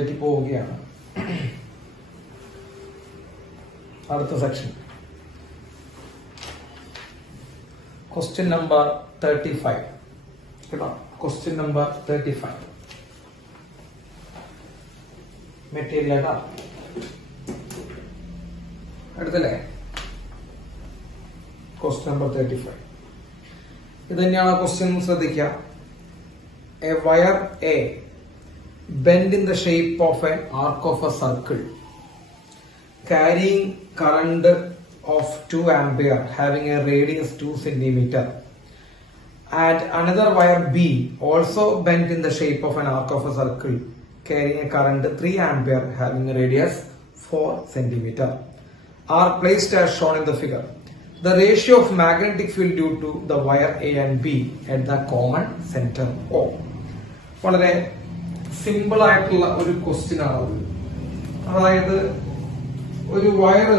സെക്ഷനിലേക്ക് പോവുകയാണ്. അടുത്ത section question number 35. Question number 35 material ഏതാ എടുത്തല്ലേ? ക്വസ്റ്റ്യൻ നമ്പർ 35 ഇത് തന്നെയാണ് ക്വസ്റ്റ്യൻ. ശ്രദ്ധിക്കുക. A wire A bent in the shape of an arc of a circle carrying current of 2 ampere having a radius 2 centimeter, and another wire B also bent in the shape of an arc of a circle carrying a current 3 ampere having a radius 4 centimeter are placed as shown in the figure. The ratio of magnetic field due to the wire A and B at the common center O. വളരെ simple ആയിട്ടുള്ള ഒരു question ആണ്. അതായത് ഒരു wire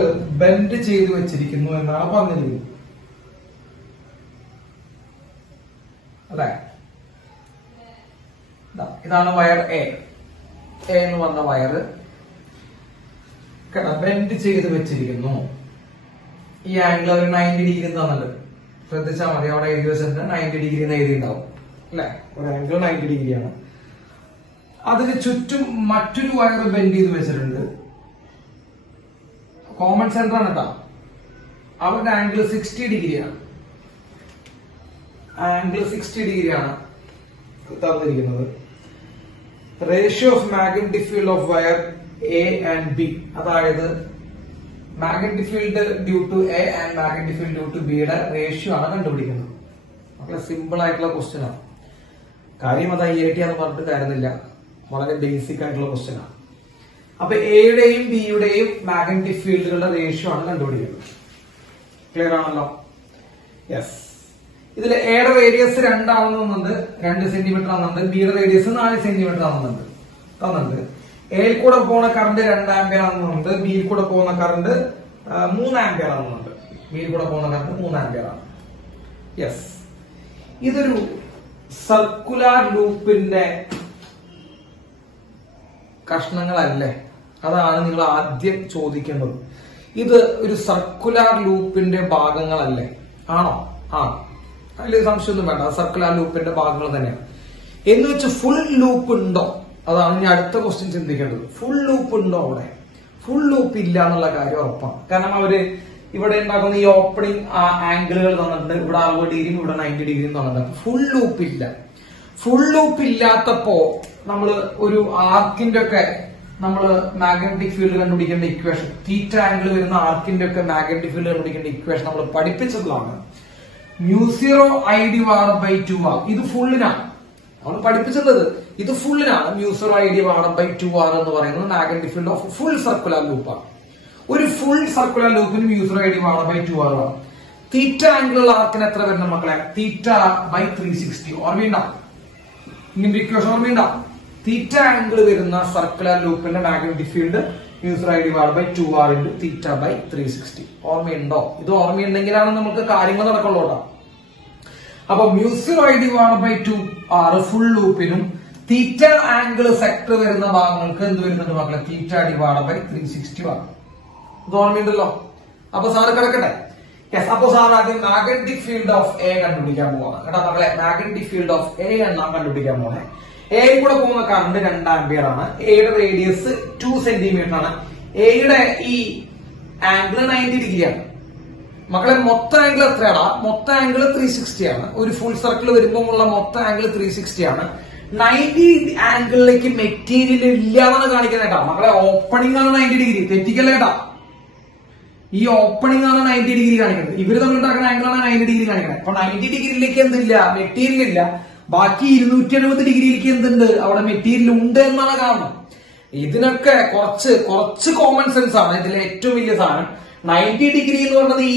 bend ചെയ്ത് വെച്ചിരിക്കുന്നു എന്നാണ് പറഞ്ഞിരിക്കുന്നത് അല്ലെ? ഇതാണ് വയർ എ എന്ന് പറഞ്ഞ വയർ ബെൻഡ് ചെയ്ത് വെച്ചിരിക്കുന്നു. ഈ ആംഗിൾ ഒരു 90 ഡിഗ്രി തന്നിട്ട് ശ്രദ്ധിച്ചാൽ മതി. അവിടെ എഴുതി വെച്ചിട്ട് 90 ഡിഗ്രി എന്ന് എഴുതിയിട്ടുണ്ടാവും അല്ലെ? ഒരു ആംഗിൾ 90 ഡിഗ്രിയാണ്. അതിന് ചുറ്റും മറ്റൊരു വയർ ബെൻഡ് ചെയ്ത് വെച്ചിട്ടുണ്ട്. കോമൺ സെന്റർ ആണ് കേട്ടോ. അവരുടെ ആംഗിൾ 60 ഡിഗ്രിയാണ്. ആംഗിൾ 60 ഡിഗ്രിയാണ് തന്നിരിക്കുന്നത്. Ratio of magnetic field of wire A and B, അതായത് magnetic field due to A and magnetic field due to ബിയുടെ റേഷ്യോ ആണ് കണ്ടുപിടിക്കുന്നത്. വളരെ സിമ്പിൾ ആയിട്ടുള്ള ക്വസ്റ്റ്യൻ ആണ്. കാര്യം അത് IIT എന്ന് പറഞ്ഞിട്ട് കാര്യമില്ല. വളരെ ബേസിക് ആയിട്ടുള്ള ക്വസ്റ്റ്യൻ ആണ്. അപ്പൊ എയുടെയും ബിയുടെയും മാഗ്നറ്റിക് ഫീൽഡുകളുടെ റേഷ്യോ ആണ് കണ്ടുപിടിക്കുന്നത്. ക്ലിയർ ആണല്ലോ? യെസ്. ഇതിൽ എയുടെ റേഡിയസ് 2 ആവുന്നുണ്ട്, 2 സെന്റിമീറ്റർ ആവുന്നുണ്ട്. ബിയുടെ റേഡിയസ് 4 സെന്റിമീറ്റർ ആവുന്നുണ്ട് തന്നുണ്ട്. എയിൽ കൂടെ പോകുന്ന കറണ്ട് 2 ആംപിയർ ആവുന്നുണ്ട്. ബിയിൽ കൂടെ പോകുന്ന കറണ്ട് 3 ആംപിയർ ആവുന്നുണ്ട്. ബിയിൽ കൂടെ പോകുന്ന കറണ്ട് 3 ആംപിയർ ആണ്. യെസ്. ഇതൊരു സർക്കുലർ ലൂപ്പിന്റെ കഷ്ണങ്ങളല്ലേ? അതാണ് നിങ്ങൾ ആദ്യം ചോദിക്കേണ്ടത്. ഇത് ഒരു സർക്കുലർ ലൂപ്പിന്റെ ഭാഗങ്ങളല്ലേ? ആണോ? ആ, അതിൽ സംശയമൊന്നും വേണ്ട. സർക്കുലർ ലൂപ്പിന്റെ ഭാഗങ്ങൾ തന്നെയാണ്. എന്ന് വെച്ച് ഫുൾ ലൂപ്പ് ഉണ്ടോ? അതാണ് ഇനി അടുത്ത ക്വസ്റ്റ്യൻ ചിന്തിക്കേണ്ടത്. ഫുൾ ലൂപ്പ് ഉണ്ടോ അവിടെ? ഫുൾ ലൂപ്പ് ഇല്ല എന്നുള്ള കാര്യം ഉറപ്പാണ്. കാരണം അവര് ഇവിടെ ഉണ്ടാക്കുന്ന ഈ ഓപ്പണിംഗ് ആംഗിളുകൾ തന്നിട്ടുണ്ട്. ഇവിടെ 60 ഡിഗ്രിയും ഇവിടെ 90 ഡിഗ്രിയും തന്നിട്ടുണ്ട്. ഫുൾ ലൂപ്പ് ഇല്ല. ഫുൾ ലൂപ്പ് ഇല്ലാത്തപ്പോ നമ്മള് ഒരു ആർക്കിന്റെ ഒക്കെ നമ്മള് മാഗ്നറ്റിക് ഫീൽഡ് കണ്ടുപിടിക്കേണ്ട ഇക്വേഷൻ, തീറ്റ ആംഗിൾ വരുന്ന ആർക്കിന്റെ ഒക്കെ മാഗ്നറ്റിക് ഫീൽഡ് കണ്ടുപിടിക്കേണ്ട ഇക്വേഷൻ നമ്മൾ പഠിപ്പിച്ചതാണ്. μ0I/2R. ഇത് ഫുള്ളിനാണ് നമ്മൾ പഠിപ്പിച്ചത്. ഇത് ഫുള്ളിനാണ്. μ0I/2R എന്ന് പറയുന്നത് magnetic field of full circular ലൂപ്പാണ്. ഒരു ഫുൾ സർക്കുലർ ലൂപ്പിന് μ0I/2R ആണ്. തീറ്റ ആംഗിളുള്ള ആർക്കിന് എത്ര വരുന്ന മക്കളെ? θ/360. ഓർമ്മയുണ്ടോ? ഇങ്ങനെ ഇക്വേഷൻ ഓർമ്മയുണ്ടോ? തീറ്റ ആംഗിൾ വരുന്ന സർക്കുലർ ലൂപ്പിന്റെ മാഗ്നറ്റിക് ഫീൽഡ് μ0I/2R × θ/360. ഓർമ്മയുണ്ടോ? ഇത് ഓർമ്മയുണ്ടെങ്കിലാണ് നമുക്ക് കാര്യങ്ങൾ നടക്കുള്ളൂ കേട്ടോ. അപ്പൊ μ0I/2R ഫുൾ ലൂപ്പിനും തീറ്റ ആംഗിൾ സെക്ടർ വരുന്ന ഭാഗങ്ങൾക്ക് എന്ത് വരുന്നുണ്ട് മക്കളെ? θ/360 ആണ്. ഇത് ഓർമ്മയുണ്ടല്ലോ? അപ്പൊ സാറ് കിടക്കട്ടെ. യെസ്. അപ്പൊ സാർ ആദ്യം മാഗ്നറ്റിക് ഫീൽഡ് ഓഫ് എ കണ്ടുപിടിക്കാൻ പോവാണ് കേട്ടോ മക്കളെ. മാഗ്നറ്റിക് ഫീൽഡ് ഓഫ് എ എന്നാണ് കണ്ടുപിടിക്കാൻ പോകുന്നത്. എയിൽ കൂടെ പോകുന്ന കറണ്ട് 2 ആംപിയർ ആണ്. എയുടെ റേഡിയസ് 2 സെന്റിമീറ്റർ ആണ്. എയുടെ ഈ ആംഗിൾ 90 ഡിഗ്രിയാണ് മക്കളെ. മൊത്തം ആംഗിൾ എത്രയാടാ? മൊത്തം ആംഗിൾ 360 ആണ്. ഒരു ഫുൾ സർക്കിൾ വരുമ്പോൾ ഉള്ള മൊത്തം ആംഗിൾ 360 ആണ്. 90 ആംഗിളിലേക്ക് മെറ്റീരിയൽ ഇല്ല എന്നാണ് കാണിക്കുന്നത് കേട്ടോ മക്കളെ. ഓപ്പണിംഗ് ആണ് 90 ഡിഗ്രി. തെറ്റിക്കല്ലേ കേട്ടാ? ഈ ഓപ്പണിംഗ് ആണ് 90 ഡിഗ്രി കാണിക്കുന്നത്. ഇവര് തമ്മിലുണ്ടാക്കുന്ന ആംഗിൾ ആണ് 90 ഡിഗ്രി കാണിക്കുന്നത്. അപ്പൊ 90 ഡിഗ്രിയിലേക്ക് എന്തില്ല? മെറ്റീരിയൽ ഇല്ല. ബാക്കി 270 ഡിഗ്രിയിലേക്ക് എന്തുണ്ട്? അവിടെ മെറ്റീരിയൽ ഉണ്ട് എന്നാണ് കാരണം. ഇതിനൊക്കെ കുറച്ച് കോമൺ സെൻസ് ആണ് ഇതിലെ ഏറ്റവും വലിയ സാധനം. 90 ഡിഗ്രി എന്ന് പറഞ്ഞത് ഈ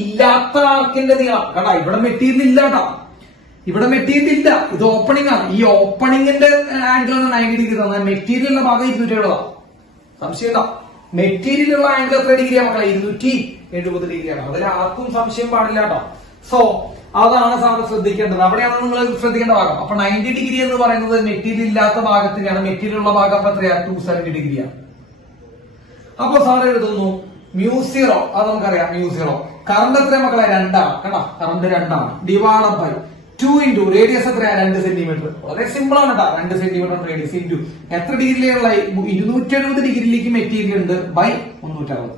ഇല്ലാത്ത ആർക്കിന്റെ നീളം കേട്ടാ. ഇവിടെ മെറ്റീരിയൽ ഇല്ല കേട്ടാ. ഇവിടെ മെറ്റീരിയൽ ഇല്ല. ഇത് ഓപ്പണിംഗ് ആണ്. ഈ ഓപ്പണിംഗിന്റെ ആംഗിൾ ആണ് 90 ഡിഗ്രി തന്നത്. മെറ്റീരിയലിന്റെ ഭാഗം 270. സംശയം ഉണ്ടോ? മെറ്റീരിയലുള്ള ആംഗിൾ എത്ര ഡിഗ്രിയാണ് മക്കളെ? 270 ഡിഗ്രിയാണ്. അതിൽ ആർക്കും സംശയം പാടില്ല കേട്ടോ. സോ അതാണ് സാറ് ശ്രദ്ധിക്കേണ്ടത്. അവിടെയാണ് നിങ്ങൾ ശ്രദ്ധിക്കേണ്ട ഭാഗം. അപ്പൊ 90 ഡിഗ്രി എന്ന് പറയുന്നത് മെറ്റീരിയൽ ഇല്ലാത്ത ഭാഗത്തിനാണ്. മെറ്റീരിയൽ ഉള്ള ഭാഗം അപ്പൊ എത്രയാ? 270 ഡിഗ്രിയാണ്. അപ്പൊ സാറ് എഴുതുന്നു മ്യൂസിറോ, അത് നമുക്കറിയാം മ്യൂസിറോ. കറണ്ട് എത്ര മക്കളെ? 2 ആണ് കേട്ടോ. കറണ്ട് 2 ആണ്. ഡിവൈഡ് ബൈ 2 ഇൻറ്റു റേഡിയസ് എത്രയാ? 2 സെന്റിമീറ്റർ. വളരെ സിമ്പിൾ ആണ് കേട്ടോ. 2 സെന്റിമീറ്റർ റേഡിയസ് ഇൻറ്റു എത്ര ഡിഗ്രിയിലുള്ള 270 ഡിഗ്രിയിലേക്ക് മെറ്റീരിയൽ ഉണ്ട് ബൈ 360.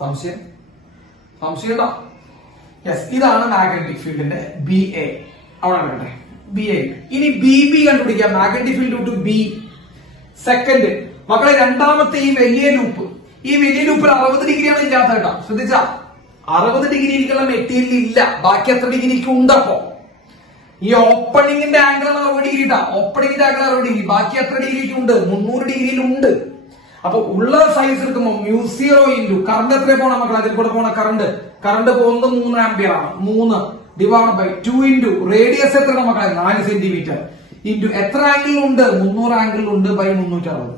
സംശയം ഉണ്ടോ? യെസ്, ഇതാണ് മാഗ്നറ്റിക് ഫീൽഡിന്റെ BA. അവിടെ കണ്ടേ BA. ഇനി BB കണ്ടുപിടിക്കാം. Magnetic field to B. Second മക്കളെ, രണ്ടാമത്തെ ഈ വലിയ ലൂപ്പിൽ 60 ഡിഗ്രിയാണ് ഇല്ലാത്ത കേട്ടോ. ശ്രദ്ധിച്ചാ 60 ഡിഗ്രിയിലേക്കുള്ള മെറ്റീരിയൽ ഇല്ല. ബാക്കി എത്ര ഡിഗ്രിക്ക് ഉണ്ട്? അപ്പോ ഈ ഓപ്പണിംഗിന്റെ ആംഗിൾ 60 ഡിഗ്രി ഇട്ടാ. ഓപ്പണിംഗിന്റെ ആംഗിൾ 60 ഡിഗ്രി. ബാക്കി എത്ര ഡിഗ്രിക്ക് ഉണ്ട്? 300 ഡിഗ്രിയിലുണ്ട്. അപ്പൊ ഉള്ള സൈസ് എടുക്കുമ്പോൾ മ്യൂസിറോ ഇൻറ്റു കറണ്ട് എത്ര പോകണം മക്കളെ? അതിൽ കൂടെ പോണ കറണ്ട് പോകുന്നത് 3 ആംപിയർ ആണ്. 3 ഡിവൈഡ് ബൈ 2 ഇൻറ്റു റേഡിയസ് എത്ര മക്കളെ? 4 സെന്റിമീറ്റർ ഇൻറ്റു എത്ര ആംഗിൾ ഉണ്ട്? 300 ആംഗിൾ ഉണ്ട് ബൈ 360.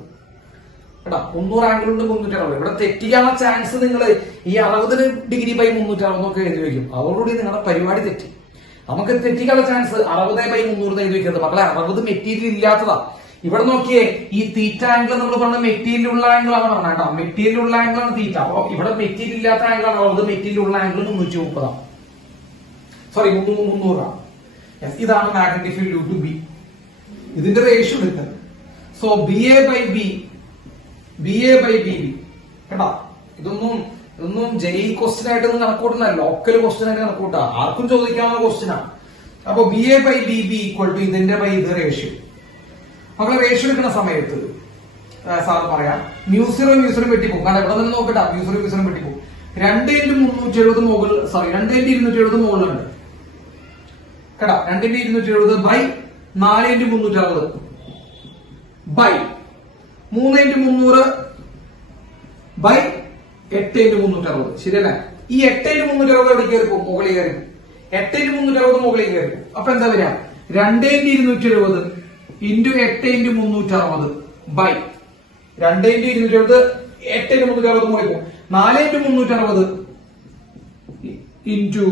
കേട്ടോ, 300 ആംഗിൾ ഉണ്ട് 360. ഇവിടെ തെറ്റിക്കാനുള്ള ചാൻസ് നിങ്ങൾ ഈ 60 ഡിഗ്രി ബൈ 360 ഒക്കെ എഴുതി വെക്കും. അതോടുകൂടി നിങ്ങളുടെ പരിപാടി തെറ്റി. നമുക്ക് തെറ്റിക്കാനുള്ള ചാൻസ് 60 ബൈ 300 എഴുതി വെക്കുന്നത് മക്കളെ. 60 മെറ്റീരിയൽ ഇല്ലാത്തതാ. ഇവിടെ നോക്കിയേ, ഈ തീറ്റ ആംഗിൾ നമ്മൾ പറഞ്ഞ മെറ്റീരിയൽ ഉള്ള ആംഗിൾ ആണ് പറഞ്ഞ കേട്ടോ. മെറ്റീരിയൽ ഉള്ള ആംഗിൾ ആണ് തീറ്റ. അപ്പൊ ഇവിടെ മെറ്റീരിയൽ ഇല്ലാത്ത ആംഗിൾ ആണ് 60. മെറ്റീരിയൽ ഉള്ള ആംഗിൾ 330 ആണ്. സോറി 300 ആണ്. ഇതാണ് മാഗ്നറ്റിക് ഫീൽഡ് ടു B. ഇതിന്റെ റേഷ്യോ എടുക്കുന്നത്. സോ BA ബൈ BB കേട്ടാ. ഇതൊന്നും JEE ക്വസ്റ്റ്യൻ ആയിട്ടൊന്നും കണക്കൂട്ടുന്ന ലോക്കൽ ക്വസ്റ്റ്യൻ ആയിട്ട് കണക്കൂട്ടാ. ആർക്കും ചോദിക്കാവുന്ന ക്വസ്റ്റ്യനാണ്. അപ്പൊ BA by BB equal to ഇതിന്റെ ബൈ ഇത് റേഷ്യോ. മക്കളെ റേഷ്യോ എടുക്കുന്ന സമയത്ത് സാർ പറയാം, മ്യൂസിറോ വെട്ടിപ്പോകും. കാരണം ഇവിടെ നിന്ന് നോക്കട്ടാ, മ്യൂസിറോ വെട്ടിപ്പോകും. 2x370 മുകളിൽ, സോറി 2x270 മുകളിലുണ്ട് കേട്ടാ. 2x270 by 4x360 by 3x300 by 8x360. ശരിയല്ലേ? ഈ 8x360 എവിടെ കയറിപ്പോ? മുകളിൽ കയറിപ്പോ. 8x360 മുകളിൽ കയറിപ്പോ. അപ്പൊ എന്താ വരിക? 2x270 into 8x360 by 2x270 8x360 മുകളിൽ പോകും. 4x360 into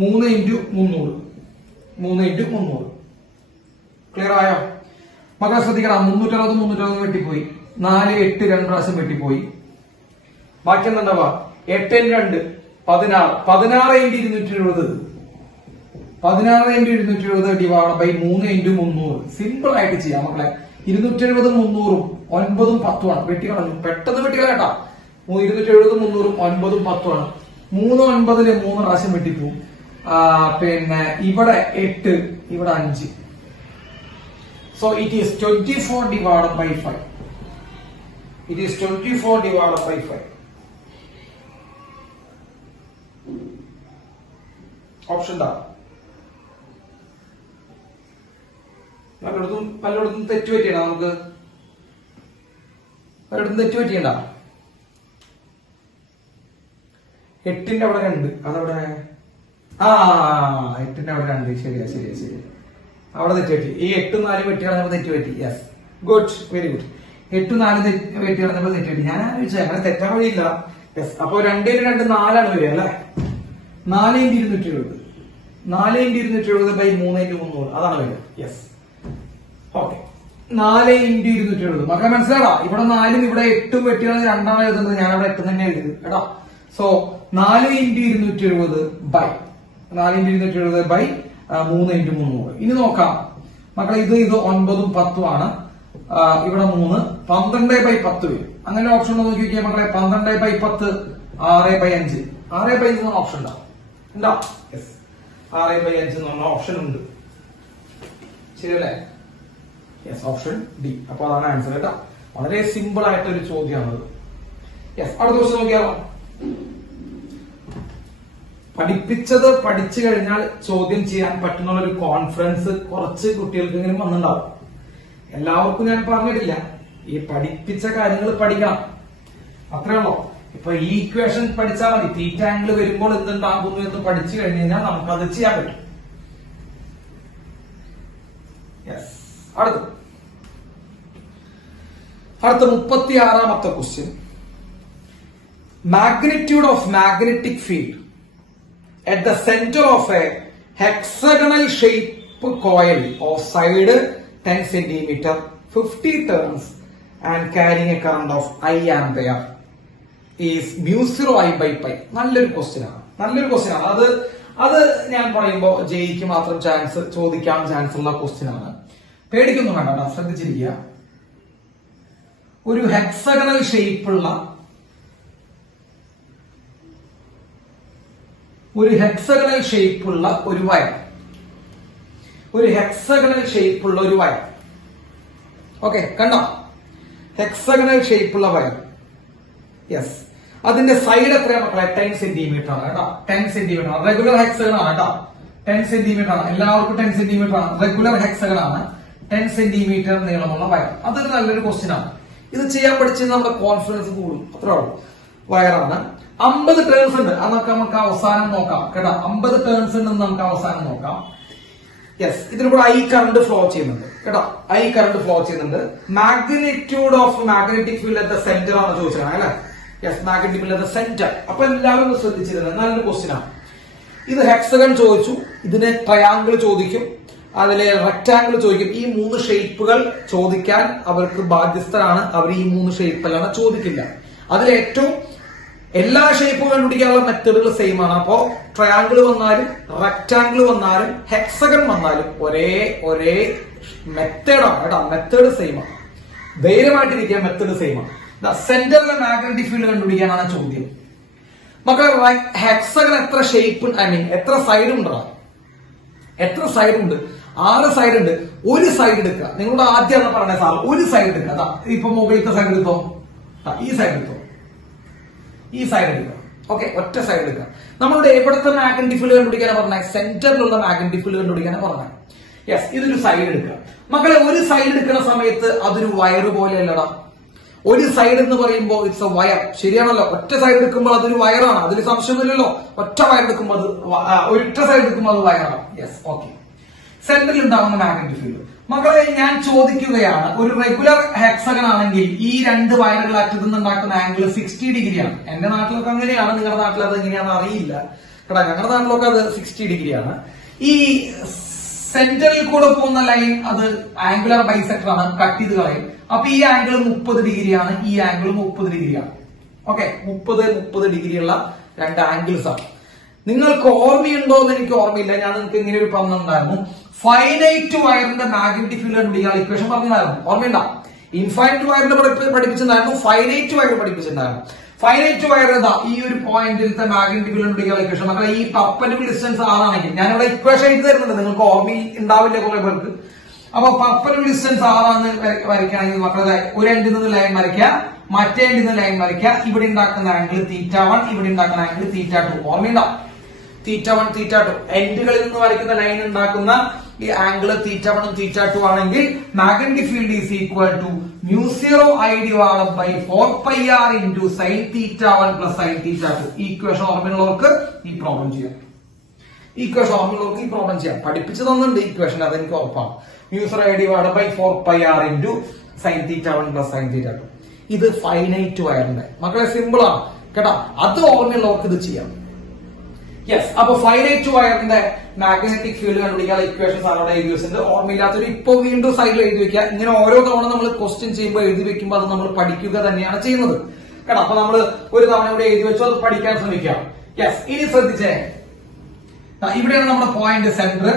3x300 3x300. Clear ആയോ മക്കളെ? ശ്രദ്ധിക്കണം, 360 വെട്ടിപ്പോയി. 4 8 2 പ്രാവശ്യം വെട്ടിപ്പോയി. ബാക്കി എന്താ? 8 2 16 16x270 16x270 divide by 3x300. Simple ആയിട്ട് ചെയ്യാം മക്കളെ. 270 300 9 10 ആണ്. വെട്ടിക്കളഞ്ഞു, പെട്ടെന്ന് വെട്ടിക്കളയട്ടാ. 270 300 9 10 ആണ്. 3 9 3 പ്രാവശ്യം വെട്ടിപ്പോവും. പിന്നെ ഇവിടെ 8 ഇവിടെ 5. So it is 24 divide by 5. It is 24 divided by 5. Option ദാ. പലയിടത്തും തെറ്റുപറ്റിയണ്ട. നമുക്ക് പലയിടത്തും തെറ്റുപറ്റിയണ്ട. 8ന്റെ അവിടെ 2. അതവിടെ 8ന്റെ അവിടെ 2. ശരിയാ. അവിടെ തെറ്റുപറ്റി. ഈ 8 4 വെട്ടിയാണ് തെറ്റുപറ്റി. Yes, good, very good. 8 4 വെട്ടിയാണ് തെറ്റുപറ്റി. ഞാൻ ആലോചിച്ചു അങ്ങനെ തെറ്റാൻ വഴിയില്ല. യെസ്, അപ്പൊ 2 2 4 വരിക അല്ലെ. 4x270 4x270 ബൈ 3x300 അതാണ് വരിക. Yes, okay. 4x270 മക്കളെ മനസ്സിലാടാ. ഇവിടെ 4ഉം ഇവിടെ 8ഉം വെട്ടിയാണ് 2 എഴുതുന്നത്. ഞാൻ അവിടെ 8 തന്നെ എഴുതി കേട്ടോ. So 4x270 by 3x300. ഇനി നോക്കാം മക്കളെ, ഇത് 9ഉം 10ഉം ആണ്. ഇവിടെ 3 12 ബൈ 10 വരും. അങ്ങനെ ഓപ്ഷൻ നോക്കി നോക്കിയാൽ മക്കളെ, 12 ബൈ 10 6 ബൈ 5 6 ബൈ 5 ഓപ്ഷൻ ഉണ്ടോ? യെസ്, 6 ബൈ 5 എന്നുള്ള ഓപ്ഷൻ ഉണ്ട്. ശരിയല്ലേ? Yes, option D. അപ്പൊ അതാണ് ആൻസർ കേട്ടോ. വളരെ സിമ്പിൾ ആയിട്ടൊരു ചോദ്യമാണത്. യെസ്, അടുത്ത ക്വസ്റ്റ്യൻ നോക്കിയാലോ. പഠിപ്പിച്ചത് പഠിച്ചു കഴിഞ്ഞാൽ ചോദ്യം ചെയ്യാൻ പറ്റുന്ന ഒരു കോൺഫിഡൻസ് കുറച്ച് കുട്ടികൾക്കെങ്കിലും വന്നിട്ടുണ്ടാവും. എല്ലാവർക്കും ഞാൻ പറഞ്ഞിട്ടില്ല. ഈ പഠിപ്പിച്ച കാര്യങ്ങൾ പഠിക്കണം, അത്രേ ഉള്ളൂ. ഇപ്പൊ ഈ ഇക്വേഷൻ പഠിച്ചാൽ മതി. തീറ്റ ആംഗിൾ വരുമ്പോൾ എന്തുണ്ടാകുന്നു എന്ന് പഠിച്ചു കഴിഞ്ഞു കഴിഞ്ഞാൽ നമുക്കത് ചെയ്യാൻ പറ്റും. യെസ്, അടുത്ത 36ാമത്തെ question. Magnitude of magnetic field at the center of a hexagonal shape coil of side 10 centimeter, 50 turns and carrying a current of I ampere is mu 0 I by pi. നല്ലൊരു ക്വസ്റ്റ്യൻ ആണ്. അത് ഞാൻ പറയുമ്പോൾ Jake മാത്രം ചോദിക്കാൻ chance ഉള്ള question ആണ്. പേടിക്കൊന്നും വേണ്ട, ശ്രദ്ധിച്ചിരിക്കുക. ഒരു ഹെക്സഗണൽ ഷേപ്പുള്ള ഒരു വയർ, ഓക്കെ, കണ്ടോ? ഹെക്സഗണൽ ഷേപ്പുള്ള വയർ. യെസ്, അതിന്റെ സൈഡ് എത്രയാ മക്കളെ? 10 സെന്റിമീറ്റർ ആണ് കേട്ടോ. 10 സെന്റിമീറ്റർ ആണ്. റെഗുലർ ഹെക്സഗൺ ആണ് കേട്ടോ. 10 സെന്റിമീറ്റർ ആണ്. എല്ലാവർക്കും 10 സെന്റിമീറ്റർ ആണ്. റെഗുലർ ഹെക്സഗൺ ആണ്. 10 സെന്റിമീറ്റർ നീളമുള്ള വയർ. അതൊരു നല്ലൊരു ക്വസ്റ്റ്യൻ ആണ്. ഇത് ചെയ്യാൻ പഠിച്ചാൽ നമ്മുടെ കോൺഫിഡൻസ് കൂടും. അത്രേ ഉള്ളൂ. വയറാണ്. 50 ടേൺസ് ഉണ്ട്. അതൊക്കെ നമുക്ക് അവസാനം നോക്കാം കേട്ടോ. 50 ടേൺസ് ഉണ്ടെന്ന് നമുക്ക് അവസാനം നോക്കാം. യെസ്, ഇതിലൂടെ ഐ കറണ്ട് ഫ്ലോ ചെയ്യുന്നുണ്ട് കേട്ടോ. Magnitude of magnetic field at the centre ആണ് ചോദിച്ചത് അല്ലെ? Yes, magnetic field at the centre. അപ്പൊ എല്ലാവരും ശ്രദ്ധിച്ചിരുന്നത് നല്ലൊരു ക്വസ്റ്റ്യൻ ആണ്. ഇത് ഹെക്സഗൺ ചോദിച്ചു, ഇതിന് ട്രയാങ്കിൾ ചോദിക്കും, അതിലെ റെക്ടാങ്കിൾ ചോദിക്കും. ഈ 3 ഷേപ്പുകൾ ചോദിക്കാൻ അവർക്ക് ബാധ്യസ്ഥരാണ്. അവർ ഈ 3 ഷേപ്പല്ലാണ് ചോദിക്കില്ല. അതിലേറ്റവും എല്ലാ ഷേപ്പും കണ്ടുപിടിക്കാനുള്ള മെത്തേഡുകൾ സെയിം ആണ്. അപ്പോ ട്രയാങ്കിൾ വന്നാലും റെക്ടാങ്കിൾ വന്നാലും ഹെക്സഗൺ വന്നാലും ഒരേ മെത്തേഡാണ് കേട്ടോ. മെത്തേഡ് സെയിം ആണ്. ധൈര്യമായിട്ടിരിക്കുക, മെത്തേഡ് സെയിം ആണ്. സെന്ററിലെ മാഗ്നറ്റിക് ഫീൽഡ് കണ്ടുപിടിക്കാനാണ് ചോദ്യം. മക്കളെ, ഹെക്സഗൺ എത്ര ഷേപ്പ്, എത്ര സൈഡ് ഉണ്ടോ? എത്ര സൈഡ് ഉണ്ട്? 6 സൈഡ് ഉണ്ട്. ഒരു സൈഡ് എടുക്കുക. നിങ്ങളുടെ ആദ്യമാണ് പറഞ്ഞ സാർ, ഒരു സൈഡ് എടുക്കുക. അതാ ഇപ്പൊ മുകളിലത്തെ സൈഡ് എടുത്തോ, ഈ സൈഡ് എടുത്തോ, ഈ സൈഡ് എടുക്കുക. ഓക്കെ, ഒറ്റ സൈഡ് എടുക്കുക. നമ്മളുടെ എവിടത്തെ മാഗ്നറ്റിക് ഫീൽഡ് കണ്ടുപിടിക്കാനാണ് പറഞ്ഞത്? സെന്ററിലുള്ള മാഗ്നറ്റിക് ഫീൽഡ് കണ്ടുപിടിക്കാനാണ് പറഞ്ഞത്. യെസ്, ഇതൊരു സൈഡ് എടുക്കുക. മക്കളെ, ഒരു സൈഡ് എടുക്കുന്ന സമയത്ത് അതൊരു വയർ പോലെയല്ലടാ. ഒരു സൈഡ് എന്ന് പറയുമ്പോൾ ഇറ്റ്സ് എ വയർ, ശരിയാണല്ലോ? ഒറ്റ സൈഡ് എടുക്കുമ്പോൾ അതൊരു വയറാണ്, അതിൽ സംശയമൊന്നുമില്ലല്ലോ. ഒറ്റ സൈഡ് എടുക്കുമ്പോൾ അത് വയറാണ്. Yes, okay. സെന്ററിൽ ഉണ്ടാകുന്ന മാഗ്നറ്റിക് ഫീൽഡ്. മക്കളെ, ഞാൻ ചോദിക്കുകയാണ്, ഒരു റെഗുലർ ഹെക്സഗൺ ആണെങ്കിൽ ഈ 2 വയറുകൾ അറ്റത്ത് നിന്നുണ്ടാക്കുന്ന ആംഗിൾ 60 ഡിഗ്രിയാണ്. എന്റെ നാട്ടിലൊക്കെ അങ്ങനെയാണ്, നിങ്ങളുടെ നാട്ടിൽ അത് എങ്ങനെയാണെന്ന് അറിയില്ല കേട്ടോ. ഞങ്ങളുടെ നാട്ടിലൊക്കെ അത് 60 ഡിഗ്രിയാണ്. ഈ സെന്ററിൽ കൂടെ പോകുന്ന ലൈൻ അത് ആംഗുലർ ബൈസെക്ടർ ആണ്, കട്ട് ചെയ്ത് കളയും. അപ്പൊ ഈ ആംഗിൾ 30 ഡിഗ്രിയാണ്, ഈ ആംഗിൾ 30 ഡിഗ്രിയാണ്. ഓക്കെ, 30 ഡിഗ്രിയുള്ള 2 ആംഗിൾസ് ആണ്. നിങ്ങൾക്ക് ഓർമ്മയുണ്ടോ എന്ന് എനിക്ക് ഓർമ്മയില്ല. ഞാൻ നിങ്ങൾക്ക് ഇങ്ങനെ ഒരു പറഞ്ഞിട്ടുണ്ടായിരുന്നു, ഫൈനൈറ്റ് വയറിന്റെ മാഗ്നറ്റിക് ഫീൽഡ് കണ്ടുപിടിക്കാൻ ഇക്വേഷൻ പറഞ്ഞിട്ടുണ്ടായിരുന്നു. ഓർമ്മയുണ്ടോ? ഇൻഫൈനൈറ്റ് വയറിന്റെ പഠിപ്പിച്ചിട്ടുണ്ടായിരുന്നു, ഫൈനൈറ്റ് വയർ പഠിപ്പിച്ചിട്ടുണ്ടായിരുന്നു. ഫൈനൈറ്റ് വയർ ഏതാ? ഈ ഒരു പോയിന്റിലത്തെ മാഗ്നറ്റിക് ഫീൽഡ് കണ്ടുപിടിക്കാൻ ഇക്വേഷൻ. മക്കളെ, ഈ പെർപെൻഡിക്കുലർ ഡിസ്റ്റൻസ് ആറാണെങ്കിൽ ഞാനിവിടെ ഇക്വേഷൻ എഴുതി തരുന്നുണ്ട്, നിങ്ങൾക്ക് ഓർമ്മയിൽ ഉണ്ടാവില്ല കുറെ പേർക്ക്. അപ്പൊ പെർപെൻഡിക്കുലർ ഡിസ്റ്റൻസ് ആറാന്ന് വരയ്ക്കുകയാണെങ്കിൽ മക്കളെ, ഒരു എൻഡിൽ നിന്ന് ലൈൻ വരയ്ക്കുക, മറ്റേ എൻഡിൽ നിന്ന് ലൈൻ വരയ്ക്കുക. ഇവിടെ ഉണ്ടാക്കുന്ന ആംഗിൾ θ1, ഇവിടെ ഉണ്ടാക്കുന്ന ആംഗിൾ θ2. ഓർമ്മയുണ്ടോ? θ1 θ2 എൻഡുകളിൽ നിന്ന് വരയ്ക്കുന്ന ലൈൻ ഉണ്ടാക്കുന്ന ഈ ആംഗിൾ θ1 ഉം θ2 ആണെങ്കിൽ magnetic field is equal to mu 0 I divided by 4 pi r into sin θ1 plus sin θ2. ഈ ഇക്വേഷൻ ഓർമ്മയുള്ളവർക്ക് ഈ പ്രോബ്ലം ചെയ്യാം. പഠിപ്പിച്ചു തന്നിട്ടുണ്ട് ഇക്വേഷൻ, അതെനിക്ക് ഉറപ്പാണ്. mu 0 I divided by 4 pi r into sin θ1 plus sin θ2. ഇത് ഫൈനൈറ്റ് വയറിന്റെ മക്കളെ സിമ്പിൾ ആണ് കേട്ടോ. അത് ഓർമ്മയുള്ളവർക്ക് ഇത് ചെയ്യാം. യെസ്, അപ്പൊ ഫൈനൈറ്റ് വയറിന്റെ മാഗ്നറ്റിക് ഫീൽഡ് കണ്ടുപിടിക്കാനുള്ള ഇക്വേഷൻസ് ആണ് അവിടെ എഴുതി വെച്ചിട്ടുണ്ട്. ഓർമ്മയില്ലാത്തൊരു ഇപ്പൊ വീണ്ടും സൈഡിൽ എഴുതി വെക്കുക. ഇങ്ങനെ ഓരോ തവണ നമ്മൾ ക്വസ്റ്റ്യൻ ചെയ്യുമ്പോൾ എഴുതി വെക്കുമ്പോൾ അത് നമ്മൾ പഠിക്കുക തന്നെയാണ് ചെയ്യുന്നത് കേട്ടോ. അപ്പൊ നമ്മൾ ഒരു തവണ ഇവിടെ എഴുതി വെച്ചോ, അത് പഠിക്കാൻ ശ്രമിക്കാം. യെസ്, ഇനി ശ്രദ്ധിച്ചേ, ഇവിടെയാണ് നമ്മുടെ പോയിന്റ് സെന്റർ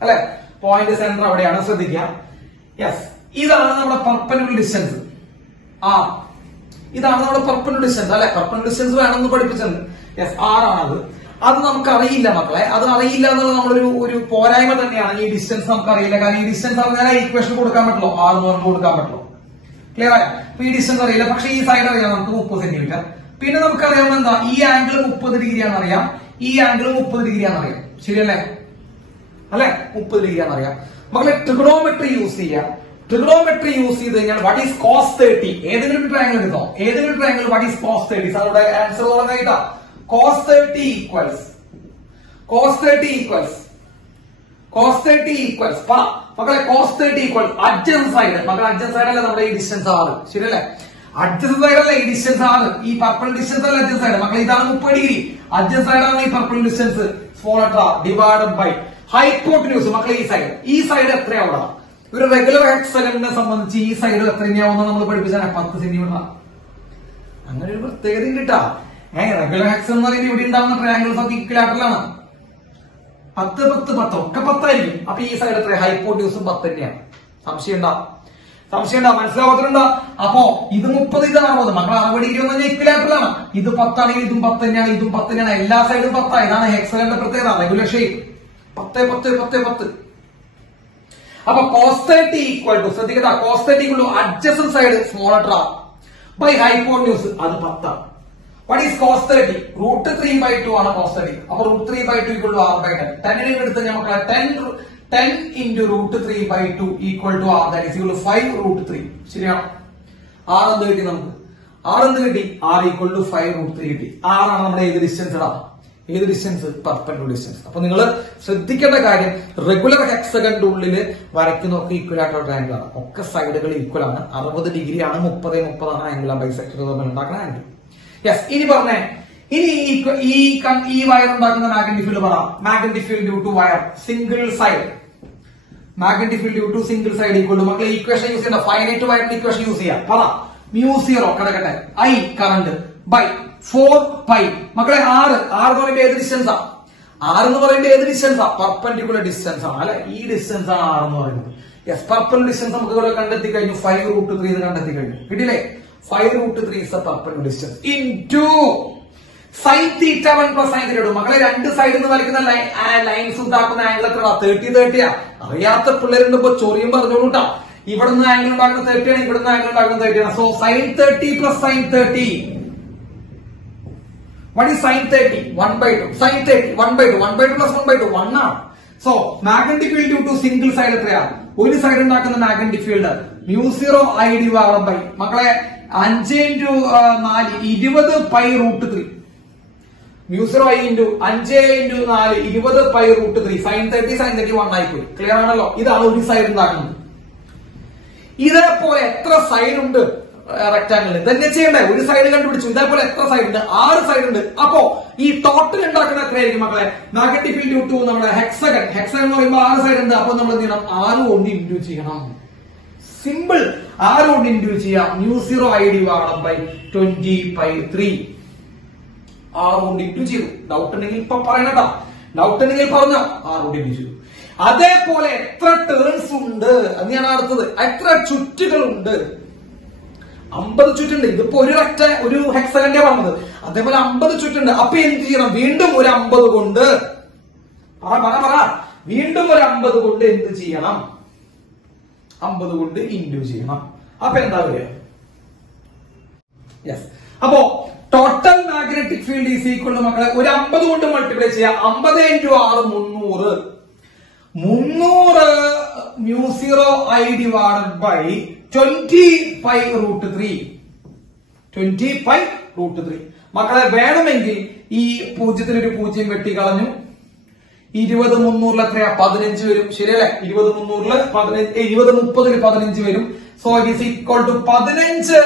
അല്ലെ? പോയിന്റ് സെന്റർ അവിടെയാണ്, ശ്രദ്ധിക്കാം. യെസ്, ഇതാണ് നമ്മുടെ പെർപെൻഡിക്കുലർ ഡിസ്റ്റൻസ് R. ഇതാണ് നമ്മുടെ പെർപെൻഡിക്കുലർ ഡിസ്റ്റൻസ് അല്ലെ? പെർപെൻഡിക്കുലർ ഡിസ്റ്റൻസ് വേണമെന്ന് പഠിപ്പിച്ചിട്ടുണ്ട്. യെസ്, R ആണത്. അത് നമുക്ക് അറിയില്ല മക്കളെ. അത് അറിയില്ല എന്നുള്ളത് നമ്മളൊരു പോരായ്മ തന്നെയാണ്. ഈ ഡിസ്റ്റൻസ് നമുക്ക് അറിയില്ല. കാരണം ഈ ഡിസ്റ്റൻസ് അറിഞ്ഞാൽ ഇക്വേഷൻ കൊടുക്കാൻ പറ്റുള്ളൂ, R എന്ന് പറഞ്ഞ് കൊടുക്കാൻ പറ്റുള്ളൂ. ക്ലിയർ ആയി? അപ്പൊ ഈ ഡിസ്റ്റൻസ് അറിയില്ല, പക്ഷെ ഈ സൈഡ് അറിയാം നമുക്ക് 30 സെന്റിമീറ്റർ. പിന്നെ നമുക്കറിയാം എന്താ, ഈ ആംഗിൾ 30 ഡിഗ്രിയാണെന്ന് അറിയാം, ഈ ആംഗിൾ 30 ഡിഗ്രിയാണെന്ന് അറിയാം. ശരിയല്ലേ? അല്ലെ? 30 ഡിഗ്രിയാണെന്ന് അറിയാം. മക്കളെ, ട്രിഗണോമെട്രി യൂസ് ചെയ്യാം. ട്രിഗണോമെട്രി യൂസ് ചെയ്ത് കഴിഞ്ഞാൽ വാട്ട് ഈസ് cos 30? ഏതെങ്കിലും ഒരു ട്രയാങ്കിൾ എടുത്തോ, ഏതെങ്കിലും ഒരു ട്രയാങ്കിൾ വാട്ട് ഈസ് cos 30? സാറുടെ ആൻസർ പറഞ്ഞാ cos 30 equals മക്കളെ cos 30 equals adjacent side. മക്കളെ adjacent side അല്ല നമ്മുടെ ഈ ഡിസ്റ്റൻസ് R, ശരിയല്ലേ? അഡ്ജസ്റ്റന്റ് സൈഡ് അല്ല ഈ ഡിസ്റ്റൻസ് ആണ്. ഈ പർപ്പിൾ ഡിസ്റ്റൻസ് അല്ല അഡ്ജസ്റ്റ് സൈഡ് മക്കളെ. ഇതാണ് 30 ഡിഗ്രി. അഡ്ജസ്റ്റ് സൈഡ് ആണ് ഈ purple distance. Small letter R divided by hypotenuse മക്കളെ. ഈ സൈഡ് എത്രയാവുക? ഒരു റെഗുലർ ഹെക്സഗണിനെ സംബന്ധിച്ച് ഈ സൈഡ് എത്ര തന്നെയാവുന്ന നമ്മൾ പഠിപ്പിച്ചാണ് 10 സെന്റിമീറ്റർ. അങ്ങനെ ഒരു പ്രത്യേകത കിട്ടാ. റെഗുലർ ഹെക്സൺ എന്ന് പറയുന്നത് ഇവിടെ ഉണ്ടാകുന്ന ട്രയാങ്കിൾസ് ഒക്കെ ഇക്വലാറ്ററലാണ്. 10, 10, 10 ഒക്കെ 10 ആയിരിക്കും. അപ്പൊ ഈ സൈഡ് എത്ര? ഹൈപ്പോട്ടന്യൂസും 10 തന്നെയാണ്. സംശയം ഉണ്ടാ മനസ്സിലാവാത്തിട്ടുണ്ടോ? അപ്പോ ഇത് 30 ഇത് 60 മക്കൾ 60 ഡിഗ്രി എന്ന് പറഞ്ഞാൽ ഇക്വലാറ്ററലാണ്. ഇത് 10 ആണെങ്കിൽ ഇതും 10 തന്നെയാണ്, ഇതും 10 തന്നെയാണ്. എല്ലാ സൈഡും 10. ഇതാണ് ഹെക്സഗണിന്റെ പ്രത്യേകത. Regular shape 10, 10, 10, 10. അപ്പൊ cos 30 ഈക്വൽ ടു ശ്രദ്ധിക്കട്ടെ. cos 30 equal to adjacent side small letter R by hypotenuse അത് 10 ആണ്. What is cos 30? √3/2 ആണ് cos 30. അപ്പൊ √3/2 ഈക്വൽ ടു r/10. 10 എടുത്ത് നമുക്ക് 10 into √3/2 equal to r. That is equal to 5√3. ശരിയാണോ? r എന്ത് കിട്ടി നമുക്ക്? r ഈക്വൽ ടു 5√3 കിട്ടി. r ആണ് നമ്മുടെ ഏത് ഡിസ്റ്റൻസ് ഇടാം? ഏത് ഡിസ്റ്റൻസ്? Perpendicular distance. അപ്പൊ നിങ്ങൾ ശ്രദ്ധിക്കേണ്ട കാര്യം റെഗുലർ ഹെക്സഗണിന്റെ ഉള്ളിൽ വരയ്ക്കുന്നൊക്കെ ഈക്വലായിട്ടുള്ള ട്രയാങ്കിൾ ആണ്. ഒക്കെ സൈഡുകൾ ഈക്വൽ ആണ്. 60 ഡിഗ്രി ആണ്, 30, 30 ആണ് ആംഗിൾ. ബൈസെക്ടർ തമ്മിൽ ഉണ്ടാക്കുന്ന ആംഗിൾ. യെസ്. ഇനി പറഞ്ഞേ, ഇനി ഈ വയർ ഉണ്ടാക്കുന്ന മാഗ്നറ്റിക് ഫീൽഡ് പറ. Magnetic field due to wire single side. Magnetic field due to single side equal to മക്കളെ ഇക്വേഷൻ യൂസ് ചെയ്യണ്ട. ഫൈനൈറ്റ് വയറിന്റെ ഇക്വേഷൻ യൂസ് ചെയ്യാം. പറ. μ0 കിടക്കട്ടെ. I കറണ്ട് ബൈ 4π മക്കളെ r എന്ന് പറയുമ്പോൾ ഏത് ഡിസ്റ്റൻസാ? r എന്ന് പറയുമ്പോൾ ഏത് ഡിസ്റ്റൻസാ? പെർപെൻഡിക്കുലർ ഡിസ്റ്റൻസ് ആണ് അല്ലെ? ഈ ഡിസ്റ്റൻസ് ആണ് r എന്ന് പറയുന്നത്. യെസ്. പെർപെൻഡിക്കുലർ ഡിസ്റ്റൻസ് നമുക്ക് ഇവിടെ കണ്ടെത്തി കഴിഞ്ഞു. 5√3 എന്ന് കണ്ടെത്തി കഴിഞ്ഞു. കിട്ടില്ലേ? 5√3 is the perpendicular distance into sin theta 1 plus sin theta 2. മക്കളെ രണ്ട് സൈഡിൽ നിന്ന് വരയ്ക്കുന്ന ലൈൻസ് ഉണ്ടാക്കുന്ന ആംഗിൾ എത്ര? 30, 30 ആ. അറിയാത്ത പിള്ളേരുണ്ട് ഇപ്പൊ ചൊറിയും പറഞ്ഞോളൂട്ടാ. ഇവിടുന്ന് ആംഗിൾ ഉണ്ടാക്കുന്ന 30 ആണ്, ഇവിടുന്ന് ആംഗിൾ ഉണ്ടാക്കുന്ന 30 ആണ്. So sin 30 plus sin 30. What is sin 30? 1/2. Sin 30 1/2. 1/2 plus 1/2 1 ആണ്. So magnetic field due to single side എത്രയാ? ഒരു സൈഡ് ഉണ്ടാക്കുന്ന magnetic field μ0 I divided by മക്കളെ 5 into 4 20π√3. μ0 I into 5 into 4 20π√3. sin 30 sin 30 1 ആയിപ്പോയി. ക്ലിയർ ആണല്ലോ? ഇതാണ് ഒരു സൈഡ് ഉണ്ടാക്കുന്നത്. ഇതേപോലെ എത്ര സൈഡ് ഉണ്ട് റെക്ടാംഗിളിൽ? തന്നെ ചെയ്യണ്ടേ? ഒരു സൈഡ് കണ്ടുപിടിച്ചു. ഇതേപോലെ എത്ര സൈഡ് ഉണ്ട്? 6 സൈഡ് ഉണ്ട്. അപ്പോ ഈ ടോട്ടൽ ഉണ്ടാക്കുന്ന എത്രയായിരിക്കും മക്കളെ? മാഗ്നറ്റിക് ഫീൽഡ് ഡ്യൂ ടു നമ്മുടെ ഹെക്സഗൺ എന്ന് പറയുമ്പോൾ 6 സൈഡ് ഉണ്ട്. അപ്പൊ നമ്മൾ എന്ത് ചെയ്യണം? 6 കൊണ്ട് ഇൻഡ്യൂ ചെയ്യണം. സിമ്പിൾ. 6 കൊണ്ട് ഇൻഡ്യൂ ചെയ്യാം. μ0 I ഡിവൈഡഡ് ബൈ 20π3. 6 കൊണ്ട് ഇൻഡ്യൂ ചെയ്തു. ഡൗട്ട് ഉണ്ടെങ്കിൽ ഇപ്പൊ പറയണട്ടാ. ഡൗട്ട് ഉണ്ടെങ്കിൽ പറഞ്ഞോ. 6 കൊണ്ട് ഇൻഡ്യൂ ചെയ്തു. അതേപോലെ എത്ര ടേൺസ് ഉണ്ട് അത് ഞാൻ അടുത്തത്. എത്ര ചുറ്റുകളുണ്ട്? 50 ചുറ്റുണ്ട്. ഇതിപ്പോ ഒരു ഹെക്സഗന്റെ പറഞ്ഞത്. അതേപോലെ 50 ചുറ്റുണ്ട്. അപ്പൊ എന്ത് ചെയ്യണം? വീണ്ടും ഒരു 50 കൊണ്ട് വീണ്ടും ഒരു 50 കൊണ്ട് എന്ത് ചെയ്യണം? 50 കൊണ്ട് ഇൻഡ്യൂ ചെയ്യണം. അപ്പൊ എന്താ വരിക? യെസ്. അപ്പോ total magnetic field is equal to മക്കളെ ഒരു 50 കൊണ്ട് മൾട്ടിപ്ലൈ ചെയ്യാം. 50 into 6 300. 300 μ0 I divided by 20π√3. 20π√3. മക്കളെ വേണമെങ്കിൽ ഈ 0 ഒരു 0 വെട്ടിക്കളഞ്ഞു. 20 300 എത്രയാ? 15 വരും. ശരിയല്ലേ? 20 300 15 20 30 15 വരും. So it is equal to 15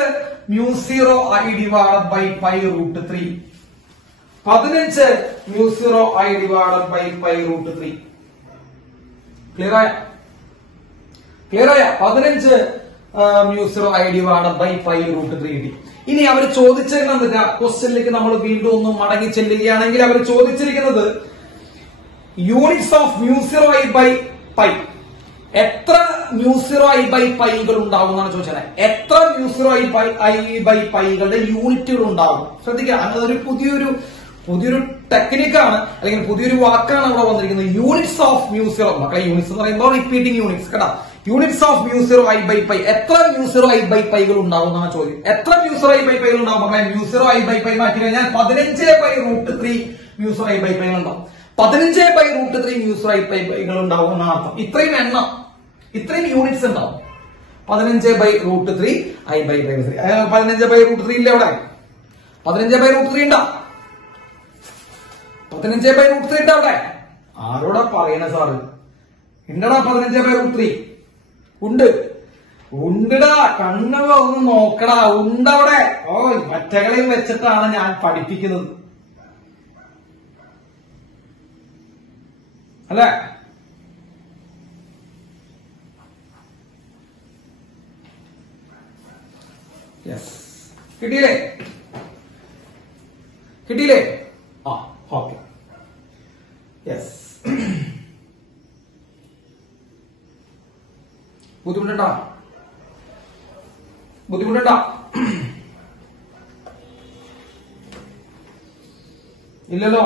μ0 I divided by π√3. 15 μ0 I divided by π√3. Clear ആയ? 15 μ0 I ഡിവൈഡഡ് ബൈ π√3 കിട്ടി. ഇനി അവർ ചോദിച്ചിരിക്കുന്നത് ക്വസ്റ്റ്യനിലേക്ക് നമ്മൾ വീണ്ടും ഒന്ന് മടങ്ങി ചെല്ലുകയാണെങ്കിൽ അവർ ചോദിച്ചിരിക്കുന്നത് യൂണിറ്റ്സ് ഓഫ് μ0 I ബൈ π. എത്ര μ0 I ബൈ പൈകൾ ഉണ്ടാവും എന്നാണ് ചോദിച്ചത്. എത്ര μ0 I ബൈ പൈകളുടെ യൂണിറ്റുകൾ ഉണ്ടാവും? ശ്രദ്ധിക്കുക. അതൊരു പുതിയൊരു ടെക്നിക്കാണ്, അല്ലെങ്കിൽ പുതിയൊരു വാക്കാണ് അവിടെ വന്നിരിക്കുന്നത്. Units of μ0. മക്കളെ യൂണിറ്റ്സ് എന്ന് പറയുമ്പോൾ റിപ്പീറ്റിംഗ് യൂണിറ്റ്സ് കേട്ടോ. Units of μ0 I by pi. എത്ര μ0 I ബൈ പൈകൾ ഉണ്ടാവും എന്നാണ് ചോദ്യം. എത്ര μ0 I ബൈ പൈകൾ ഉണ്ടാവും? മക്കളെ μ0 I ബൈ പൈ മാറ്റി കഴിഞ്ഞാൽ 15π√3 μ0 I ബൈ പൈകൾ ഉണ്ടാവും. 15π√3 μ0 I ബൈ പൈകൾ ഉണ്ടാവും എന്നാണ് അർത്ഥം. ഇത്രയും എണ്ണം, ഇത്രയും യൂണിറ്റ്സ് ഉണ്ടാവും. 15π√3 I ബൈ പൈ. 15π√3 ഇല്ല അവിടെ? 15π√3 ഉണ്ടാ? 15π√3 ഉണ്ട് അവിടെ? ആരോടാ പറയണ സാറ്? ഉണ്ടടാ 15π√3 ഉണ്ട്. ഉണ്ടടാ, കണ്ണവ ഒന്ന് നോക്കടാ, ഉണ്ടവിടെ. ഓ, മറ്റകളെയും വെച്ചിട്ടാണ് ഞാൻ പഠിപ്പിക്കുന്നത് അല്ലെ? യെസ്, കിട്ടിയില്ലേ? കിട്ടിയില്ലേ? ആ, ഓക്കെ. യെസ്. ബുദ്ധിമുട്ടുണ്ടോ? ബുദ്ധിമുട്ടുണ്ടോ? ഇല്ലല്ലോ.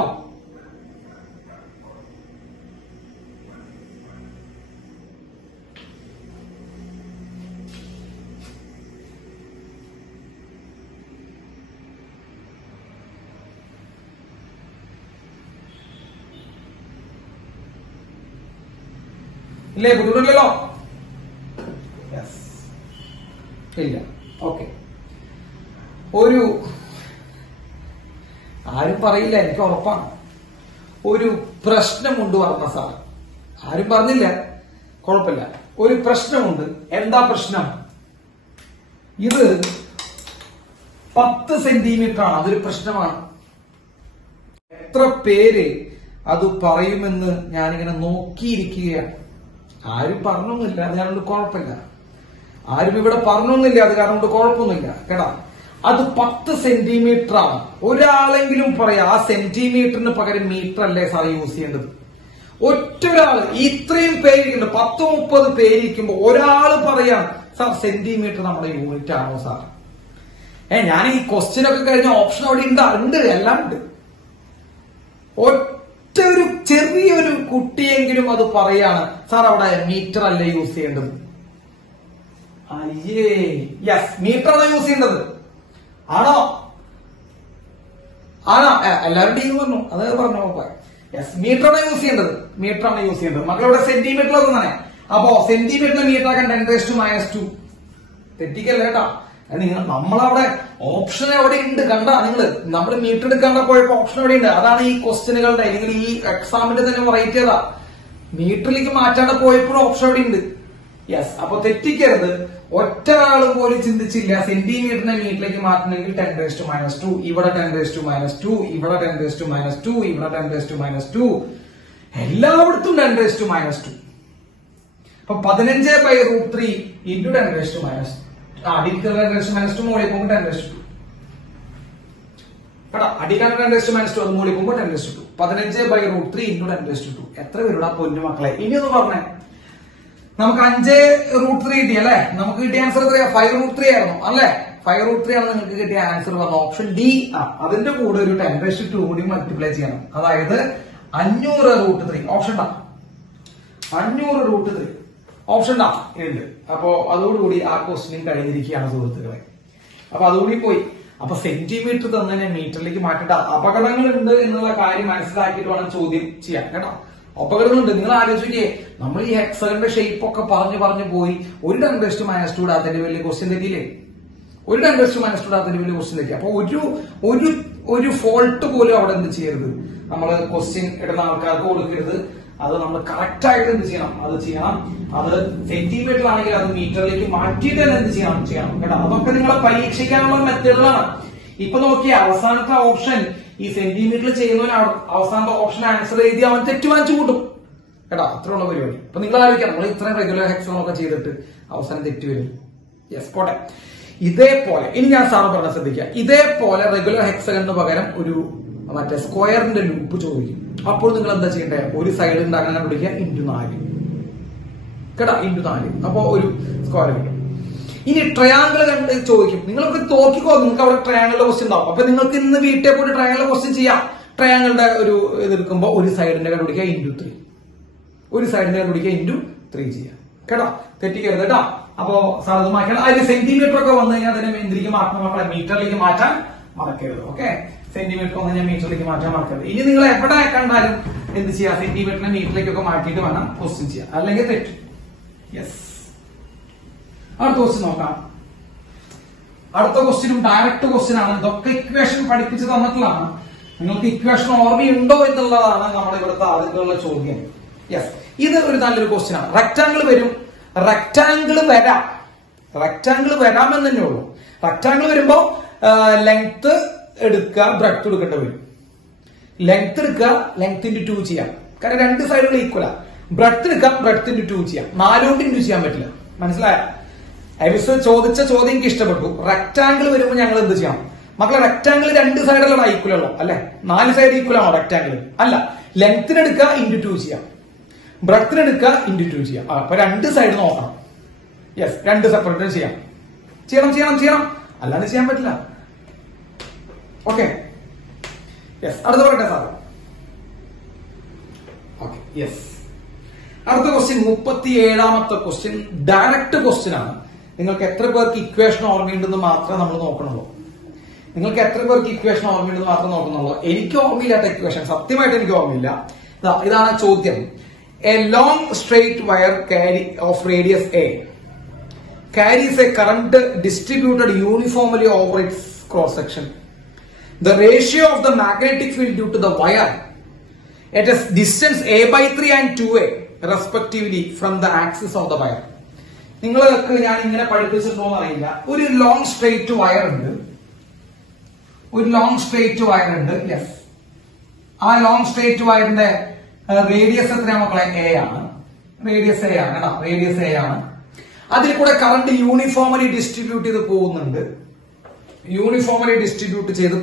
ഇല്ലേ? ബുദ്ധിമുട്ടില്ലല്ലോ? ഇല്ല. ഓക്കെ. ഒരു ആരും പറയില്ല, എനിക്ക് ഉറപ്പാണ്. ഒരു പ്രശ്നമുണ്ട് പറഞ്ഞ സാർ. ആരും പറഞ്ഞില്ല, കുഴപ്പമില്ല. ഒരു പ്രശ്നമുണ്ട്. എന്താ പ്രശ്നം? ഇത് 10 സെന്റിമീറ്റർ ആണ്. അതൊരു പ്രശ്നമാണ്. എത്ര പേര് അത് പറയുമെന്ന് ഞാനിങ്ങനെ നോക്കിയിരിക്കുകയാണ്. ആരും പറഞ്ഞൊന്നുമില്ല, അത് കാരണം കുഴപ്പമില്ല. ആരും ഇവിടെ പറഞ്ഞൊന്നുമില്ല, അത് കാരണം കൊണ്ട് കുഴപ്പമൊന്നുമില്ല കേട്ടാ. അത് 10 സെന്റിമീറ്റർ ആണ്. ഒരാളെങ്കിലും പറയാ ആ സെന്റിമീറ്ററിന് പകരം മീറ്റർ അല്ലേ സാർ യൂസ് ചെയ്യേണ്ടത്? ഒറ്റൊരാള്, ഇത്രയും പേരിക്കുന്നുണ്ട്, 10-30 പേരിക്കുമ്പോ ഒരാള് പറയാം സാർ സെന്റിമീറ്റർ നമ്മുടെ യൂണിറ്റ് ആണോ സാർ? ഞാൻ ഈ ക്വസ്റ്റ്യൻ ഒക്കെ കഴിഞ്ഞ ഓപ്ഷൻ അവിടെ ഉണ്ട്, എല്ലാം ഉണ്ട്. ഒറ്റ ഒരു ചെറിയൊരു കുട്ടിയെങ്കിലും അത് പറയാണ് സാർ അവിടെ മീറ്റർ അല്ലേ യൂസ് ചെയ്യേണ്ടത്? അയ്യേ, യെസ്, മീറ്റർ ആണോ യൂസ് ചെയ്യേണ്ടത്? ആണോ? ആണോ? എല്ലാവരും ടീം പറഞ്ഞു, അത് പറഞ്ഞു. യെസ്, മീറ്റർ ആണ് യൂസ് ചെയ്യേണ്ടത്. മീറ്റർ ആണ് യൂസ് ചെയ്യേണ്ടത്. മക്കളിവിടെ സെന്റിമീറ്റർ ഒക്കെ. അപ്പോ സെന്റിമീറ്ററിന് മീറ്റർ ആക്കാൻ 10⁻². തെറ്റിക്കല്ലേ കേട്ടാ. നിങ്ങൾ നമ്മളവിടെ ഓപ്ഷൻ എവിടെ ഉണ്ട് കണ്ടാ? നിങ്ങള് നമ്മൾ മീറ്റർ എടുക്കാണ്ട പോയപ്പോ ഓപ്ഷൻ എവിടെ ഉണ്ട്? അതാണ് ഈ ക്വസ്റ്റ്യനുകളുടെ അല്ലെങ്കിൽ ഈ എക്സാമിന്റെ തന്നെ വെറൈറ്റി ഏതാ. മീറ്ററിലേക്ക് മാറ്റാണ്ട് പോയപ്പോഴും ഓപ്ഷൻ എവിടെ ഉണ്ട്. യെസ്, അപ്പൊ തെറ്റിക്കരുത്. ഒറ്റൊരാളും പോലും ചിന്തിച്ചില്ല സെന്റിമീറ്ററിനെ മീറ്ററിലേക്ക് മാറ്റണമെങ്കിൽ 10⁻², ഇവിടെ 10⁻², ഇവിടെ 10⁻², ഇവിടെ 10⁻², എല്ലായിടത്തും 10⁻². അപ്പൊ 15/√3 ഇൻറ്റു 10⁻². അടിക്കുന്ന 10⁻², മുകളിൽ പോകുമ്പോൾ 10⁻². കേട്ടാ, അടിക്കാണ്ട് 10⁻², അത് മുകളിൽ പോകുമ്പോൾ 10⁻². 15/√3 ഇൻറ്റു 10⁻². എത്ര പേരുടെ പൊന്നു മക്കളെ? ഇനി ഒന്ന് പറഞ്ഞേ. നമുക്ക് 5√3 കിട്ടി അല്ലെ? നമുക്ക് കിട്ടിയ ആൻസർ എത്രയാ? 5√3 ആയിരുന്നു അല്ലെ? 5√3 ആണ് നിങ്ങൾക്ക് കിട്ടിയ ആൻസർ. പറഞ്ഞ ഓപ്ഷൻ ഡി. അതിന്റെ കൂടെ ഒരു 10⁻² കൂടി മൾട്ടിപ്ലൈ ചെയ്യണം. അതായത് 500√3. ഓപ്ഷൻ ഡാ. 500√3 ഓപ്ഷൻ ഡാ ഉണ്ട്. അപ്പോ അതോടുകൂടി ആ ക്വസ്റ്റ്യൻ കഴിഞ്ഞിരിക്കുകയാണ് സുഹൃത്തുക്കളെ. അപ്പൊ അതുകൂടി പോയി. അപ്പൊ സെന്റിമീറ്റർ തന്നെ മീറ്ററിലേക്ക് മാറ്റിട്ട് അപകടങ്ങളുണ്ട് എന്നുള്ള കാര്യം മനസ്സിലാക്കിയിട്ട് വേണം ചോദ്യം ചെയ്യാൻ കേട്ടോ. അപകടങ്ങളുണ്ട്. നിങ്ങൾ ആലോചിക്കേ, നമ്മൾ ഈ ഹെക്സഗന്റെ ഷേപ്പ് ഒക്കെ പറഞ്ഞു പോയി ഒരു 10⁻² ഇടാത്തതിന്റെ വലിയ ക്വസ്റ്റ്യൻ തെറ്റിയില്ലേ? ഒരു 10⁻² ഇടാത്തതിന്റെ വലിയ ക്വസ്റ്റ്യൻ തെറ്റി. അപ്പൊ ഒരു ഫോൾട്ട് പോലും അവിടെ എന്ത് ചെയ്യരുത്, നമ്മൾ ക്വസ്റ്റ്യൻ ഇടുന്ന ആൾക്കാർക്ക് കൊടുക്കരുത്. അത് നമ്മൾ കറക്റ്റ് ആയിട്ട് എന്ത് ചെയ്യണം? അത് ചെയ്യണം. അത് സെന്റിമീറ്റർ ആണെങ്കിൽ അത് മീറ്ററിലേക്ക് മാറ്റിയിട്ട് തന്നെ എന്ത് ചെയ്യണം കേട്ടോ. അതൊക്കെ നിങ്ങളെ പരീക്ഷിക്കാനുള്ള മെത്തേഡുകളാണ്. ഇപ്പൊ നോക്കിയ അവസാനത്തെ ഓപ്ഷൻ ഈ സെന്റിമീറ്ററിൽ ചെയ്യുന്നവന് അവസാനത്തെ ഓപ്ഷൻ ആൻസർ എഴുതി അവൻ തെറ്റ് വാങ്ങിച്ചു കൂട്ടും കേട്ടോ. അത്രയുള്ള പരിപാടി. അപ്പൊ നിങ്ങൾ ആലോചിക്കാം, നമ്മൾ ഇത്രയും റെഗുലർ ഹെക്സോൺ ഒക്കെ ചെയ്തിട്ട് അവസാനം തെറ്റ് വരും. യെസ്, പോട്ടെ. ഇതേപോലെ ഇനി ഞാൻ സാറ് പറഞ്ഞ ശ്രദ്ധിക്കുക. ഇതേപോലെ റെഗുലർ ഹെക്സഗണിന് പകരം ഒരു മറ്റേ സ്ക്വയറിന്റെ ലൂപ്പ് ചോദിക്കും. അപ്പോൾ നിങ്ങൾ എന്താ ചെയ്യണ്ടേ? ഒരു സൈഡ് ഉണ്ടാക്കാൻ കണ്ടുപിടിക്കുക, ×4 കേട്ടോ, ×4. അപ്പൊ ഒരു സ്ക്വയർ കിട്ടും. ഇനി ട്രയാങ്കിൾ കണ്ട് ചോദിക്കും. നിങ്ങളൊക്കെ നോക്കിക്കോ, നിങ്ങൾക്ക് അവിടെ ട്രയാങ്കിളിന്റെ ക്വസ്റ്റ്യൻ ഉണ്ടാവും. അപ്പൊ നിങ്ങൾക്ക് ഇന്ന് വീട്ടിൽ പോയിട്ട് ട്രയാങ്കിൾ ക്വസ്റ്റ്യൻ ചെയ്യാം. ട്രയാങ്കിളിന്റെ ഒരു ഇതെടുക്കുമ്പോൾ ഒരു സൈഡിന്റെ കണ്ടുപിടിക്കുക ×3, ഒരു സൈഡിന്റെ കണ്ടുപിടിക്കുക ×3 ചെയ്യാം കേട്ടോ. തെറ്റിക്കരുത് കേട്ടോ. അപ്പോ സാർ അത് മാറ്റണം. അതിന് സെന്റിമീറ്റർ ഒക്കെ വന്നു കഴിഞ്ഞാൽ അതിനെ എന്തിലേക്ക് മാറ്റണം മക്കളെ? മീറ്ററിലേക്ക് മാറ്റാൻ മറക്കരുത്. ഓക്കെ, സെന്റിമീറ്റർ വന്നു കഴിഞ്ഞാൽ മീറ്ററിലേക്ക് മാറ്റാൻ മറക്കരുത്. ഇനി നിങ്ങൾ എവിടെ കണ്ടാലും എന്ത് ചെയ്യാം? സെന്റിമീറ്ററിനെ മീറ്ററിലേക്കൊക്കെ മാറ്റിയിട്ട് വേണം ക്വസ്റ്റ്യൻ ചെയ്യാം, അല്ലെങ്കിൽ തെറ്റും. യെസ്, അടുത്ത ക്വസ്റ്റ്യൻ നോക്കാം. അടുത്ത ക്വസ്റ്റ്യനും ഡയറക്റ്റ് ക്വസ്റ്റ്യൻ ആണ്. ഇതൊക്കെ ഇക്വേഷൻ പഠിപ്പിച്ച് തന്നിട്ടുള്ളതാണ്. നിങ്ങൾക്ക് ഇക്വേഷൻ ഓർമ്മയുണ്ടോ എന്നുള്ളതാണ് നമ്മുടെ ഇവിടുത്തെ ആദ്യമുള്ള ചോദ്യം. യെസ്, ഇത് ഒരു നല്ലൊരു ക്വസ്റ്റ്യൻ ആണ്. റെക്ടാംഗിൾ വരും, റെക്ടാംഗിൾ വരാം. റെക്ടാംഗിൾ വരാമെന്ന് തന്നെ ഉള്ളൂ. റെക്ടാംഗിൾ വരുമ്പോ ലെങ്ത് എടുക്കുക, ബ്രെഡ്ത്ത് എടുക്കേണ്ടി വരും. ലെങ്ത് എടുക്കുക, ലെങ്ത് ഇൻറ്റു 2 ചെയ്യാം, കാരണം രണ്ട് സൈഡുകൾ ഈക്വലാ. ബ്രെഡ്ത്ത് എടുക്കാം, ബ്രെഡ്ത്ത് ഇൻറ്റു 2 ചെയ്യാം. 4 കൊണ്ട് ഇൻറ്റു ചെയ്യാൻ പറ്റില്ല. മനസ്സിലായ? ചോദിച്ച ചോദ്യം എനിക്ക് ഇഷ്ടപ്പെട്ടു. റെക്ടാംഗിൾ വരുമ്പോൾ ഞങ്ങൾ എന്ത് ചെയ്യണം മക്കളെ? റെക്ടാംഗിൾ രണ്ട് സൈഡുകളാണ് ഈക്വൽ ഉള്ളൂ അല്ലെ? 4 സൈഡ് ഈക്വൽ ആണോ റെക്ടാംഗിൾ? അല്ല. ലെങ്ത്തിന് എടുക്കുക, ഇൻറ്റു 2 ചെയ്യാം. ബ്രെഡ്ത്തിന് എടുക്കുക, ഇൻറ്റു 2 ചെയ്യാം. അപ്പൊ രണ്ട് സൈഡ് നോക്കണം. യെസ്, രണ്ട് സെപ്പറേറ്റ് ചെയ്യാം. ചെയ്യണം, അല്ലാതെ ചെയ്യാൻ പറ്റില്ല. Okay, yes. അടുത്ത പറയട്ടെ സാർ? Okay, yes. അടുത്ത ക്വസ്റ്റ്യൻ 37ാമത്തെ ക്വസ്റ്റ്യൻ ഡയറക്റ്റ് ക്വസ്റ്റ്യൻ ആണ്. നിങ്ങൾക്ക് എത്ര പേർക്ക് ഇക്വേഷൻ ഓർമ്മയുണ്ടെന്ന് മാത്രമേ നമ്മൾ നോക്കണുള്ളൂ. എനിക്ക് ഓർമ്മയില്ലാത്ത ഇക്വേഷൻ, സത്യമായിട്ട് എനിക്ക് ഓർമ്മയില്ല. ഇതാണ് ചോദ്യം. A long straight wire of radius A carries a current distributed uniformly over its cross section. The ratio of the magnetic field due to the wire at a distance a/3 and 2a respectively from the axis of the wire. നിങ്ങൾക്ക് ഞാൻ ഇങ്ങനെ പഠിപ്പിച്ചിട്ടുണ്ടോ അറിയില്ല. ഒരു long straight wire ഉണ്ട്. Yes, ആ long straight വയറിന്റെ radius എത്രയാണ് മക്കളെ? എ ആണ്. റേഡിയസ് എ ആണ്. അതിൽ കൂടെ കറണ്ട് യൂണിഫോമലി ഡിസ്ട്രിബ്യൂട്ട് ചെയ്ത്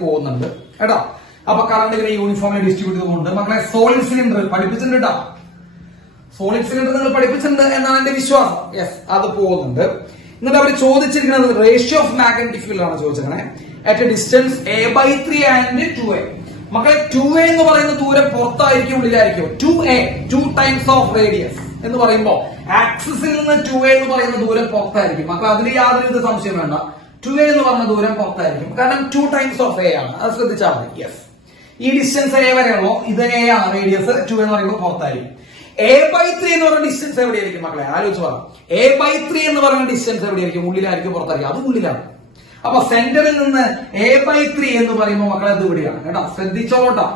പോകുന്നുണ്ട്. കേട്ടോ? അപ്പൊ കറണ്ട് ഇങ്ങനെ യൂണിഫോമലി ഡിസ്ട്രിബ്യൂട്ട് ചെയ്ത് പോകുന്നുണ്ട്. മക്കളെ സോളിഡ് സിലിണ്ടർ പഠിപ്പിച്ചിട്ടുണ്ട്. സോളിഡ് സിലിണ്ടർ നിങ്ങൾ പഠിപ്പിച്ചിട്ടുണ്ട് എന്നാണ് എന്റെ വിശ്വാസം. യെസ്, അത് പോകുന്നുണ്ട്. എന്നിട്ട് അവർ ചോദിച്ചിരിക്കുന്നത് റേഷ്യോ ഓഫ് മാഗ്നറ്റിക് ഫീൽഡ് ആണ് ചോദിച്ചിരിക്കുന്നത്. At A distance a/3 and 2a. മക്കളെ 2a എന്ന് പറയുന്ന ദൂരം പുറത്തായിരിക്കും ഉള്ളിലായിരിക്കും? 2a 2 ടൈംസ് ഓഫ് റേഡിയസ് എന്ന് പറയുമ്പോൾ ആക്സിസിൽ നിന്ന് 2a എന്ന് പറയുന്ന ദൂരം പുറത്തായിരിക്കും. മക്കളെ അതിൽ യാതൊരു സംശയം വേണ്ട. 2a എന്ന് പറഞ്ഞ ദൂരം പുറത്തായിരിക്കും, കാരണം 2 ടൈംസ് ഓഫ് a ആണ്. അത് ശ്രദ്ധിച്ചാൽ മതി. യെസ്, ഈ ഡിസ്റ്റൻസ് a വരെയുള്ളൂ. ഇത് a ആണ് റേഡിയസ്. 2a എന്ന് പറയുമ്പോൾ പുറത്തായിരിക്കും. a/3 എന്ന് പറയുന്ന ഡിസ്റ്റൻസ് എവിടെയായിരിക്കും മക്കളെ? ആലോചിച്ച് പറ. a/3 എന്ന് പറയുന്ന ഡിസ്റ്റൻസ് എവിടെയായിരിക്കും? ഉള്ളിലായിരിക്കും, പുറത്തായിരിക്കും? അത് ഉള്ളിലാണ്. അപ്പൊ സെന്ററിൽ നിന്ന് a/3 എന്ന് പറയുമ്പോൾ മക്കളെ അത് ഇവിടെയാണ്. കേട്ടോ? ശ്രദ്ധിച്ചോട്ടോ.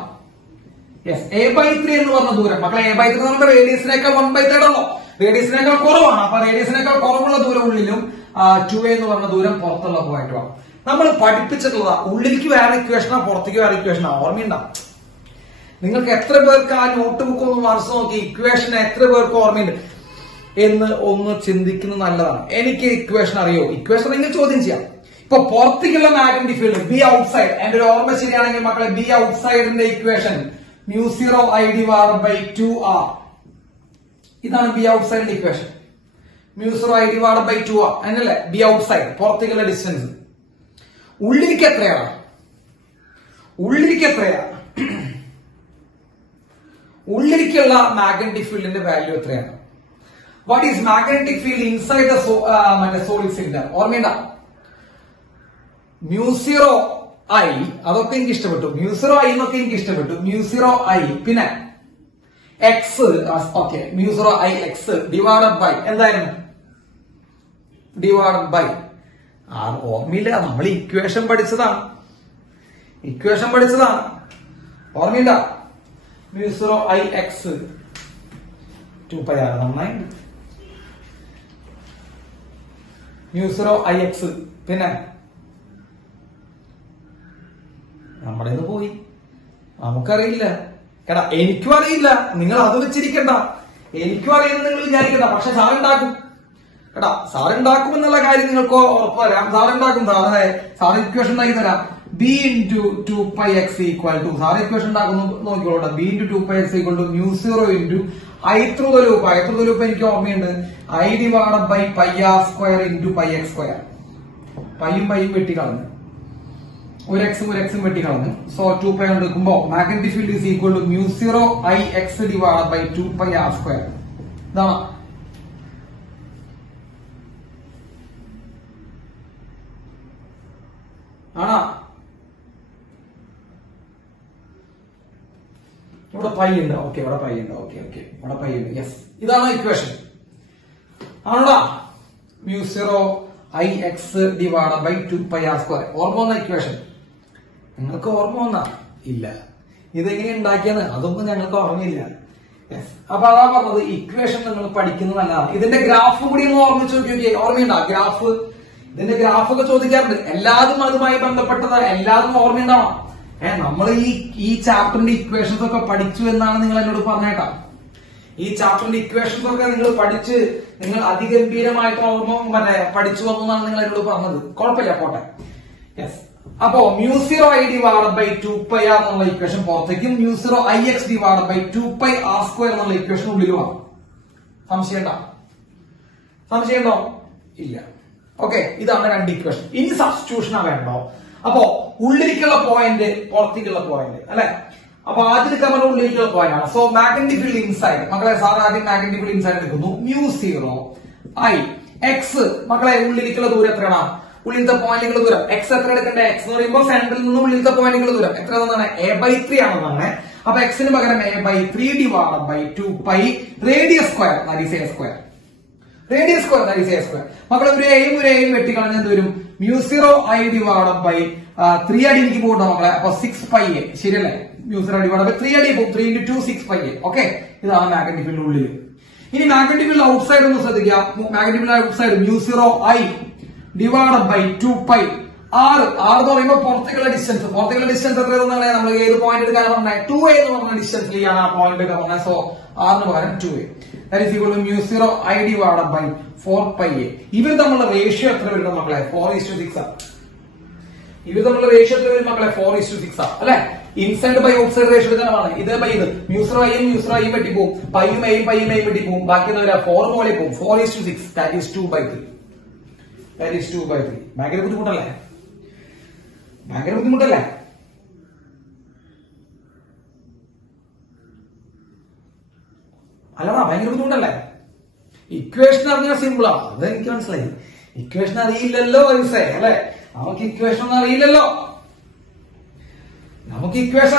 യെസ്, a/3 എന്ന് പറഞ്ഞ ദൂരം മക്കളെ, a/3 നമ്മുടെ റേഡിയസിനേക്കാൾ 1/3 ആണോ? റേഡിയസിനേക്കാൾ കുറവാണ്. അപ്പൊ റേഡിയസിനേക്കാൾ കുറവുള്ള ദൂരം ഉള്ളിലും 2a എന്ന് പറഞ്ഞ ദൂരം പുറത്തുള്ള പോയിട്ടുമാണ്. നമ്മൾ പഠിപ്പിച്ചിട്ടുള്ള ഉള്ളിലേക്ക് വേറെ ഇക്വേഷനാ, പുറത്തേക്ക് വേറെ ഇക്വേഷനാ. ഓർമ്മയുണ്ടാവും നിങ്ങൾക്ക്? എത്ര പേർക്ക് ആ നോട്ട് ബുക്ക് ഒന്ന് മറിച്ച് നോക്കി ഇക്വേഷൻ എത്ര പേർക്ക് ഓർമ്മയുണ്ട് എന്ന് ഒന്ന് ചിന്തിക്കുന്നത് നല്ലതാണ്. എനിക്ക് ഇക്വേഷൻ അറിയോ? ഇക്വേഷൻ നിങ്ങൾ ചോദ്യം ചെയ്യാം. ഇപ്പൊ പുറത്തേക്കുള്ള മാഗ്നറ്റിക് ഫീൽഡ് ബി ഔട്ട്സൈഡ്. എന്റെ ഒരു ഓർമ്മ ശരിയാണെങ്കിൽ മക്കളെ, ബി ഔട്ട്സൈഡിന്റെ ഇക്വേഷൻ μ0I/2r. ഇതാണ് ബി ഔട്ട്സൈഡിന്റെ ഇക്വേഷൻ. μ0I/2r അങ്ങനല്ലേ? ബി ഔട്ട്സൈഡ് പുറത്തേക്കുള്ള ഡിസ്റ്റൻസ്. ഉള്ളിലേക്ക് എത്രയാണ്? ഉള്ളിലേക്കുള്ള മാഗ്നറ്റിക് ഫീൽഡിന്റെ വാല്യൂ എത്രയാണ്? What is magnetic field inside the solid cylinder? ഓർമ്മയുണ്ട? μ0I അതൊക്കെ എനിക്ക് ഇഷ്ടപ്പെട്ടു. μ0I എന്നൊക്കെ എനിക്ക് ഇഷ്ടപ്പെട്ടു. μ0I പിന്നെ X. Okay, μ0I x divided by എന്തായിരുന്നു? Divided by R. ഓർമ്മയില്ല, നമ്മൾ ഇക്വേഷൻ പഠിച്ചതാണ്. ഓർമ്മയില്ല? μ0I x 2πr. നന്നായി. μ0I x പിന്നെ നമ്മുടെ പോയി, നമുക്കറിയില്ല. കേട്ടാ? എനിക്കും അറിയില്ല. നിങ്ങൾ അത് വെച്ചിരിക്കണ്ട. എനിക്കും അറിയുന്നത് നിങ്ങൾ വിചാരിക്കണ്ട. പക്ഷെ സാറുണ്ടാക്കും. കേട്ടാ? സാറുണ്ടാക്കുമെന്നുള്ള കാര്യം നിങ്ങൾക്ക് ഉറപ്പ് തരാം. സാറുണ്ടാക്കും. സാറ് ഇക്വേഷൻ ഉണ്ടാക്കി തരാം. b into 2πx equal to, sir equation ഉണ്ടാക്കുന്നു നോക്കിക്കോളൂ. b into 2πx equal to μ0 into I through the loop. എനിക്ക് ഓർമ്മയുണ്ട്. I divided by pi r square into pi x square. പൈയും വെട്ടിക്കളഞ്ഞു, ഒരു എക്സും വെട്ടിക്കളഞ്ഞു. സോ 2π എടുക്കുമ്പോ magnetic field is equal to μ0I x divided by 2π r square. ഇതാണ്. ആണോ? ഇവിടെ pi ഉണ്ട്. Okay, ഇവിടെ പൈ ഉണ്ട്. യെസ്, ഇതാണ് equation. ആണോടാ? μ0I x divided by 2π r square. ഓർമ്മ വന്ന ഇക്വേഷൻ? നിങ്ങൾക്ക് ഓർമ്മ വന്ന? ഇല്ല. ഇതെങ്ങനെ ഉണ്ടാക്കിയെന്ന് അതൊന്നും ഞങ്ങൾക്ക് ഓർമ്മയില്ല. അപ്പൊ അതാ പറഞ്ഞത് ഇക്വേഷൻ നിങ്ങൾ പഠിക്കുന്നത് നല്ലതാണ്. ഇതിന്റെ ഗ്രാഫ് കൂടി ഒന്ന് ഓർമ്മിച്ച് നോക്കി. ഓർമ്മയുണ്ടോ ഗ്രാഫ്? ഇതിന്റെ ഗ്രാഫൊക്കെ ചോദിക്കാറുണ്ട്. എല്ലാതും അതുമായി ബന്ധപ്പെട്ടത്, എല്ലാതും ഓർമ്മയുണ്ടാവണം. നമ്മൾ ഈ ചാപ്റ്ററിന്റെ ഇക്വേഷൻസ് ഒക്കെ പഠിച്ചു എന്നാണ് നിങ്ങൾ എന്നോട് പറഞ്ഞേട്ടാ. ഈ ചാപ്റ്ററിന്റെ ഇക്വേഷൻസ് ഒക്കെ നിങ്ങൾ പഠിച്ച് നിങ്ങൾ അതിഗംഭീരമായിട്ട് ഓർമ്മ പഠിച്ചു വന്നു എന്നാണ് നിങ്ങൾ എന്നോട് പറഞ്ഞത്. കുഴപ്പമില്ല, പോട്ടെ. യെസ്. അപ്പോ μ0i ഡിവൈഡഡ് ബൈ 2πr എന്നുള്ള ഇക്വേഷൻ പുറത്തേക്കും μ0ix ഡിവൈഡഡ് ബൈ 2πr² എന്നുള്ള ഇക്വേഷൻ ഉള്ളിലുമാണ്. സംശയമുണ്ടോ? ഇല്ല. ഓക്കെ, ഇതാണ് രണ്ട് ഇക്വേഷൻ. ഇനി സബ്സ്റ്റിറ്റ്യൂഷനാ വേണ്ടോ? അപ്പോ ഉള്ളിലേക്കുള്ള പോയിന്റ്, പുറത്തേക്കുള്ള പോയിന്റ് അല്ലെ. അപ്പൊ ആദ്യം എടുക്കാൻ പറഞ്ഞ ഉള്ളിലേക്കുള്ള പോയിന്റ് ആണ്. സോ മാഗ്നറ്റിക് ഫീൽഡ് ഇൻസൈഡ്, മക്കളെ സാർ ആദ്യം മാഗ്നറ്റിക് ഫീൽഡ് ഇൻസൈഡ് എടുക്കുന്നു. μ0i x, മക്കളെ ഉള്ളിലേക്കുള്ള ദൂരം എത്രയാണ്? ഉള്ളിലത്തെ പോയിന്റുകളുടെ ദൂരം എക്സ് എത്ര എടുക്കണ്ടേ? എക്സ് എന്ന് പറയുമ്പോൾ സെന്ററിൽ നിന്ന് ഉള്ളിലത്തെ പോയിന്റുകളുടെ ദൂരം എത്ര എന്നാണ്? a/3 ആണെന്നാണ്. അപ്പൊ എക്സിന് പകരം a/3 divided by 2π radius square, that is a square. Radius square, that is a square. മക്കളെ ഒരു എയും വെട്ടിക്കളഞ്ഞ എന്ത് വരും? μ0i ഡിവൈഡഡ് ബൈ 3 അടി എനിക്ക് പോകട്ടോ മക്കളെ. അപ്പൊ 6πa, ശരിയല്ലേ? μ0 ഡിവൈഡഡ് ബൈ 3 അടി പോകും. 3 × 2 6πa. ഓക്കെ, ഇതാണ് മാഗ്നറ്റിക് ഫീൽഡ് ഉള്ളിൽ. ഇനി മാഗ്നറ്റിക് ഫീൽഡ് ഔട്ട്സൈഡ് ഒന്ന് ശ്രദ്ധിക്കുക. Magnetic field outside μ0i divided by 2π r. r എന്ന് പറയുമ്പോൾ പുറത്തേക്കുള്ള ഡിസ്റ്റൻസ്. പുറത്തേക്കുള്ള ഡിസ്റ്റൻസ് എത്ര എന്നാണ് നമ്മൾ ഏത് പോയിന്റ് എടുക്കാൻ പറഞ്ഞത്? 2a എന്ന് പറഞ്ഞ ഡിസ്റ്റൻസിലാണ് ആ പോയിന്റ് എടുക്കാൻ പറഞ്ഞത്. സോ r ന് പകരം 2a. That is equal to μ0i divided by 4πa. ഇവർ തമ്മിലുള്ള റേഷ്യോ എത്ര വരും മക്കളെ? 4:6 ആണ്. ഇവർ തമ്മിലുള്ള റേഷ്യോ എത്ര വരും മക്കളെ? 4:6 ആണ് അല്ലെ. ഇൻസൈഡ് ബൈ ഔട്ട്സൈഡ് റേഷ്യോ എടുക്കാനാണ്. ഇത് ബൈ ഇത് μ0i വെട്ടിപ്പോവും, പൈയും എയും വെട്ടിപ്പോവും. ബാക്കി എന്താ വരാ? 4 പോലെ പോകും. 4:6, that is 2/3. That is 2/3. ഭയങ്കര ബുദ്ധിമുട്ടല്ലേ? അല്ലടാ, ഭയങ്കര ബുദ്ധിമുട്ടല്ലേ? ഇക്വേഷൻ അറിഞ്ഞാൽ സിമ്പിളാ. അതെനിക്ക് മനസ്സിലായി. ഇക്വേഷൻ അറിയില്ലല്ലോ വയസ്സേ അല്ലെ. നമുക്ക് ഇക്വേഷൻ ഒന്നും അറിയില്ലല്ലോ. ഇക്വേഷൻ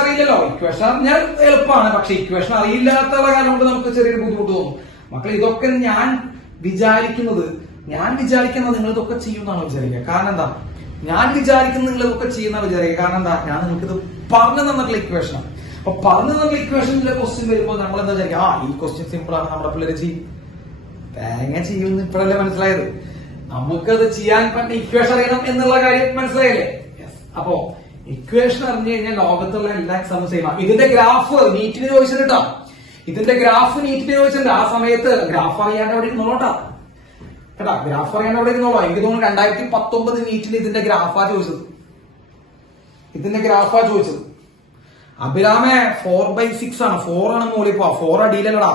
അറിഞ്ഞാൽ എളുപ്പമാണ്. പക്ഷെ ഇക്വേഷൻ അറിയില്ലാത്ത കാര്യം കൊണ്ട് നമുക്ക് ചെറിയൊരു ബുദ്ധിമുട്ട് തോന്നും. മക്കളെ, ഇതൊക്കെ ഞാൻ വിചാരിക്കുന്നത് നിങ്ങൾ ഇതൊക്കെ ചെയ്യുന്നതാണ് വിചാരിക്കുക. കാരണം എന്താ? ഞാൻ വിചാരിക്കുന്നത് നിങ്ങൾ ഇതൊക്കെ ചെയ്യുന്ന വിചാരിക്കുക. കാരണം എന്താ? ഞാൻ നിങ്ങൾക്കിത് പറഞ്ഞു തന്നിട്ടുള്ള ഇക്വേഷനാണ്. അപ്പൊ പറഞ്ഞു തന്ന ഇക്വേഷനിലെ ക്വസ്റ്റ്യൻ വരുമ്പോൾ നമ്മൾ എന്താ വിചാരിക്കുക? ഈ ക്വസ്റ്റ്യൻ സിമ്പിൾ ആണ്, നമ്മുടെ പിള്ളേര് ചെയ്യും. തേങ്ങ ചെയ്യുമെന്ന് ഇപ്പോഴല്ലേ മനസ്സിലായത്. നമുക്കത് ചെയ്യാൻ പറ്റുന്ന ഇക്വേഷൻ അറിയണം എന്നുള്ള കാര്യം മനസ്സിലായില്ലേ? അപ്പോ ഇക്വേഷൻ അറിഞ്ഞു കഴിഞ്ഞാൽ ലോകത്തുള്ള എല്ലാ എക്സാമും ചെയ്യണം. ഇതിന്റെ ഗ്രാഫ് നീറ്റിന് ചോദിച്ചിട്ടാ. ആ സമയത്ത് ഗ്രാഫ് അറിയാണ്ട് അവിടെ ഇരുന്നോട്ടാ കേട്ടാ. ഗ്രാഫ് അറിയാണ്ട് അവിടെ ഇരുന്നോളൂ. എനിക്ക് തോന്നുന്നു 2019 നീറ്റിൽ ഇതിന്റെ ഗ്രാഫാ ചോദിച്ചത്. അഭിരാമെ 4/6 ആണ്. 4 ആണ് മുകളിൽ പോവാ. 4 അടിയിലല്ലടാ.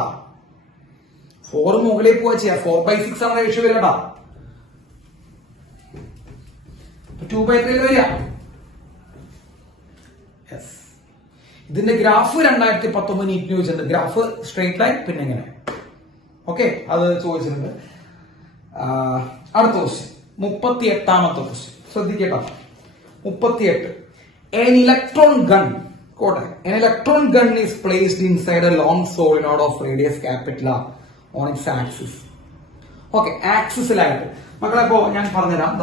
4 മുകളിൽ പോവാ ചെയ്യാ. 4/6 ആണ് റേഷ്യോ വരട്ടാ. 2/3 വരിക. ഇതിന്റെ ഗ്രാഫ് 2019 നീറ്റിന് ചോദിച്ചിട്ടുണ്ട്. ഗ്രാഫ് സ്ട്രെയിറ്റ് ലൈൻ പിന്നെ എങ്ങനെ? ഓക്കെ, അത് ചോദിച്ചിട്ടുണ്ട്. അടുത്ത question 38ാമത്തെ question ശ്രദ്ധിക്കട്ടോ. 38. An electron gun is placed inside a long solenoid of radius capital R on its axis. Okay, ആക്സിസിലായിട്ട് മക്കളെ. അപ്പോ ഞാൻ പറഞ്ഞുതരാം.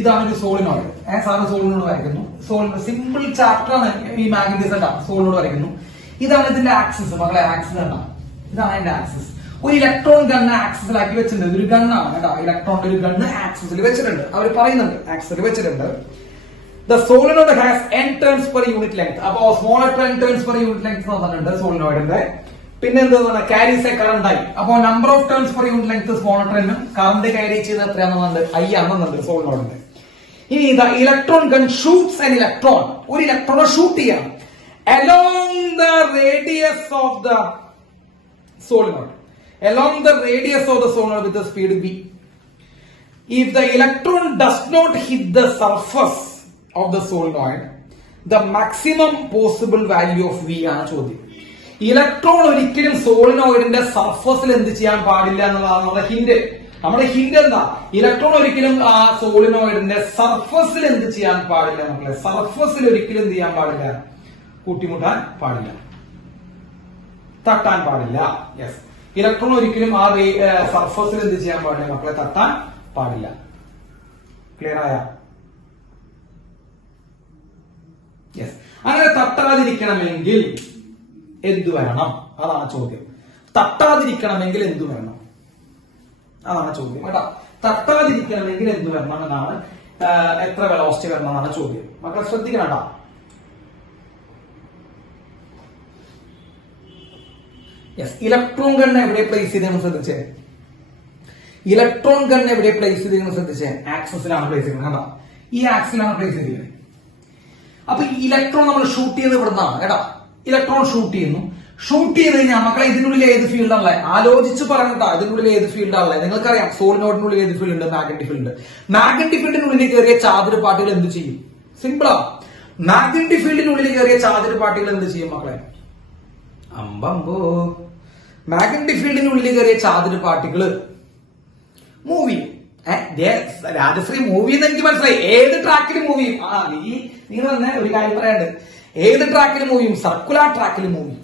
ഇതാണ് ഒരു സോളിനോയിഡ്. സാറിന് സോളിനോട് വരയ്ക്കുന്നു. സിമ്പിൾ ചാപ്റ്റർ ആണ് ഈ മാഗ്നറ്റിസം. സോളിനോട് വരയ്ക്കുന്നു. ഇതാണ് ഇതിന്റെ ആക്സിസ് മക്കളെ. ആക്സിസ് കണ്ടാ, ഇതാണ് അതിന്റെ ആക്സിസ്. ഒരു ഇലക്ട്രോൺ ഗണ്ണ് ആക്സിസിലാക്കി വെച്ചിട്ടുണ്ട്. ഇതൊരു ഗണ്ണാണ് കേട്ടോ. ഇലക്ട്രോണിന്റെ ഒരു ഗണ്ണ് ആക്സിസിൽ വെച്ചിട്ടുണ്ട്. അവർ പറയുന്നുണ്ട് ആക്സിസിൽ വെച്ചിട്ടുണ്ട്. The solenoid has n turns per unit length. അപ്പോ smaller 10 turns per unit length തന്നിട്ടുണ്ട് സോളിനോയിഡിന്റെ. പിന്നെ എന്താണ്? carries a current I. അപ്പോ number of turns per unit length smaller 10, current carry ചെയ്യുന്ന എത്രയാണെന്നുണ്ട്? I ആണെന്നുണ്ട് സോളിനോയിഡിന്റെ. ഇനി the electron gun shoots an electron. ഒരു ഇലക്ട്രോണെ shoot ചെയ്യാം along the radius of the solenoid. With the speed v. If the electron does not hit the surface of the solenoid, the maximum possible value of v ആണ് ചോദ്യം. Electron ഒരിക്കലും സോളിനോയിഡിന്റെ സർഫസിൽ എന്ത് ചെയ്യാൻ പാടില്ല എന്നുള്ളതാണ് നമ്മുടെ ഹിന്റ്. എന്താ? ഇലക്ട്രോൺ ഒരിക്കലും ആ സോളിനോയിഡിന്റെ സർഫസിൽ എന്ത് ചെയ്യാൻ പാടില്ല മക്കളെ? സർഫസിൽ ഒരിക്കലും എന്ത് ചെയ്യാൻ പാടില്ല? കൂട്ടിമുട്ടാൻ പാടില്ല, തട്ടാൻ പാടില്ല. യെസ്, ഇലക്ട്രോൺ ഒരിക്കലും ആ സർഫസിൽ എന്ത് ചെയ്യാൻ പാടില്ല മക്കളെ? തട്ടാൻ പാടില്ല. ക്ലിയർ ആയ? യെസ്. അങ്ങനെ തട്ടാതിരിക്കണമെങ്കിൽ എന്ത് വേണം? അതാണ് ചോദ്യം. തട്ടാതിരിക്കണമെങ്കിൽ എന്തു വേണം? അതാണ് ചോദ്യം കേട്ടോ. തട്ടാതിരിക്കണമെങ്കിൽ എന്ത് വരണം എന്നാണ്, എത്ര വെലോസിറ്റി വരണം എന്നാണ് ചോദ്യം. മക്കളെ ശ്രദ്ധിക്കണം കേട്ടോ. യെസ്, ഇലക്ട്രോൺ ഗൺ എവിടെ പ്ലേസ് ചെയ്തെന്ന് ശ്രദ്ധിച്ചേ. ഇലക്ട്രോൺ ഗൺ എവിടെ പ്ലേസ് ചെയ്തെന്ന് ശ്രദ്ധിച്ചേ. ആക്സിസിലാണ് പ്ലേസ് ചെയ്യുന്നത് കേട്ടോ. ഈ ആക്സിലാണ് പ്ലേസ് ചെയ്തിരിക്കുന്നത്. അപ്പൊ ഇലക്ട്രോൺ നമ്മൾ ഷൂട്ട് ചെയ്യുന്നത് ഇവിടുന്നാണ് കേട്ടോ. ഇലക്ട്രോൺ ഷൂട്ട് ചെയ്യുന്നു. ഷൂട്ട് ചെയ്ത് കഴിഞ്ഞാൽ മക്കളെ ഇതിനുള്ളിൽ ഏത് ഫീൽഡാണല്ലേ? ആലോചിച്ച് പറഞ്ഞിട്ടാ ഇതിനുള്ളിൽ ഏത് ഫീൽഡാണല്ലേ? നിങ്ങൾക്കറിയാം സോളിനോഡിനുള്ളിൽ ഏത് ഫീൽഡ് ഉണ്ട്? Magnetic field. മാഗ്നറ്റിക് ഫീൽഡിനുള്ളിൽ കയറിയ ചാർജ്ഡ് പാർട്ടികൾ എന്ത് ചെയ്യും? സിമ്പിളാ. മാഗ്നറ്റിക് ഫീൽഡിനുള്ളിൽ കയറിയ ചാർജ്ഡ് പാർട്ടികൾ എന്ത് ചെയ്യും മക്കളെ? അമ്പമ്പോ. മാഗ്നറ്റിക് ഫീൽഡിനുള്ളിൽ കയറിയ ചാർജ്ഡ് പാർട്ടികൾ മൂവ് ചെയ്യും. രാജശ്രീ മൂവ് ചെയ്യുന്ന എനിക്ക് മനസ്സിലായി. ഏത് ട്രാക്കിൽ മൂവ് ചെയ്യും? നിങ്ങൾ തന്നെ ഒരു കാര്യം പറയാണ്ട്. ഏത് ട്രാക്കിൽ മൂവ് ചെയ്യും? സർക്കുലർ ട്രാക്കിൽ മൂവ് ചെയ്യും.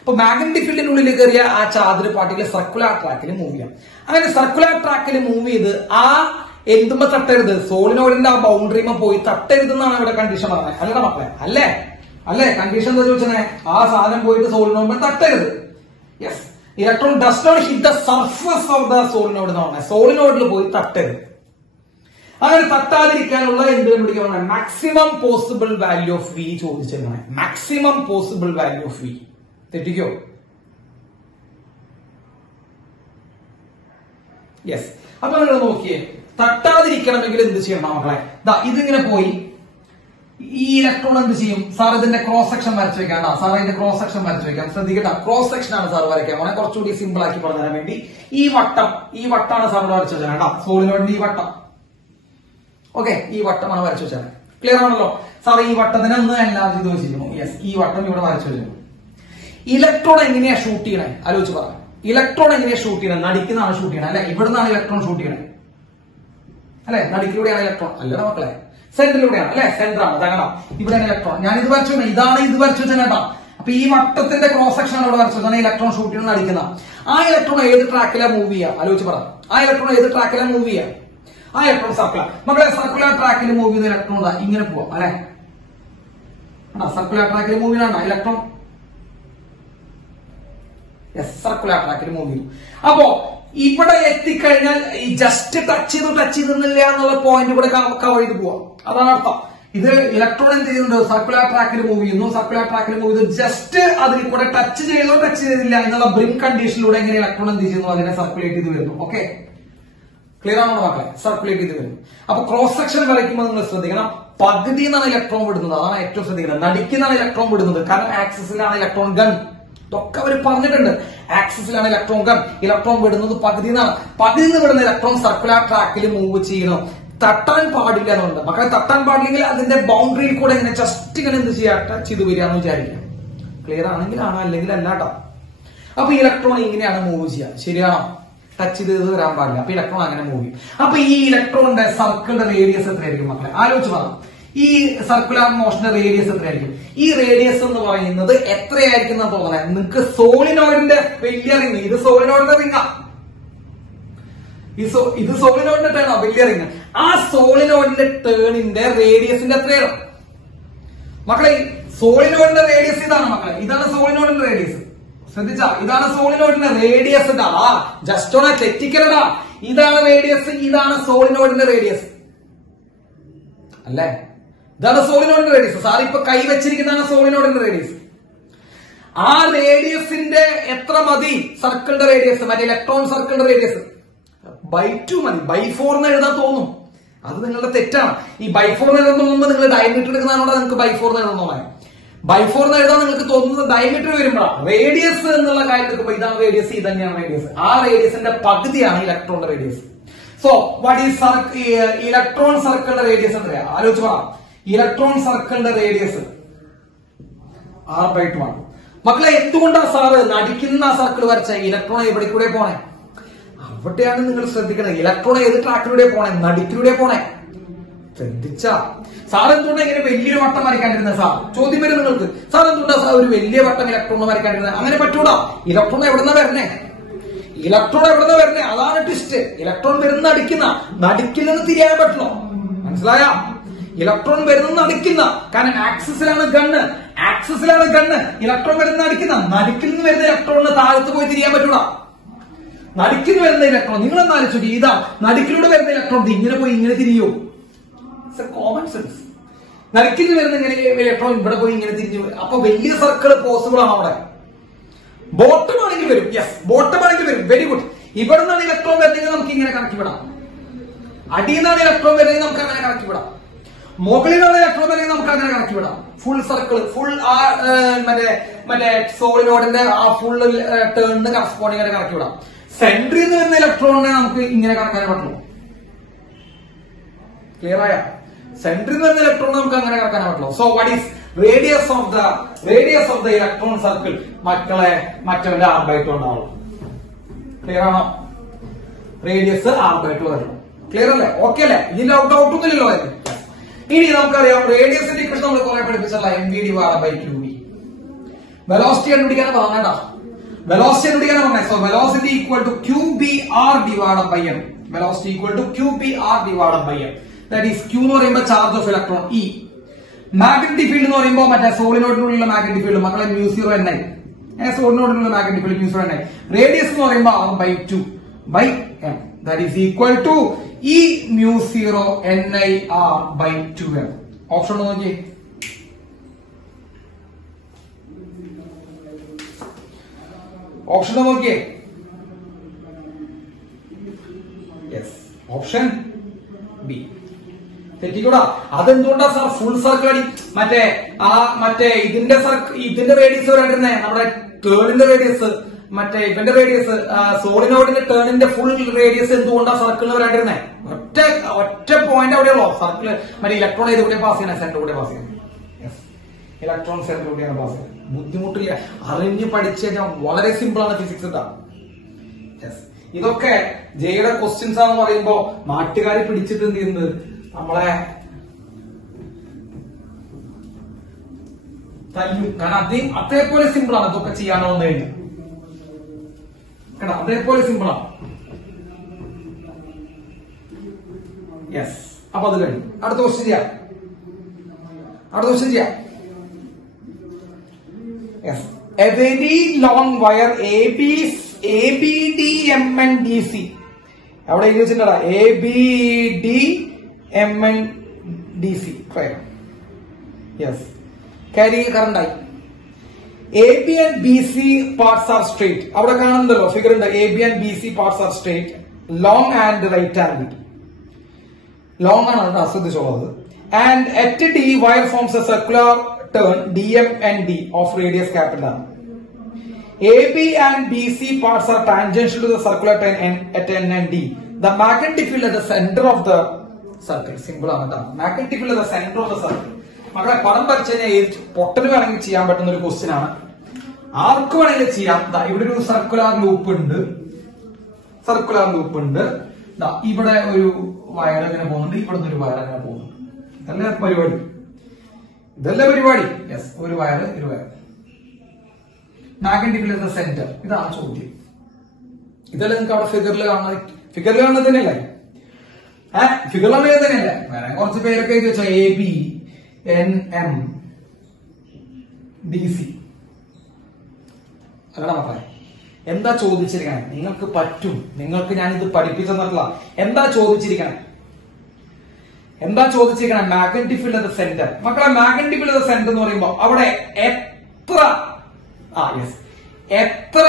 അപ്പൊ മാഗ്നറ്റിക് ഫീൽഡിനുള്ളിൽ കയറിയ ആ ചാർജ്ഡ് പാർട്ടികൾ സർക്കുലർ ട്രാക്കിൽ മൂവ് ചെയ്യാം. അങ്ങനെ സർക്കുലർ ട്രാക്കിൽ മൂവ് ചെയ്ത് ആ എന്തുമ്പോ തട്ടരുത്, സോളിനോയിഡിന്റെ ആ ബൗണ്ടറിമ പോയി തട്ടരുതെന്നാണ് ഇവിടെ കണ്ടീഷൻ പറഞ്ഞത്. അല്ലടാ മക്കളെ, അല്ലേ കണ്ടീഷൻ എന്താ ചോദിച്ചേ? ആ സാധനം പോയിട്ട് സോളിനോയിഡിനെ തട്ടരുത്. Yes, electron does not hit the surface of the solenoid എന്ന് പറഞ്ഞത്. സോളിനോയിഡിൽ പോയി തട്ടരുത്. അങ്ങനെ തട്ടാതിരിക്കാനുള്ള എന്ത് കണ്ടുപിടിക്കണം? Maximum possible value of V ചോദിച്ചിരുന്നത്. Maximum possible value of V. തെറ്റിക്കോ? യെസ്. അപ്പൊ നിങ്ങൾ നോക്കിയേ, തട്ടാതിരിക്കണമെങ്കിൽ എന്ത് ചെയ്യണം മക്കളെ? ഇതിങ്ങനെ പോയി ഈ ഇലക്ട്രോൺ എന്ത് ചെയ്യും? സാർ ഇതിന്റെ ക്രോസ് സെക്ഷൻ വരച്ചു വെക്കാം. സാർ ഇതിന്റെ ക്രോസ് സെക്ഷൻ വരച്ചു വെക്കാം. ശ്രദ്ധിക്കട്ടെ, ക്രോസ് സെക്ഷൻ ആണ് സാർ വരയ്ക്കാൻ പോണേ. കുറച്ചുകൂടി സിമ്പിൾ ആക്കി പറഞ്ഞു തരാൻ വേണ്ടി ഈ വട്ടാണ് സാർ വരച്ചു വെച്ചാൽ കേട്ടോ. സോളിനോയിഡിന്റെ ഈ വട്ടം. ഓക്കെ, ഈ വട്ടമാണ് വരച്ചു വെച്ചാൽ. ക്ലിയർ ആണല്ലോ സാർ? ഈ വട്ടത്തിനെ ഒന്ന് എല്ലാം ചെയ്ത് വെച്ചിരിക്കുന്നു. യെസ്, ഈ വട്ടം ഇവിടെ വരച്ചു വെച്ചിരുന്നു. ഇലക്ട്രോൺ എങ്ങനെയാ ഷൂട്ട് ചെയ്യണേ? ആലോചിച്ച് പറയാം. ഇലക്ട്രോൺ എങ്ങനെയാ ഷൂട്ട് ചെയ്യണേ? നടിക്കുന്നാണ് ഷൂട്ട് ചെയ്യണേ അല്ലെ? ഇവിടുന്നാണ് ഇലക്ട്രോൺ ഷൂട്ട് ചെയ്യണേ അല്ലെ? നടിക്കിലൂടെയാണ് ഇലക്ട്രോൺ അല്ലടാ മക്കളെ, സെന്ററിലൂടെയാണ് അല്ലെ? സെന്ററാണ്. തകടാം. ഇവിടെയാണ് ഇലക്ട്രോൺ. ഞാൻ ഇത് വരച്ചു, ഇതാണ് ഇത് വരച്ചു വെച്ചാൽ കേട്ടോ. അപ്പൊ ഈ വട്ടത്തിന്റെ ക്രോസ് സെക്ഷൻ ആണ് ഇവിടെ വരച്ചു വെച്ചാൽ ഇലക്ട്രോൺ ഷൂട്ട് ചെയ്യുന്ന നടിക്കുന്ന. ആ ഇലക്ട്രോൺ ഏത് ട്രാക്കിലാണ് മൂവ് ചെയ്യുക? ആലോചിച്ച് പറ. ആ ഇലക്ട്രോൺ ഏത് ട്രാക്കിലാണ് മൂവ് ചെയ്യുക? ആ ഇലക്ട്രോൺ സർക്കുലർ. മക്കളെ സർക്കുലർ ട്രാക്കിൽ മൂവ് ചെയ്യുന്ന ഇലക്ട്രോൺ ഇങ്ങനെ പോവാം അല്ലെ? സർക്കുലർ ട്രാക്കിൽ മൂവ് ചെയ്യുന്ന ഇലക്ട്രോൺ സർക്കുലർ ട്രാക്കിൽ മൂവ് ചെയ്തു. അപ്പോ ഇവിടെ എത്തിക്കഴിഞ്ഞാൽ ഈ ജസ്റ്റ് ടച്ച് ചെയ്തില്ല എന്നുള്ള പോയിന്റ് ഇവിടെ കവർ ചെയ്ത് പോവാം. അതാണ് അർത്ഥം. ഇത് ഇലക്ട്രോൺ എന്ത് ചെയ്യുന്നുണ്ട്? സർക്കുലർ ട്രാക്കിൽ മൂവ് ചെയ്യുന്നു. സർക്കുലർ ട്രാക്കിൽ മൂവ് ചെയ്തു. ജസ്റ്റ് അതിൽ കൂടെ ടച്ച് ചെയ്തില്ല എന്നുള്ള ബ്രിം കണ്ടീഷനിലൂടെ എങ്ങനെ ഇലക്ട്രോൺ എന്ത് ചെയ്യുന്നു? അതിനെ സർക്കുലേറ്റ് ചെയ്ത് വരുന്നു. ഓക്കെ, ക്ലിയർ ആണോ മക്കളെ? സർക്കുലേറ്റ് ചെയ്ത് വരുന്നു. അപ്പൊ ക്രോസ് സെക്ഷൻ വരയ്ക്കുമ്പോൾ നിങ്ങൾ ശ്രദ്ധിക്കണം, പകുതി എന്നാണ് ഇലക്ട്രോൺ വിടുന്നത്. അതാണ് ഏറ്റവും ശ്രദ്ധിക്കുന്നത്. നടുക്കിന്നാണ് ഇലക്ട്രോൺ വിടുന്നത്. കാരണം ആക്സിസിലാണ് ഇലക്ട്രോൺ ഗൺ. ഇതൊക്കെ അവർ പറഞ്ഞിട്ടുണ്ട്. ആക്സിസിലാണ് ഇലക്ട്രോൺ ഗൺ. ഇലക്ട്രോൺ വിടുന്നത് പകുതി നിന്നാണ്. പകുതി നിന്ന് വിടുന്ന ഇലക്ട്രോൺ സർക്കുലർ ട്രാക്കിൽ മൂവ് ചെയ്യണം. തട്ടാൻ പാടില്ല എന്നുണ്ട് മക്കളെ. തട്ടാൻ പാടില്ലെങ്കിൽ അതിന്റെ ബൗണ്ടറിയിൽ കൂടെ ഇങ്ങനെ ജസ്റ്റ് ഇങ്ങനെ എന്ത് ചെയ്യാ? ടച്ച് ചെയ്ത് വരിക എന്ന് വിചാരിക്കാം. ക്ലിയർ ആണെങ്കിലാണോ, അല്ലെങ്കിൽ അല്ലാട്ടോ. അപ്പൊ ഇലക്ട്രോൺ ഇങ്ങനെയാണ് മൂവ് ചെയ്യുക. ശരിയാണോ? ടച്ച് ചെയ്ത് വരാൻ പാടില്ല. അപ്പൊ ഇലക്ട്രോൺ അങ്ങനെ മൂവ് ചെയ്യും. അപ്പൊ ഈ ഇലക്ട്രോണിന്റെ സർക്കിളിന്റെ റേഡിയസ് എത്രയായിരിക്കും മക്കളെ? ആലോചിച്ച് പറഞ്ഞു. ഈ സർക്കുലർ മോഷന്റെ റേഡിയസ് എത്രയായിരിക്കും? ഈ റേഡിയസ് എന്ന് പറയുന്നത് എത്രയായിരിക്കും എന്നാ തോന്നുന്നത്? നിങ്ങൾക്ക് സോളിനോയിഡിന്റെ വലിയ റിങ്, ഇത് സോളിനോയിഡിന്റെ റിങ്ങാ, ഇത് സോളിനോയിഡിന്റെ ടേണോ വലിയ റിങ്. ആ സോളിനോയിഡിന്റെ ടേണിന്റെ റേഡിയസിന്റെ എത്രയാണ് മക്കളെ? സോളിനോയിഡിന്റെ റേഡിയസ് ഇതാണ് മക്കളെ. ഇതാണ് സോളിനോയിഡിന്റെ റേഡിയസ്. ശ്രദ്ധിച്ചാ, ഇതാണ് സോളിനോയിഡിന്റെ റേഡിയസ്. ജസ്റ്റ് ഓണ തെറ്റിക്കലടാ. ഇതാണ് റേഡിയസ്, ഇതാണ് സോളിനോയിഡിന്റെ റേഡിയസ് അല്ലേ? ഇതാണ് സോളിനോയിഡിന്റെ റേഡിയസ്. സാർ ഇപ്പൊ കൈ വെച്ചിരിക്കുന്നതാണ് സോളിനോയിഡിന്റെ റേഡിയസ്. ആ റേഡിയസിന്റെ എത്ര മതി? സർക്കിളിന്റെ റേഡിയസ്, മറ്റേ ഇലക്ട്രോൺ സർക്കിളിന്റെ റേഡിയസ് by2 മതി. by4 എന്ന് എഴുതാൻ തോന്നും. അത് നിങ്ങളുടെ തെറ്റാണ്. ഈ by4 എന്ന് എഴുതാൻ തോന്നുമ്പോൾ നിങ്ങൾ ഡയമീറ്റർ എടുക്കുന്നതിനോട് നിങ്ങൾക്ക് by4 എന്ന് എഴുതാൻ തോന്നാൻ. by4 എന്ന് എഴുതാൻ നിങ്ങൾക്ക് തോന്നുന്നത് ഡയമീറ്റർ വരുമ്പോഴാണ്. റേഡിയസ് എന്നുള്ള കാര്യം എടുക്കുമ്പോൾ ഇതാണ് റേഡിയസ്, ഇത് തന്നെയാണ് റേഡിയസ്. ആ റേഡിയസിന്റെ പകുതിയാണ് ഇലക്ട്രോണിന്റെ radius. So what is electron സർക്കിളിന്റെ റേഡിയസ് എത്രയാ? ആലോചിച്ച് പറ. ഇലക്ട്രോൺ സർക്കിളിന്റെ റേഡിയസ് r/2 ആണ് മക്കളെ. എന്തുകൊണ്ടാണ് സാറ് നടിക്കുന്ന സർക്കിൾ വരച്ച? ഇലക്ട്രോൺ എവിടെ കൂടെ പോണേ? അവിടെയാണ് നിങ്ങൾ ശ്രദ്ധിക്കണം. ഇലക്ട്രോൺ ഏത് ട്രാക്കിലൂടെ പോണേ? നടുക്കിലൂടെ പോണേ. ശ്രദ്ധിച്ച സാർ എന്തുകൊണ്ടാണ് ഇങ്ങനെ വലിയൊരു വട്ടം വരയ്ക്കാണ്ടിരുന്നത്? സാർ ചോദ്യം വരും നിങ്ങൾക്ക്. സാർ എന്തുകൊണ്ടാണ് സാർ ഒരു വലിയ വട്ടം ഇലക്ട്രോൺ വരയ്ക്കാണ്ടിരുന്നത്? അങ്ങനെ പറ്റൂടാ. ഇലക്ട്രോൺ എവിടെന്നാ വരണേ? ഇലക്ട്രോൺ എവിടെന്നാ വരണേ? അതാണ് ട്വിസ്റ്റ്. ഇലക്ട്രോൺ വരുന്ന നടുക്കില്ലെന്ന് തിരിയാൻ പറ്റണോ? മനസ്സിലായ? ഇലക്ട്രോൺ വരുന്ന നടുക്കുന്ന. കാരണം ആക്സിസിലാണ് ഗണ്ണ്. ആക്സിസിലാണ് ഗണ്ണ്. ഇലക്ട്രോൺ വരുന്ന നടുക്കിൽ നിന്ന് വരുന്ന ഇലക്ട്രോണിന് താഴത്ത് പോയി തിരിയാൻ പറ്റൂല. നടുക്കിൽ നിന്ന് വരുന്ന ഇലക്ട്രോൺ നിങ്ങളെന്ന് ആലോചിച്ചു, ഇതാ നടുക്കിലൂടെ വരുന്ന ഇലക്ട്രോൺ ഇങ്ങനെ പോയി ഇങ്ങനെ തിരിയോ? Common sense. നടുക്കിൽ നിന്ന് വരുന്ന ഇങ്ങനെ ഇലക്ട്രോൺ ഇവിടെ പോയി ഇങ്ങനെ തിരിഞ്ഞു. അപ്പൊ വലിയ സർക്കിൾ പോസിബിൾ ആണ് അവിടെ. ബോട്ടം ആണെങ്കിൽ വരും. യെസ്, ബോട്ടം ആണെങ്കിൽ വരും. Very good. ഇവിടെ നിന്നാണ് ഇലക്ട്രോൺ വരുന്നെങ്കിൽ നമുക്ക് ഇങ്ങനെ കറക്കി വിടാം. അടിയിൽ നിന്നാണ് ഇലക്ട്രോൺ വരുന്നെങ്കിൽ നമുക്ക് അങ്ങനെ കറക്കി വിടാം. മുകളിൽ നിന്നാണ് ഇലക്ട്രോൺ വരുന്നെങ്കിൽ നമുക്ക് അങ്ങനെ കറക്കി വിടാം. ഫുൾ സർക്കിൾ, ഫുൾ ആ മറ്റേ സോളിനോഡിന്റെ ആ ഫുൾ ടേണിന് കറസ്പോണ്ടിങ് ആയിട്ട് കറക്കി വിടാം. സെന്ററിൽ നിന്ന് വരുന്ന ഇലക്ട്രോണിനെ നമുക്ക് ഇങ്ങനെ കറക്കാൻ പറ്റുള്ളൂ. ക്ലിയർ ആയ? സെന്ററിൽ നിന്ന് വരുന്ന ഇലക്ട്രോൺ നമുക്ക് അങ്ങനെ കറക്കാൻ പറ്റുള്ളൂ. So what is radius of the electron circle? മക്കളെ മറ്റവന്റെ r/2 ഉണ്ടാവും. ക്ലിയർ ആണോ? റേഡിയസ് r/2 വരണം. ക്ലിയർ അല്ലേ? ഓക്കെ അല്ലേ? ഇതിന്റെ ഔട്ടൊന്നുമില്ലല്ലോ. ഇനി നമുക്കറിയാം റേഡിയസിന്റെ ഇക്വേഷൻ നമ്മൾ കുറെ പഠിപ്പിച്ചല്ല, mv/qb. വെലോസിറ്റി കണ്ടുപിടിക്കാനാണ് പറഞ്ഞ. വെലോസിറ്റി കണ്ടുപിടിക്കാനാണ് പറഞ്ഞത്. So velocity equal to qbr/m. Velocity equal to qbr/m. That is q എന്ന് പറയുമ്പോൾ charge of electron, e. Magnetic field എന്ന് പറയുമ്പോൾ മറ്റേ സോളിനോഡിനുള്ള മാഗ്നറ്റിക് ഫീൽഡ് മക്കളെ μ0ni. സോളിനോഡിനുള്ള magnetic field μ0ni. Radius എന്ന് പറയുമ്പോൾ r/2/m. That is equal to e μ0nir/2m. Option നോക്കിയേ. Option നോക്കിയേ. Yes, option B. തെറ്റിക്കൂടാ. അതെന്തുകൊണ്ടാ സാർ ഫുൾ സർക്കിൾ അടി? മറ്റേ ഇതിന്റെ റേഡിയസ് വരാണ്ടിരുന്നേ, നമ്മുടെ ടേണിന്റെ റേഡിയസ്, മറ്റേ ഇവന്റെ റേഡിയസ്, സോളിനോഡിന്റെ ടേണിന്റെ ഫുൾ റേഡിയസ് എന്തുകൊണ്ടാ സർക്കിളിന് വരാണ്ടിരുന്നേ? ഒറ്റ പോയിന്റ് അവിടെയുള്ളൂ. സർക്കിള് മറ്റേ ഇലക്ട്രോൺ ഇതിലൂടെ പാസ് ചെയ്യണേ, സെന്ററിലൂടെ പാസ് ചെയ്യണം. ഇലക്ട്രോൺ സെന്ററിലൂടെയാണ് പാസ് ചെയ്യുന്നത്. ബുദ്ധിമുട്ടില്ല, അറിഞ്ഞ് പഠിച്ചു കഴിഞ്ഞാൽ വളരെ സിമ്പിൾ ആണ് ഫിസിക്സ്. ഇതൊക്കെ ജെയുടെ ക്വസ്റ്റ്യൻസ് ആണെന്ന് പറയുമ്പോ നാട്ടുകാർ പിടിച്ചിട്ട് എന്ത് ചെയ്യുന്നത്, നമ്മളെ തല്ലും. കാരണം അതേപോലെ സിമ്പിൾ ആണ് ഇതൊക്കെ ചെയ്യാനോ എന്ന് കഴിഞ്ഞു. കേട്ടോ, അതേപോലെ സിമ്പിൾ ആണ്. യെസ്, അപ്പൊ അത് കഴിഞ്ഞു. അടുത്ത ക്വസ്റ്റ്യൻ ചെയ്യാം. Yes, A very long wire ABDMNDC. അവിടെ എഴുതി വെച്ചിട്ടുണ്ടാ ABDMNDC. Yes, carrying current I. AB and BC parts are straight. അവിടെ കാണുന്നുണ്ടല്ലോ ഫിഗർ ഉണ്ട്. AB and BC parts are straight, long and right angled. Long ആണ് ശ്രദ്ധിച്ചോളത്. And at D wire forms a circular turn DM and D of radius capital. AB and BC parts are tangential to the circular turn at N and D. The magnetic field at the center of the circle. Simple ആണ് കേട്ടോ. Magnetic field at the center of the circle. മക്കളെ പടം വരച്ചു കഴിഞ്ഞാൽ പൊട്ടന് വേണമെങ്കിൽ ചെയ്യാൻ പറ്റുന്ന ഒരു ക്വസ്റ്റ്യൻ ആണ്. ആർക്ക് വേണമെങ്കിൽ ചെയ്യാം. ഇവിടെ ഒരു സർക്കുലർ ലൂപ്പ് ഉണ്ട്. ഇവിടെ ഒരു വയർ അങ്ങനെ പോകുന്നുണ്ട്, ഇവിടുന്ന് ഒരു വയർ അങ്ങനെ പോകുന്നുണ്ട്. ഇതല്ലേ പരിപാടി. യെസ്, ഒരു wire. Magnetic field at the centre. ഇതാണ് ചോദ്യം. ഇതല്ലേ നിങ്ങൾക്ക് അവിടെ ഫിഗറിൽ കാണുന്നത് തന്നെയല്ലേ? ഫിഗറിൽ തന്നെയല്ലേ? വേറെ കുറച്ച് പേരൊക്കെ എഴുതി വെച്ചാൽ ABNMDC. അല്ലടാ മക്കളെ, എന്താ ചോദിച്ചിരിക്കണേ? നിങ്ങൾക്ക് പറ്റും, നിങ്ങൾക്ക് ഞാനിത് പഠിപ്പിച്ചെന്നിട്ടില്ല. എന്താ ചോദിച്ചിരിക്കണേ? Magnetic field at the centre. മക്കളെ, magnetic field at the centre എന്ന് പറയുമ്പോൾ അവിടെ എത്ര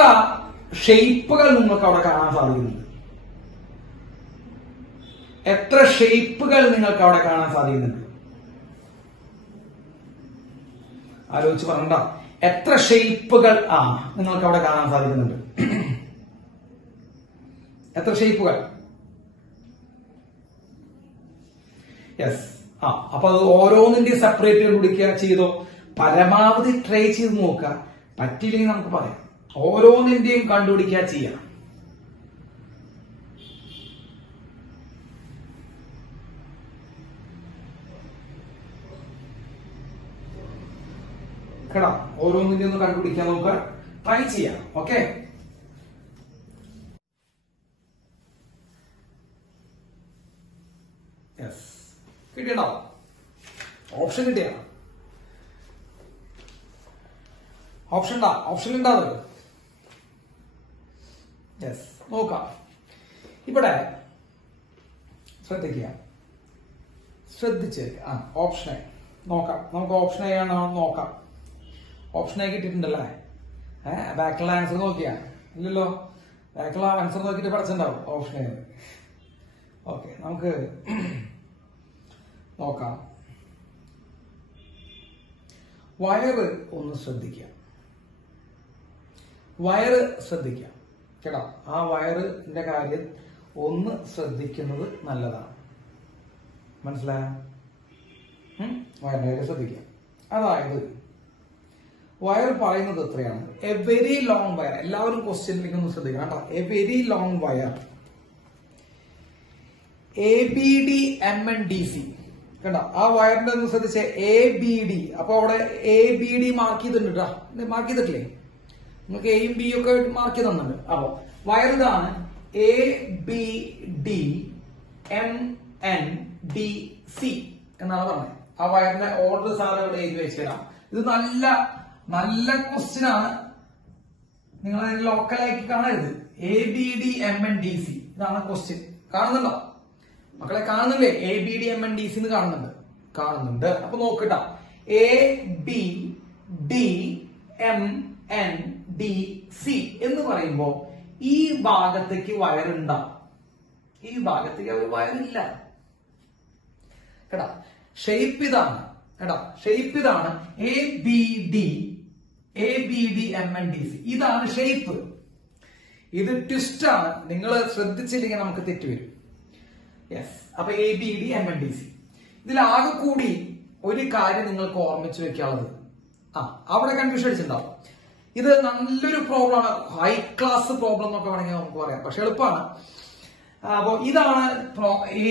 ഷേപ്പുകൾ നിങ്ങൾക്ക് അവിടെ കാണാൻ സാധിക്കുന്നുണ്ട്? ആലോചിച്ച് പറഞ്ഞ എത്ര ഷേപ്പുകൾ നിങ്ങൾക്ക് അവിടെ കാണാൻ സാധിക്കുന്നുണ്ട്? എത്ര ഷേപ്പുകൾ? യെസ്. അപ്പൊ അത് ഓരോന്നിന്റെയും സെപ്പറേറ്റ് കണ്ടുപിടിക്കുക ചെയ്തോ. പരമാവധി ട്രൈ ചെയ്ത് നോക്കുക. പറ്റില്ലെങ്കിൽ നമുക്ക് പറയാം. ഓരോന്നിന്റെയും കണ്ടുപിടിക്കുക ചെയ്യാം. കേട്ടോ, ഓരോന്നിന്റെ ഒന്ന് കണ്ടുപിടിക്കാൻ നോക്കുക, ട്രൈ ചെയ്യാം. ഓക്കെ, കിട്ടിയോ? ഓപ്ഷൻ കിട്ടിയ ഓപ്ഷൻ ഉണ്ടാ, ഓപ്ഷൻ ഉണ്ടാവുന്നത്. യെസ്, നോക്കാം. ഇവിടെ ശ്രദ്ധിക്കുക, ശ്രദ്ധിച്ച് ഓപ്ഷൻ എ നോക്കാം. നമുക്ക് ഓപ്ഷൻ എ ആണോ നോക്കാം. ഓപ്ഷൻ എ കിട്ടിയിട്ടുണ്ടല്ലേ? ബാക്കിലുള്ള ആൻസർ നോക്കിയാ ഇല്ലല്ലോ. ബാക്കിയുള്ള ആൻസർ നോക്കിയിട്ട് പഠിച്ചിട്ടുണ്ടാവും ഓപ്ഷൻ എ. ഓക്കെ, നമുക്ക് നോക്കാം. വയറ് ഒന്ന് ശ്രദ്ധിക്കാം, വയറ് ശ്രദ്ധിക്കാം കേട്ടോ. ആ വയറിന്റെ കാര്യം ഒന്ന് ശ്രദ്ധിക്കുന്നത് നല്ലതാണ്. മനസ്സിലായ? വയറിന്റെ കാര്യം ശ്രദ്ധിക്കാം. അതായത് വയർ പറയുന്നത് എത്രയാണ്? A very long wire. എല്ലാവരും ക്വസ്റ്റ്യനിലേക്ക് ഒന്ന് ശ്രദ്ധിക്കണം കേട്ടോ. A very long wire ABD കണ്ടോ? ആ വയറിന്റെ ഒന്ന് ശ്രദ്ധിച്ചേ, ABD. അപ്പൊ അവിടെ ABD മാർക്ക് ചെയ്തിട്ടുണ്ട് കേട്ടോ. മാർക്ക് ചെയ്തിട്ടില്ലേ? നിങ്ങൾക്ക് എയും ബിയും ഒക്കെ മാർക്ക് ചെയ്ത് തന്നിട്ടുണ്ട്. അപ്പൊ വയർ ഇതാണ് ABDMNDC എന്നാണ് പറഞ്ഞത്. ആ വയറിന്റെ ഓർഡർ സാധനം ഇവിടെ എഴുതി വെച്ചിടാം. ഇത് നല്ല ക്വസ്റ്റ്യൻ ആണ്. നിങ്ങൾ ലോക്കലായിട്ട് കാണരുത്. ABDMNDC ഇതാണ് ക്വസ്റ്റ്യൻ. കാണുന്നുണ്ടോ മക്കളെ? കാണുന്നില്ലേ? ABDMNDC എന്ന് കാണുന്നുണ്ട്. അപ്പൊ നോക്കട്ടോ, ABDMNDC എന്ന് പറയുമ്പോ ഈ ഭാഗത്തേക്ക് വയറുണ്ടാവും, ഈ ഭാഗത്തേക്ക് ഒരു വയറില്ല കേട്ടാ. ഷേപ്പ് ഇതാണ് കേട്ടാ, ഷേപ്പ് ഇതാണ് ABDMNDC. ഇതാണ് ഷേപ്പ്. ഇത് ട്വിസ്റ്റ് ആണ്. നിങ്ങൾ ശ്രദ്ധിച്ചില്ലെങ്കിൽ നമുക്ക് തെറ്റുവരും. യെസ്, അപ്പൊ ABDMNDC. ഇതിലാകെ കൂടി ഒരു കാര്യം നിങ്ങൾക്ക് ഓർമ്മിച്ചു വെക്കാനുള്ളത്, അവിടെ കൺഫ്യൂഷൻ അടിച്ചിട്ടുണ്ടാവും. ഇത് നല്ലൊരു പ്രോബ്ലം ആണ്, ഹൈ ക്ലാസ് പ്രോബ്ലം എന്നൊക്കെ വേണമെങ്കിൽ നമുക്ക് പറയാം, പക്ഷെ എളുപ്പമാണ്. അപ്പൊ ഇതാണ്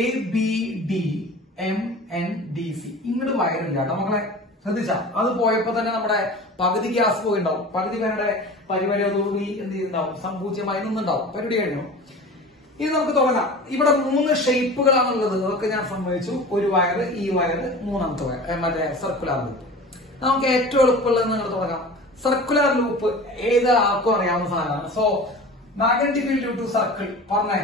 ABDMNDC. ഇങ്ങോട്ട് വയറില്ല കേട്ടോ മക്കളെ, ശ്രദ്ധിച്ചാ. അത് പോയപ്പോ തന്നെ നമ്മുടെ പകുതി ഗ്യാസ് പോയിണ്ടാവും, പകുതി പേരുടെ പരിപാടി അതോടുകൂടി എന്ത് ചെയ്യുന്നുണ്ടാവും, സംഭൂജ്യമായി നിന്നുണ്ടാവും, പരിപാടി കഴിഞ്ഞു. ഇനി നമുക്ക് തുടങ്ങാം. ഇവിടെ 3 ഷേപ്പുകളാണുള്ളത്, അതൊക്കെ ഞാൻ സമ്മതിച്ചു. ഒരു വയറ്, ഈ വയറ്, മൂന്നാമത്തെ വയർ മറ്റേ സർക്കുലർ ലൂപ്പ്. നമുക്ക് ഏറ്റവും എളുപ്പമുള്ളത് നിങ്ങൾ തുടങ്ങാം. സർക്കുലർ ലൂപ്പ് ഏത് ആർക്കും അറിയാവുന്ന സാധനമാണ്. So magnetic field due to circle പറഞ്ഞേ,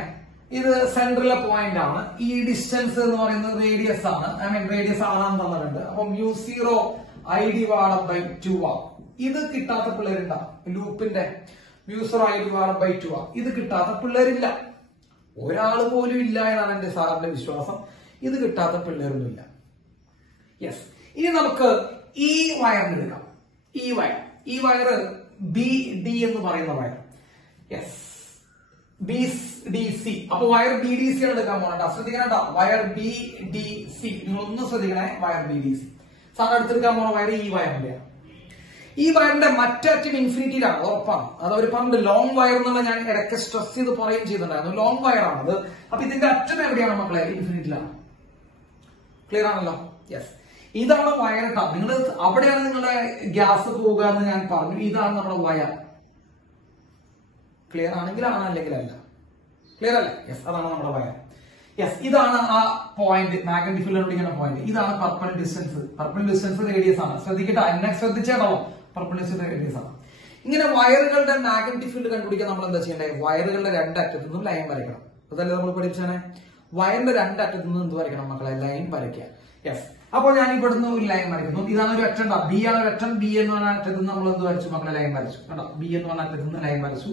ഇത് സെൻട്രലിലെ പോയിന്റ് ആണ്. ഈ ഡിസ്റ്റൻസ് എന്ന് പറയുന്നത് റേഡിയസ് ആണ്. റേഡിയസ് ആണെന്ന് തന്നിട്ടുണ്ട്. അപ്പൊ μ0I/2 ആണ്. ഇത് കിട്ടാത്ത പിള്ളേരുണ്ടാവും. ലൂപ്പിന്റെ μ0I/2 ആണ്. ഇത് കിട്ടാത്ത പിള്ളേരില്ല, ഒരാൾ പോലും ഇല്ല എന്നാണ് എന്റെ സാറിന്റെ വിശ്വാസം. ഇത് കിട്ടാത്ത പിള്ളേരൊന്നുമില്ല. യെസ്, ഇനി നമുക്ക് ഈ വയറിന് എടുക്കാം. ഈ വയറ് BD എന്ന് പറയുന്ന വയർ. Yes, BDC. അപ്പൊ വയർ BDC ആണ് എടുക്കാൻ പോകണ്ട. ശ്രദ്ധിക്കണ വയർ BDC. നിങ്ങളൊന്ന് ശ്രദ്ധിക്കണേ, വയർ BDC. സാർ അടുത്തെടുക്കാൻ പോണ വയർ ഈ വയറിന്റെ. ഈ വയറിന്റെ മറ്ററ്റം ഇൻഫിനിറ്റിയിലാണ്, ഉറപ്പാണ്. അത് അവർ പറഞ്ഞിട്ട് ലോങ് വയർ എന്നുള്ള ഞാൻ ഇടയ്ക്ക് സ്ട്രെസ് ചെയ്ത് പറയുകയും ചെയ്തിട്ടുണ്ടായിരുന്നു. ലോങ് വയർ ആണത്. അപ്പൊ ഇതിന്റെ അറ്റം എവിടെയാണ് മക്കളെ? ഇൻഫിനിറ്റിയിലാണ്. ക്ലിയർ ആണല്ലോ? യെസ്, ഇതാണ് വയർ കേട്ടോ. നിങ്ങൾ അവിടെയാണ് നിങ്ങളുടെ ഗ്യാസ് പോവുക എന്ന് ഞാൻ പറഞ്ഞു. ഇതാണ് നമ്മുടെ വയർ. ക്ലിയർ ആണെങ്കിൽ ആണ്, അല്ലെങ്കിൽ അല്ല. ക്ലിയർ അല്ലേ? യെസ്, അതാണ് നമ്മുടെ വയർ. യെസ്, ഇതാണ് ആ പോയിന്റ്, മാഗ്നറ്റിക് ഫീൽഡ് കണ്ടുപിടിക്കുന്ന പോയിന്റ്. ഇതാണ് purple distance. Purple distance radius ആണ്. ശ്രദ്ധിക്കട്ടെ, എന്നെ ശ്രദ്ധിച്ചാണോ? പർപ്പിൾ ഡിസ്റ്റൻസ് റേഡിയസ് ആണ്. ഇങ്ങനെ വയറുകളുടെ മാഗ്നറ്റിക് ഫീൽഡ് കണ്ടുപിടിക്കാൻ നമ്മൾ എന്താ ചെയ്യേണ്ടത്? വയറുകളുടെ 2 അറ്റത്തു നിന്നും ലൈൻ വരയ്ക്കണം. അതല്ലേ നമ്മൾ പഠിച്ചാണ്. വയറിന്റെ 2 അറ്റത്തു നിന്നും എന്ത് വരയ്ക്കണം മക്കളെ? ലൈൻ വരയ്ക്കുക. യെസ്, അപ്പോൾ ഞാൻ ഇവിടുന്ന് ഒരു ലൈൻ വരയ്ക്കുന്നു. ഇതാണ് ഒരു അറ്റം. B ആണ് ഒരു അറ്റം. B എന്ന് പറഞ്ഞ അറ്റത്ത് നിന്ന് നമ്മൾ എന്ത് വരച്ചു മക്കളെ? ലൈൻ വരച്ചു കേട്ടോ. B എന്ന് പറഞ്ഞ അറ്റത്ത് നിന്ന് ലൈൻ വരച്ചു.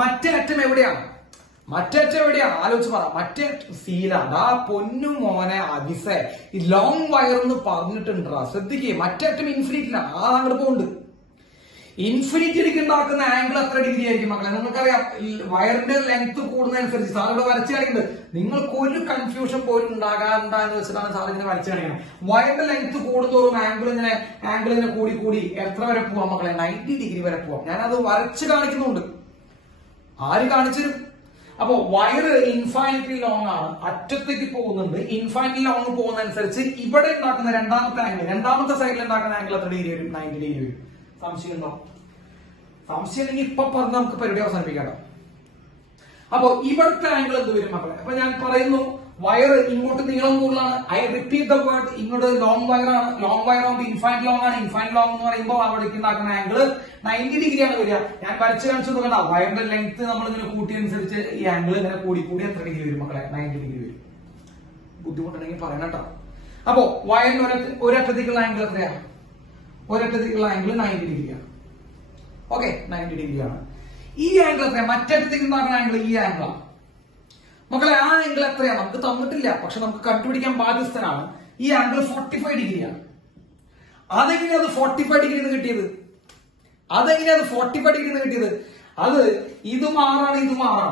മറ്റേ അറ്റം എവിടെയാണ്? ആലോചിച്ച് പറ. മറ്റേ സീലാണ്. ആ പൊന്നു മോനെ അതിസ ഈ ലോങ് വയർ എന്ന് പറഞ്ഞിട്ടുണ്ടാ. ശ്രദ്ധിക്കുക, മറ്റേ അറ്റം ഇൻഫിനിറ്റിലാണ്. ആ അങ്ങോട്ട് പോകുന്നുണ്ട്. ഇൻഫിനിറ്റിക്ക് ഉണ്ടാക്കുന്ന ആംഗിൾ എത്ര ഡിഗ്രി ആയിരിക്കും മക്കളെ? നിങ്ങൾക്കറിയാം, വയറിന്റെ ലെങ്ത് കൂടുന്നതനുസരിച്ച് സാർ ഇവിടെ വരച്ചു കാണിക്കുന്നത്. നിങ്ങൾക്ക് ഒരു കൺഫ്യൂഷൻ പോലും ഉണ്ടാകാണ്ട എന്ന് വെച്ചിട്ടാണ് സാർ ഇങ്ങനെ വരച്ചു കാണിക്കുന്നത്. വയറിന്റെ ലെങ്ത് കൂടുന്തോറും ആംഗിൾ ഇങ്ങനെ കൂടി എത്ര വരെ പോവാം മക്കളെ? 90 ഡിഗ്രി വരെ പോവാം. ഞാനത് വരച്ച് കാണിക്കുന്നുണ്ട്. ആര് കാണിച്ചു? അപ്പൊ വയറ് ഇൻഫൈനിറ്റി ലോങ് ആണ്, അറ്റത്തേക്ക് പോകുന്നുണ്ട്. ഇൻഫൈനിറ്റി ലോങ് പോകുന്നതനുസരിച്ച് ഇവിടെ ഉണ്ടാക്കുന്ന രണ്ടാമത്തെ സൈഡിൽ ഉണ്ടാക്കുന്ന ആംഗിൾ എത്ര ഡിഗ്രി വരും? 90 ഡിഗ്രി വരും. സംശയമുണ്ടോ? സംശയം ഇല്ലെങ്കിൽ ഇപ്പൊ പറഞ്ഞ് നമുക്ക് പരിപാടി അവസാനിപ്പിക്കാം. അപ്പൊ ഇവിടുത്തെ ആംഗിൾ എന്ത് വരും മക്കളെ? അപ്പൊ ഞാൻ പറയുന്നു, വയർ ഇങ്ങോട്ട് നീളം കൂടുതലാണ്. ഐ റിപ്പീറ്റ് ദ വേർഡ്, ഇങ്ങോട്ട് ലോങ് വയർ ആണ്. ലോങ് വയർ ആകുമ്പോൾ ഇൻഫൈനൈറ്റ് ലോങ് ആണ്. ഇൻഫൈനൈറ്റ് ലോങ് എന്ന് പറയുമ്പോൾ അവിടേക്ക് ഉണ്ടാക്കുന്ന ആംഗിൾ 90 ഡിഗ്രിയാണ് വരിക. ഞാൻ വരച്ച് കാണിച്ചു നോക്കണ്ട, വയറിന്റെ ലെങ്ത് നമ്മൾ ഇങ്ങനെ കൂട്ടിയനുസരിച്ച് ഈ ആംഗിൾ ഇങ്ങനെ കൂടി എത്ര ഡിഗ്രി വരും മക്കളെ? 90 ഡിഗ്രി വരും. ബുദ്ധിമുട്ടുണ്ടെങ്കിൽ പറയണം കേട്ടോ. അപ്പോ വയറിന് ഒരറ്റത്തേക്കുള്ള ആംഗിൾ എത്രയാണ്? ഒരറ്റത്തേക്കുള്ള ആംഗിൾ 90 ഡിഗ്രിയാണ്. ഓക്കെ, 90 ഡിഗ്രിയാണ്. ഈ ആംഗിൾ എത്രയാണ്? മറ്ററ്റത്തേക്ക് ഉണ്ടാക്കുന്ന ആംഗിൾ ഈ ആംഗിളാണ് മക്കളെ. ആ ആംഗിൾ എത്രയാണ് നമുക്ക് തന്നിട്ടില്ല, പക്ഷെ നമുക്ക് കണ്ടുപിടിക്കാൻ ബാധ്യസ്ഥനാണ്. ഈ ആംഗിൾ 45 ഡിഗ്രിയാണ്. അതെങ്ങനെയാ അത് 45 ഡിഗ്രി കിട്ടിയത്? അതെങ്ങനെയാ അത് 45 ഡിഗ്രി കിട്ടിയത്? അത് ഇതും 6 ഇതും 6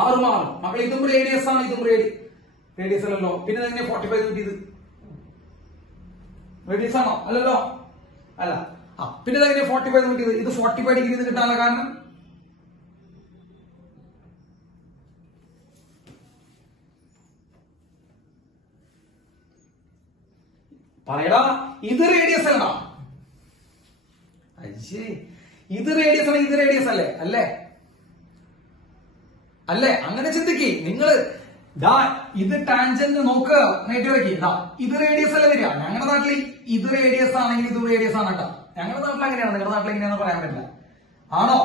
6 മക്കളെ. ഇതും റേഡിയസ് ആണ്, ഇതും റേഡിയസ് അല്ലല്ലോ. പിന്നെ എങ്ങനെ 45 കിട്ടിയത്? റേഡിയസ് ആണോ? അല്ലല്ലോ, അല്ല. പിന്നെ എങ്ങനെ 45 കിട്ടിയത്? ഇത് 45 ഡിഗ്രി കിട്ടാനുള്ള കാരണം പറയടാ. ഇത് റേഡിയസ് അല്ല. അയ്യേ, ഇത് റേഡിയസ് ആണ്. ഇത് റേഡിയസ് അല്ലേ? അല്ലേ? അങ്ങനെ ചിന്തിക്കേ നിങ്ങള്. ഇത് ടാൻജന്റ് നോക്കുക, നേട്ടിറക്കി. ഇത് റേഡിയസ് അല്ലേ വരിക? ഞങ്ങളുടെ നാട്ടിൽ ഇത് റേഡിയസ് ആണെങ്കിൽ ഇത് റേഡിയസ് ആണ് കേട്ടോ. ഞങ്ങളുടെ നാട്ടിൽ അങ്ങനെയാണ്, നിങ്ങളുടെ നാട്ടിൽ എങ്ങനെയാണെന്ന് പറയാൻ പറ്റില്ല. ആണോ?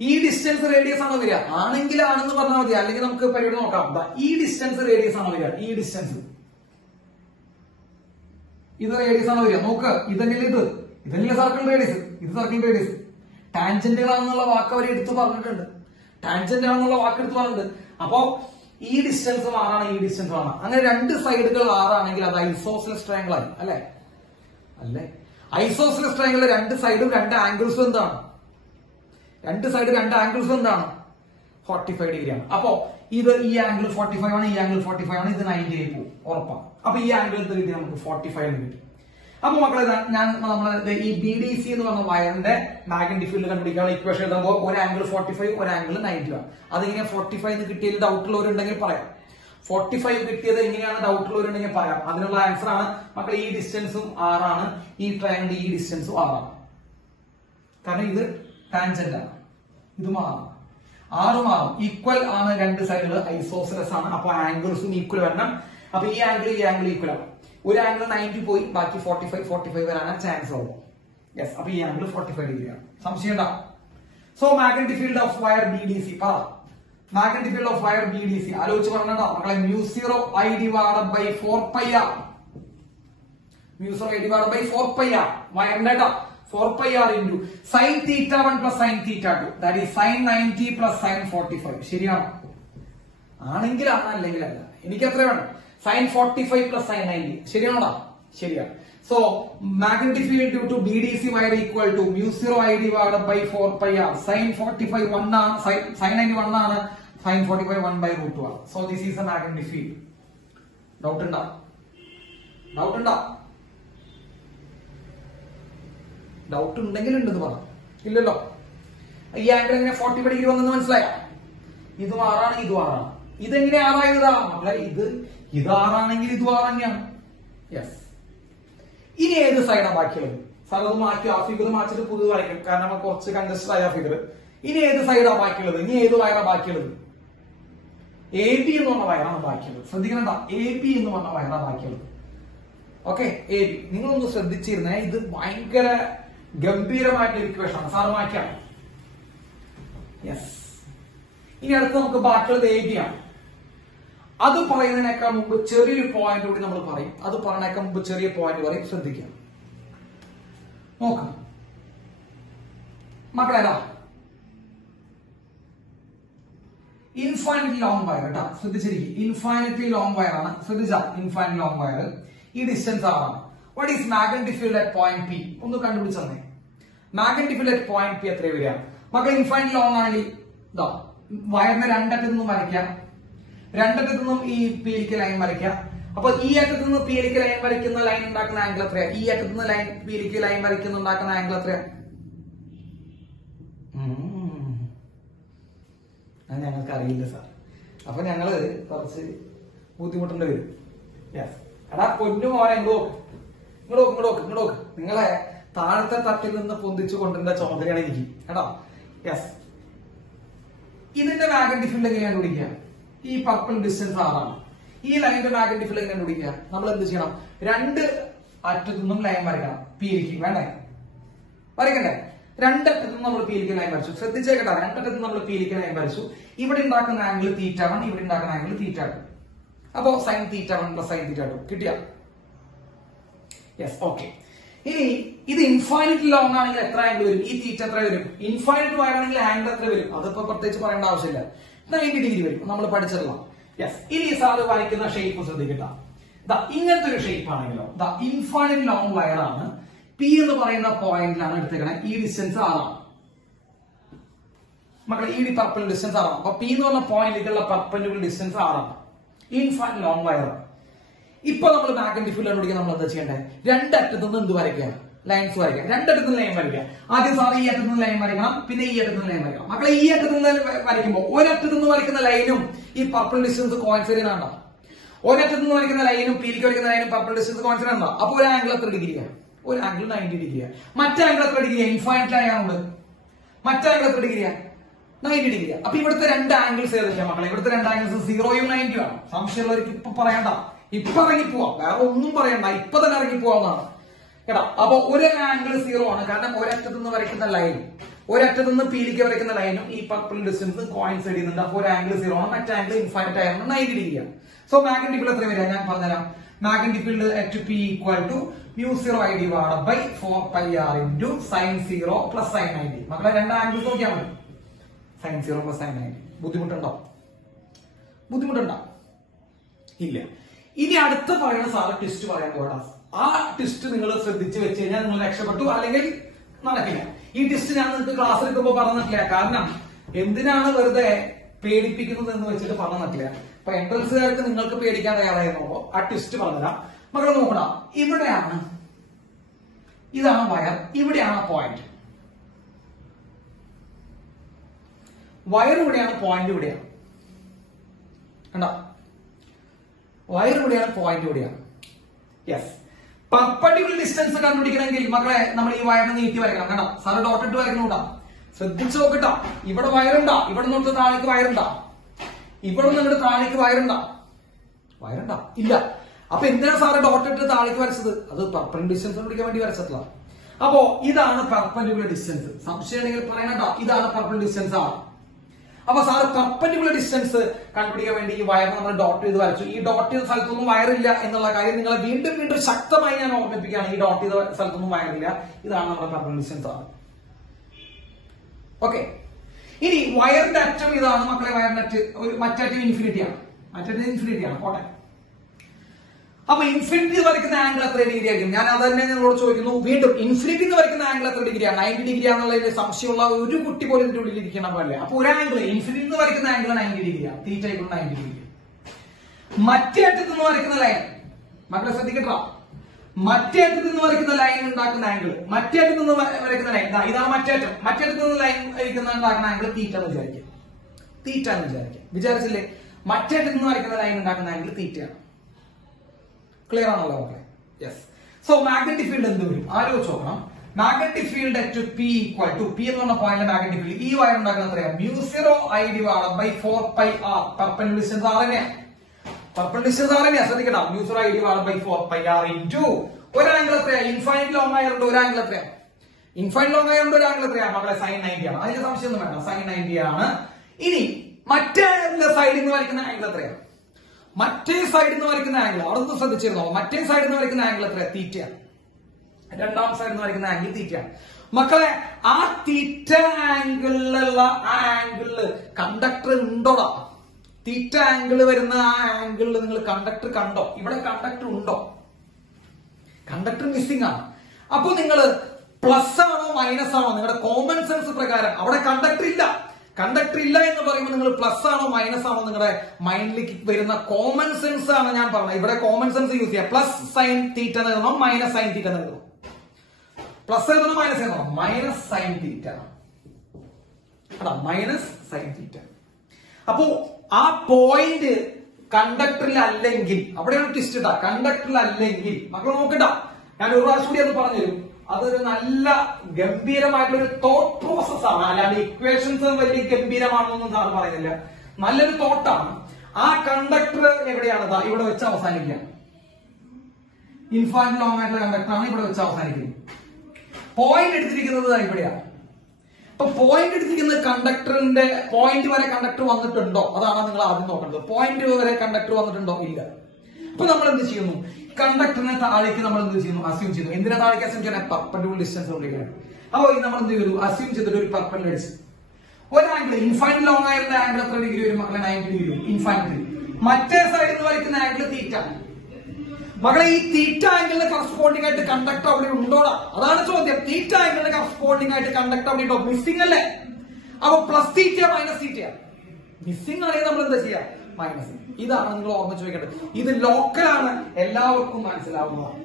ഈ ഡിസ്റ്റൻസ് റേഡിയസ് ആണോ വരിക? ആണെങ്കിൽ ആണെന്ന് പറഞ്ഞാൽ മതി, അല്ലെങ്കിൽ നമുക്ക് പരിപാടി നോക്കാം. ഈ ഡിസ്റ്റൻസ് റേഡിയസ് ആണോ വരിക? ഈ ഡിസ്റ്റൻസ് ഇത് റേഡിയസ് ആണോ വരിക? നോക്ക്. ഇതല്ലേ സർക്കിൾ റേഡിയസ്. ഇത് സർക്കിൾ റേഡിയസ്. ടാൻജന്റുകളാണെന്നുള്ള വാക്ക് അവർ എടുത്തു പറഞ്ഞിട്ടുണ്ട്. ടാൻജന്റ് ആണെന്നുള്ള വാക്ക് എടുത്തു പറഞ്ഞിട്ടുണ്ട്. അപ്പോ ഈ ഡിസ്റ്റൻസ് 6 ഈ ഡിസ്റ്റൻസ് 6. അങ്ങനെ രണ്ട് സൈഡുകൾ 6 ആണെങ്കിൽ അത് ഐസോസെലസ് ട്രയാങ്കിൾ ആയി. അല്ലേ? ഐസോസെലസ് ട്രയാങ്കിളിലെ രണ്ട് സൈഡും രണ്ട് ആംഗിൾസും എന്താണ്? 45 ഡിഗ്രിയാണ്. അപ്പോ ഈ ആംഗിൾ 45 ആണ്, ഈ ആംഗിൾ 45 ആണ്, ഇത് 90 ആയി പോകും ഉറപ്പാണ്. അപ്പൊ ഈ ആംഗിൾ എന്ത് കിട്ടി? നമുക്ക് 45 കിട്ടി. അപ്പൊ മക്കളെ, നമ്മള് ഈ ബി ഡി സി എന്ന് പറഞ്ഞ വയറിന്റെ മാഗ്നറ്റിക് ഫീൽഡ് കണ്ടുപിടിക്കാനുള്ള ഇക്വേഷൻ എഴുതുമ്പോൾ ഒരു ആംഗിൾ 45, ഒരു ആംഗിൾ 90 ആണ്. അതിങ്ങനെ 45 എന്ന് കിട്ടിയതിൽ ഡൗട്ട് ഉള്ളവരുണ്ടെങ്കിൽ പറയാം. 45 കിട്ടിയത് എങ്ങനെയാണ് ഡൗട്ട് ഉള്ളവരുണ്ടെങ്കിൽ പറയാം. അതിനുള്ള ആൻസർ ആണ് മക്കളെ, ഈ ഡിസ്റ്റൻസും 6 ആണ്, ഈ ട്രയാങ്കിൾ ഈ ഡിസ്റ്റൻസും 6 ആണ്. കാരണം ഇത് ടാൻജന്റ് ആണ്, ഇത് 6 ഈക്വൽ ആണ്. രണ്ട് സൈഡുകൾ ഐസോസെലസ് ആണ്. അപ്പൊ ആംഗിൾസും ഈക്വൽ വരണം. അപ്പൊ ഈ ആംഗിൾ ഈക്വൽ ആണ്. ഒരു ആംഗിൾ 90 പോയി, ബാക്കി 45 വരാനാണ് ചാൻസ് ഉള്ളൂ. യെസ്. അപ്പൊ ഈ ആംഗിൾ 45 ഡിഗ്രിയാണ്. സംശയം ഉണ്ടാവും. So magnetic field of wire B D C. Magnetic field of wire B D C ആലോചിച്ച് പറഞ്ഞോ മക്കളെ. µ0 I divided by 4πr. µ0 I divided by 4πr. വയറിന്റെ 4πr into sin θ1 plus sin θ2. That is sin 90 plus sin 45. ശരിയാണോ? ആണെങ്കിൽ ആണ്, അല്ലെങ്കിൽ അല്ല. എനിക്ക് എത്ര വേണം? sin 45 plus sin 90. ശരിയാണോടാ? ശരിയാണ്. So magnetic field due to B D C wire equal to µ0 I divided by 4πr. sin 45 1 ആണ്, sin 90 1 ആണ്, sin 45 1/√2 ആണ്. So this is A magnetic field. Doubt ഉണ്ടോ? ഡൗട്ട് ഉണ്ടെങ്കിൽ ഉണ്ടെന്ന് പറ. ഇല്ലല്ലോ. ഈ ആംഗിൾ എങ്ങനെ 45 ഡിഗ്രി വന്നെന്ന് മനസ്സിലായോ? ഇതും 6 ആണ്, ഇതും 6 ആണ്. ഇതെങ്ങനെ 6 ആയതാ? ഇത് 6 ആണെങ്കിൽ ഇതും 6 തന്നെയാണ്. യെസ്. ഇനി ഏത് സൈഡാ ബാക്കിയുള്ളത്? സാർ അത് മാറ്റി, ആ ഫിഗർ മാറ്റിട്ട് പുതിയത് വരയ്ക്കും, കാരണം നമ്മൾ കുറച്ച് കൺജസ്റ്റഡ് ആയ ഫിഗർ. ഇനി ഏത് സൈഡാ ബാക്കിയുള്ളത്? ഇനി ഏത് വയറാ ബാക്കിയുള്ളത്? എ ബി എന്ന് പറഞ്ഞ വയറാണ് ബാക്കിയുള്ളത്. ശ്രദ്ധിക്കണം, എ ബി എന്ന് പറഞ്ഞ വയറാ ബാക്കിയുള്ളത്. Okay, A B. നിങ്ങളൊന്ന് ശ്രദ്ധിച്ചിരുന്നേ, ഇത് ഭയങ്കര ഗംഭീരമായിട്ടുള്ള ഇക്വേഷൻ ആണ്. സാറ് മാറ്റിയാണ്. യെസ്. ഇനി അടുത്ത് നമുക്ക് ബാക്കിയുള്ളത് എ ബി ആണ്. അത് പറയുന്നതിനേക്കാൾ മുമ്പ് ചെറിയൊരു പോയിന്റ് കൂടി നമ്മൾ പറയും. അത് പറയുന്നതിനേക്കാൾ മുമ്പ് ചെറിയ പോയിന്റ് പറയും. ശ്രദ്ധിക്കാം. നോക്കാം മക്കളേതാ? ഇൻഫൈനറ്റ്ലി ലോങ് വയർ കേട്ടോ. ശ്രദ്ധിച്ചിരിക്കും. ഇൻഫൈനറ്റ്ലി ലോങ് വയർ ആണ്. ശ്രദ്ധിച്ചാ, ഇൻഫൈനറ്റ് ലോങ് വയർ. ഈ ഡിസ്റ്റൻസ് ആണ്. What is magnetic field at point P? ഒന്ന് കണ്ടുപിടിച്ചേ. Magnetic field at point P എത്ര വരിക? മക്കൾ ഇൻഫൈനറ്റ് ലോങ് ആണെങ്കിൽ ഇതാ വയറിന്റെ രണ്ടറ്റത്തു നിന്നും വരയ്ക്കാം. രണ്ടറ്റത്തു നിന്നും ഈ പിയിലേക്ക് ലൈൻ വരയ്ക്കാം. അപ്പൊ ഈ അറ്റത്തു നിന്ന് പിയിലേക്ക് ലൈൻ വരയ്ക്കുന്ന ലൈൻ ഉണ്ടാക്കുന്ന ആംഗിൾ എത്രയാ? ഈ അറ്റത്തു നിന്ന് പിയിലേക്ക് ലൈൻ വരയ്ക്കുന്ന ഉണ്ടാക്കുന്ന ആംഗിൾ എത്രയാ? അത് ഞങ്ങൾക്ക് അറിയില്ല സാർ. അപ്പൊ ഞങ്ങള് കുറച്ച് ബുദ്ധിമുട്ടേണ്ടി വരും. യെസ്. എടാ പൊന്നു മോനെ, ഇങ്ങോട്ട് നിങ്ങളെ താഴത്തെ തട്ടിൽ നിന്ന് പൊന്തിച്ചു കൊണ്ടുവരുന്ന ചുമതലയാണ് എനിക്ക് കേട്ടോ. യെസ്. ഇതിന്റെ മാഗ്നറ്റിക് ഫീൽഡ് എങ്ങനെ കണ്ടുപിടിക്കുക? ഈ പർപ്പിൾ ഡിസ്റ്റൻസ് ആറാണ്. ഈ ലൈനിന്റെ മാഗ്നറ്റിക് ഫീൽഡ് എങ്ങനെ കണ്ടുപിടിക്കുക? നമ്മൾ എന്ത് ചെയ്യണം? രണ്ട് അറ്റത്തു നിന്നും ലൈൻ വരയ്ക്കണം. പീലിക്ക് വേണ്ടേ? വരയ്ക്കണ്ടേ? രണ്ടറ്റത്തു നിന്നും നമ്മൾ പീലിക്ക് ലൈൻ വരച്ചു. ശ്രദ്ധിച്ചേക്കട്ടെ, രണ്ടറ്റത്തു നമ്മൾ പീലിക്ക് ലൈൻ വരച്ചു. ഇവിടെ ഉണ്ടാക്കുന്ന ആംഗിൾ θ1, ഇവിടെ ഉണ്ടാക്കുന്ന ആംഗിൾ θ2. അപ്പോ sin θ1 പ്ലസ് sin θ2 കിട്ടിയ? Yes, okay. ഇനി ഇത് ഇൻഫൈനൈറ്റ് ലോങ് ആണെങ്കിൽ എത്ര ആംഗിൾ വരും? ഈ θ എത്ര വരും? ഇൻഫൈനൈറ്റ് വയർ ആണെങ്കിൽ ആംഗിൾ എത്ര വരും? അതിപ്പോ പ്രത്യേകിച്ച് പറയേണ്ട ആവശ്യമില്ല. 90 ഡിഗ്രി വരും. നമ്മൾ പഠിച്ചിട്ടുള്ള. യെസ്. ഇനി സാറ് വരയ്ക്കുന്ന ഷേപ്പ് ശ്രദ്ധിക്കട്ട. ഇങ്ങനത്തെ ഒരു ഷേപ്പ് ആണെങ്കിലോ, ഇൻഫൈനൈറ്റ് ലോങ് വയർ ആണ്. പി എന്ന് പറയുന്ന പോയിന്റിലാണ് എടുത്തേക്കണേ. ഈ ഡിസ്റ്റൻസ് ആറാണ് മക്കളെ. ഈ പർപ്പിൾ ഡിസ്റ്റൻസ് ആറാണ്. അപ്പൊ പി എന്ന് പറഞ്ഞ പോയിന്റിലേക്കുള്ള പർപ്പൻഡിക്കുലർ ഡിസ്റ്റൻസ് ആറാണ്. Infinite long wire. ഇപ്പൊ നമ്മൾ മാഗ്നറ്റിക് ഫീൽഡ് കണ്ടുപിടിക്കാൻ നമ്മൾ എന്താ ചെയ്യേണ്ടത്? രണ്ടറ്റത്തു നിന്ന് എന്ത് വരയ്ക്കുക? ലൈൻസ് വരയ്ക്കുക. രണ്ടറ്റത്തു നിന്ന് ലൈൻ വരയ്ക്കുക. ആദ്യം സാറ് ഈ അറ്റത്തു നിന്ന് ലൈൻ വരയ്ക്കണം, പിന്നെ ഈ അറ്റത്തു നിന്ന് ലൈൻ വരയ്ക്കണം. മക്കളെ, ഈ അറ്റത്തു നിന്ന് വരയ്ക്കുമ്പോൾ ഒരറ്റത്തു നിന്ന് വരയ്ക്കുന്ന ലൈനും ഈ പർപ്പിൾ ഡിസ്റ്റൻസ് കോയിൻസൈഡ് ആണ്. ഒരറ്റത്തു നിന്ന് വരയ്ക്കുന്ന ലൈനും പീലിക്ക് വരയ്ക്കുന്ന ലൈനും പർപ്പിൾ ഡിസ്റ്റൻസ് കോയിൻസൈഡ് ആണ്. അപ്പൊ ഒരു ആംഗിൾ എത്ര ഡിഗ്രിയാണ്? ഒരു ആംഗിൾ 90 ഡിഗ്രിയാണ്. മറ്റേ ആംഗിൾ എത്ര ഡിഗ്രിയാണ്? ഇൻഫൈനൈറ്റ് ആയതുകൊണ്ട് മറ്റേ ആംഗിൾ എത്ര ഡിഗ്രിയാണ്? 90 ഡിഗ്രിയാണ്. അപ്പൊ ഇവിടുത്തെ രണ്ട് ആംഗിൾസ് ഏതൊക്കെയാണ് മക്കളെ? ഇവിടുത്തെ രണ്ട് ആംഗിൾസ് 0യും 90യും ആണ്. സംശയമുള്ളവർക്ക് ഇപ്പൊ പറയണ്ട, ഇപ്പൊ ഇറങ്ങി പോവാം, വേറെ ഒന്നും പറയണ്ട, ഇപ്പൊ തന്നെ ഇറങ്ങി പോവാന്നാണ് കേട്ടോ. അപ്പൊ ഒരു ആംഗിൾ 0 ആണ്. കാരണം ഒരറ്റത്തു നിന്ന് വരയ്ക്കുന്ന ലൈൻ, ഒരറ്റത്തു നിന്ന് പീലിക്ക് വരയ്ക്കുന്ന ലൈനും ഈ പർപ്പിൾ ഡിസ്റ്റൻസ് കോയിൻസൈഡ് ചെയ്യുന്നുണ്ട്. അപ്പൊ ഒരു ആംഗിൾ 0 ആണ്, മറ്റേ ആംഗിൾ ഇൻഫൈനൈറ്റ് ആയിരുന്നു 90 ഡിഗ്രിയാണ്. സോ മാഗ്നറ്റിക് ഫീൽഡ് എത്ര വരിക? ഞാൻ പറഞ്ഞുതരാം. Magnetic field at P equal to μ0I divided by 4πr into sin 0 plus sin 90. മക്കളെ, രണ്ട് ആംഗിൾസ് നോക്കിയാൽ മതി. sin 0 plus sin 90. ബുദ്ധിമുട്ടുണ്ടോ? ഇല്ല. ഇനി അടുത്ത പറയുന്ന സാറ് ട്വിസ്റ്റ് പറയാൻ പോകണം. ആ ട്വിസ്റ്റ് നിങ്ങൾ ശ്രദ്ധിച്ച് വെച്ച് കഴിഞ്ഞാൽ നിങ്ങൾ രക്ഷപ്പെട്ടു, അല്ലെങ്കിൽ നടക്കില്ല. ഈ ട്വിസ്റ്റ് ഞാൻ നിങ്ങൾക്ക് ക്ലാസ് എടുക്കുമ്പോൾ പറഞ്ഞിട്ടില്ല. കാരണം എന്തിനാണ് വെറുതെ പേടിപ്പിക്കുന്നത് എന്ന് വെച്ചിട്ട് പറഞ്ഞിട്ടില്ല. അപ്പൊ എൻട്രൻസുകാർക്ക് നിങ്ങൾക്ക് പേടിക്കാൻ തയ്യാറായിരുന്നോ? ആ ട്വിസ്റ്റ് പറഞ്ഞുതരാം. മക്കളെ നോക്കണം, ഇവിടെയാണ്, ഇതാണ് വയർ, ഇവിടെയാണ് പോയിന്റ്. വയർ ഇവിടെയാണ്, പോയിന്റ് ഇവിടെയാണ്. കണ്ടോ? വയർ ഇവിടെയാണ്, പോയിന്റ് ഇവിടെയാണ്. യെസ്. പെർപെൻഡിക്കുലർ ഡിസ്റ്റൻസ് കണ്ടുപിടിക്കണമെങ്കിൽ മക്കളെ നമ്മൾ ഈ വയറിനെ നീട്ടി വരയ്ക്കണം. കണ്ടോ? സാറ് ഡോട്ട് ഇട്ട് വരയ്ക്കണോട്ടാ. ശ്രദ്ധിച്ചു നോക്കട്ടോ. ഇവിടെ വയറുണ്ടാ, ഇവിടെ നിന്ന് താഴേക്ക് വയറുണ്ടാ, ഇവിടെ നിന്ന് താഴേക്ക് വയറുണ്ടാ? ഇല്ല. അപ്പൊ എന്തിനാണ് സാറ് ഡോട്ട് ഇട്ട് താഴേക്ക് വരച്ചത്? അത് പെർപെൻഡിക്കുലർ ഡിസ്റ്റൻസ് കണ്ടുപിടിക്കാൻ വേണ്ടി വരച്ചതല്ല. അപ്പോ ഇതാണ് പെർപെൻഡിക്കുലർ ഡിസ്റ്റൻസ്. സംശയം ഉണ്ടെങ്കിൽ പറയണട്ടോ, ഇതാണ് പെർപെൻഡിക്കുലർ ഡിസ്റ്റൻസ് ആണ്. അപ്പൊ സാറ് പെർപെൻഡിക്കുലർ ഡിസ്റ്റൻസ് കണ്ടുപിടിക്കാൻ വേണ്ടി ഈ വയർ നമ്മൾ ഡോട്ട് ചെയ്ത് വരച്ചു. ഈ ഡോട്ട് ചെയ്ത സ്ഥലത്തൊന്നും വയറില്ല എന്നുള്ള കാര്യം നിങ്ങളെ വീണ്ടും വീണ്ടും ശക്തമായി ഞാൻ ഓർമ്മിപ്പിക്കുകയാണ്. ഈ ഡോട്ട് ചെയ്ത സ്ഥലത്തൊന്നും വയറില്ല. ഇതാണ് നമ്മുടെ പെർപെൻഡിക്കുലർ ഡിസ്റ്റൻസ് ആണ്. ഓക്കെ. ഇനി വയറിന്റെ അറ്റം ഇതാണ് മക്കളെ. വയറിന്റെ മറ്ററ്റം ഇൻഫിനിറ്റി ആണ്. പോട്ടെ. അപ്പൊ ഇൻഫിനിറ്റി വരയ്ക്കുന്ന ആംഗിൾ എത്ര ഡിഗ്രി ആയിരിക്കും? ഞാൻ അത് തന്നെ നിങ്ങളോട് ചോദിക്കുന്നു വീണ്ടും. ഇൻഫിനിറ്റി വരയ്ക്കുന്ന ആംഗിൾ എത്ര ഡിഗ്രിയാണ്? 90 ഡിഗ്രി ആണെന്നുള്ളതിൽ സംശയമുള്ള ഒരു കുട്ടി പോലും ഇതിന്റെ ഉള്ളിൽ ഇരിക്കണം പോലെ. അപ്പൊ ഒരു ആംഗിൾ ഇൻഫിനിറ്റി വരയ്ക്കുന്ന ആംഗിൾ 90 ഡിഗ്രിയാണ്. θ = 90 ഡിഗ്രി. മറ്റേ അറ്റത്ത് നിന്ന് വരയ്ക്കുന്ന ലൈൻ മക്കളെ ശ്രദ്ധിക്കട്ടോ. മറ്റേ അറ്റത്ത് നിന്ന് വരയ്ക്കുന്ന ലൈൻ ഉണ്ടാക്കുന്ന ആംഗിൾ, മറ്റേ അറ്റത്ത് നിന്ന് വരയ്ക്കുന്ന ലൈൻ ഇതാണ് മറ്റേ അറ്റം. മറ്റേ അറ്റത്ത് നിന്ന് ലൈൻ ഉണ്ടാക്കുന്ന ആംഗിൾ θ എന്ന് വിചാരിച്ചില്ലേ? മറ്റേ അറ്റത്ത് നിന്ന് വരയ്ക്കുന്ന ലൈൻ ഉണ്ടാക്കുന്ന ആംഗിൾ θ ആണ്. ക്ലിയർ ആണല്ലോ മക്കളെ? യെസ്. സോ മാഗ്നറ്റിക് ഫീൽഡ് എന്ത് വരും? ആലോചിച്ച് നോക്കണം. Magnetic field at P equal to P എന്ന് പറഞ്ഞ പോയിന്റ് മാഗ്നറ്റിക് ഫീൽഡ് ഈ വയർ ഉണ്ടാക്കുന്ന എത്രയാണ്? μ0I divided by 4πr. Perpendicular distance r തന്നെയാണ്. ശ്രദ്ധിക്കണം. μ0I divided by 4πr into ഒരു ആംഗിൾ എത്രയാണ്? ഇൻഫൈനൈറ്റ് ലോങ് ആയതുകൊണ്ട് ഒരു ആംഗിൾ എത്രയാണ്? ഒരു ആംഗിൾ എത്രയാണ് മക്കളെ? sin 90 ആണ്. അതിന് സംശയമൊന്നും വേണ്ട, sin 90 ആണ്. ഇനി മറ്റേ സൈഡിൽ നിന്ന് വരയ്ക്കുന്ന ആംഗിൾ എത്രയാണ്? മറ്റേ സൈഡിൽ നിന്ന് വരയ്ക്കുന്ന ആംഗിൾ അവിടെ നിന്ന് ശ്രദ്ധിച്ചിരുന്നോ? മറ്റേ സൈഡിൽ നിന്ന് വരയ്ക്കുന്ന ആംഗിൾ എത്രയാണ്? θ. രണ്ടാം സൈഡിൽ നിന്ന് വരയ്ക്കുന്ന ആംഗിൾ θ. മക്കളെ, ആ θ ആംഗിളിലുള്ള ആ ആംഗിളില് കണ്ടക്ടർ ഉണ്ടോടാ? θ ആംഗിള് വരുന്ന ആ ആംഗിളിൽ നിങ്ങൾ കണ്ടക്ടർ കണ്ടോ? ഇവിടെ കണ്ടക്ടർ ഉണ്ടോ? കണ്ടക്ടർ മിസ്സിംഗ് ആണ്. അപ്പൊ നിങ്ങൾ പ്ലസ് ആണോ മൈനസ് ആണോ? നിങ്ങളുടെ കോമൺ സെൻസ് പ്രകാരം അവിടെ കണ്ടക്ടർ ഇല്ല എന്ന് പറയുമ്പോൾ നിങ്ങൾ പ്ലസ് ആണോ മൈനസ് ആണോ നിങ്ങളുടെ മൈൻഡിലേക്ക് വരുന്ന കോമൺ സെൻസ് ആണ് ഞാൻ പറഞ്ഞത്. ഇവിടെ കോമൺ സെൻസ് യൂസ് ചെയ്യാം. പ്ലസ് സൈൻ θ എന്ന് എഴുതണം, മൈനസ് സൈൻ θ എന്ന് എഴുതണം. പ്ലസ് എഴുതണം, മൈനസ് എഴുതണം. Minus sine θ, minus sine θ. അപ്പോ ആ പോയിന്റ് കണ്ടക്ടറിൽ അല്ലെങ്കിൽ, അവിടെയാണ് ട്വിസ്റ്റ് ഇട്ടാ. കണ്ടക്ടറിൽ അല്ലെങ്കിൽ മക്കൾ നോക്കണ്ട, ഞാൻ ഒരു പ്രാവശ്യം കൂടി അത് പറഞ്ഞുതരും. അതൊരു നല്ല ഗംഭീരമായിട്ടുള്ള ഒരു തോട്ട് പ്രോസസ് ആണ്. അല്ലാണ്ട് ഇക്വേഷൻസ് വലിയ ഗംഭീരമാണെന്നൊന്നും സാർ പറയുന്നില്ല. നല്ലൊരു തോട്ടാണ്. ആ കണ്ടക്ടർ എവിടെയാണ്? ഇവിടെ വെച്ച് അവസാനിക്കുക. ഇൻഫൈനൈറ്റ് ലോങ് ആയിട്ടുള്ള കണ്ടക്ടറാണ് ഇവിടെ വെച്ച് അവസാനിക്കുന്നത്. പോയിന്റ് എടുത്തിരിക്കുന്നത് ഇവിടെയാണ്. അപ്പൊ പോയിന്റ് എടുത്തിരിക്കുന്നത് കണ്ടക്ടറിന്റെ പോയിന്റ് വരെ കണ്ടക്ടർ വന്നിട്ടുണ്ടോ? അതാണ് നിങ്ങൾ ആദ്യം നോക്കേണ്ടത്. പോയിന്റ് വരെ കണ്ടക്ടർ വന്നിട്ടുണ്ടോ? ഇല്ല. അപ്പൊ നമ്മൾ എന്ത് ചെയ്യുന്നു? കണ്ടക്ടറിനെ താഴേക്ക് നമ്മൾ എന്ത് ചെയ്യുന്നു? അസ്യൂം ചെയ്യുന്നു. എന്തിനാ താഴേക്ക് അസ്യൂം ചെയ്യാൻ? പെർപെൻഡിക്കുലർ ഡിസ്റ്റൻസ് കൊണ്ടിരിക്കുകയാണ്. അപ്പോൾ നമ്മൾ എന്ത് ചെയ്തു? അസ്യൂം ചെയ്തിട്ട് ഒരു പെർപെൻഡിക്കുലർ ഡിസ്റ്റൻസ്. ഒരു ആംഗിൾ ഇൻഫൈനൈറ്റ് ലോങ് ആയിട്ടുള്ള ആംഗിൾ എത്ര ഡിഗ്രി വരും മക്കളെ? 90 ഡിഗ്രി വരും. ഇൻഫൈനൈറ്റ്. മറ്റേ സൈഡിൽ നിന്ന് വരയ്ക്കുന്ന ആംഗിൾ തീറ്റ. മകളെ ഈ തീറ്റ ആംഗിളിന് കറസ്പോണ്ടിങ് ആയിട്ട് കണ്ടക്ടർ അവിടെ ഉണ്ടോടാ? അതാണ് ചോദ്യം. തീറ്റ ആംഗിളിന് കറസ്പോണ്ടിങ് ആയിട്ട് കണ്ടക്ടർ അവിടെ ഉണ്ടോ? മിസ്സിംഗ് അല്ലേ? അപ്പൊ plus theta minus theta. Missing ആണെങ്കിൽ നമ്മൾ എന്താ ചെയ്യാ? മൈനസ്. ഇതാണ് നിങ്ങൾ ഓർമ്മിച്ച് വെക്കേണ്ടത്. ഇത് ലോക്കലാണ്, എല്ലാവർക്കും മനസ്സിലാവുന്നതാണ്.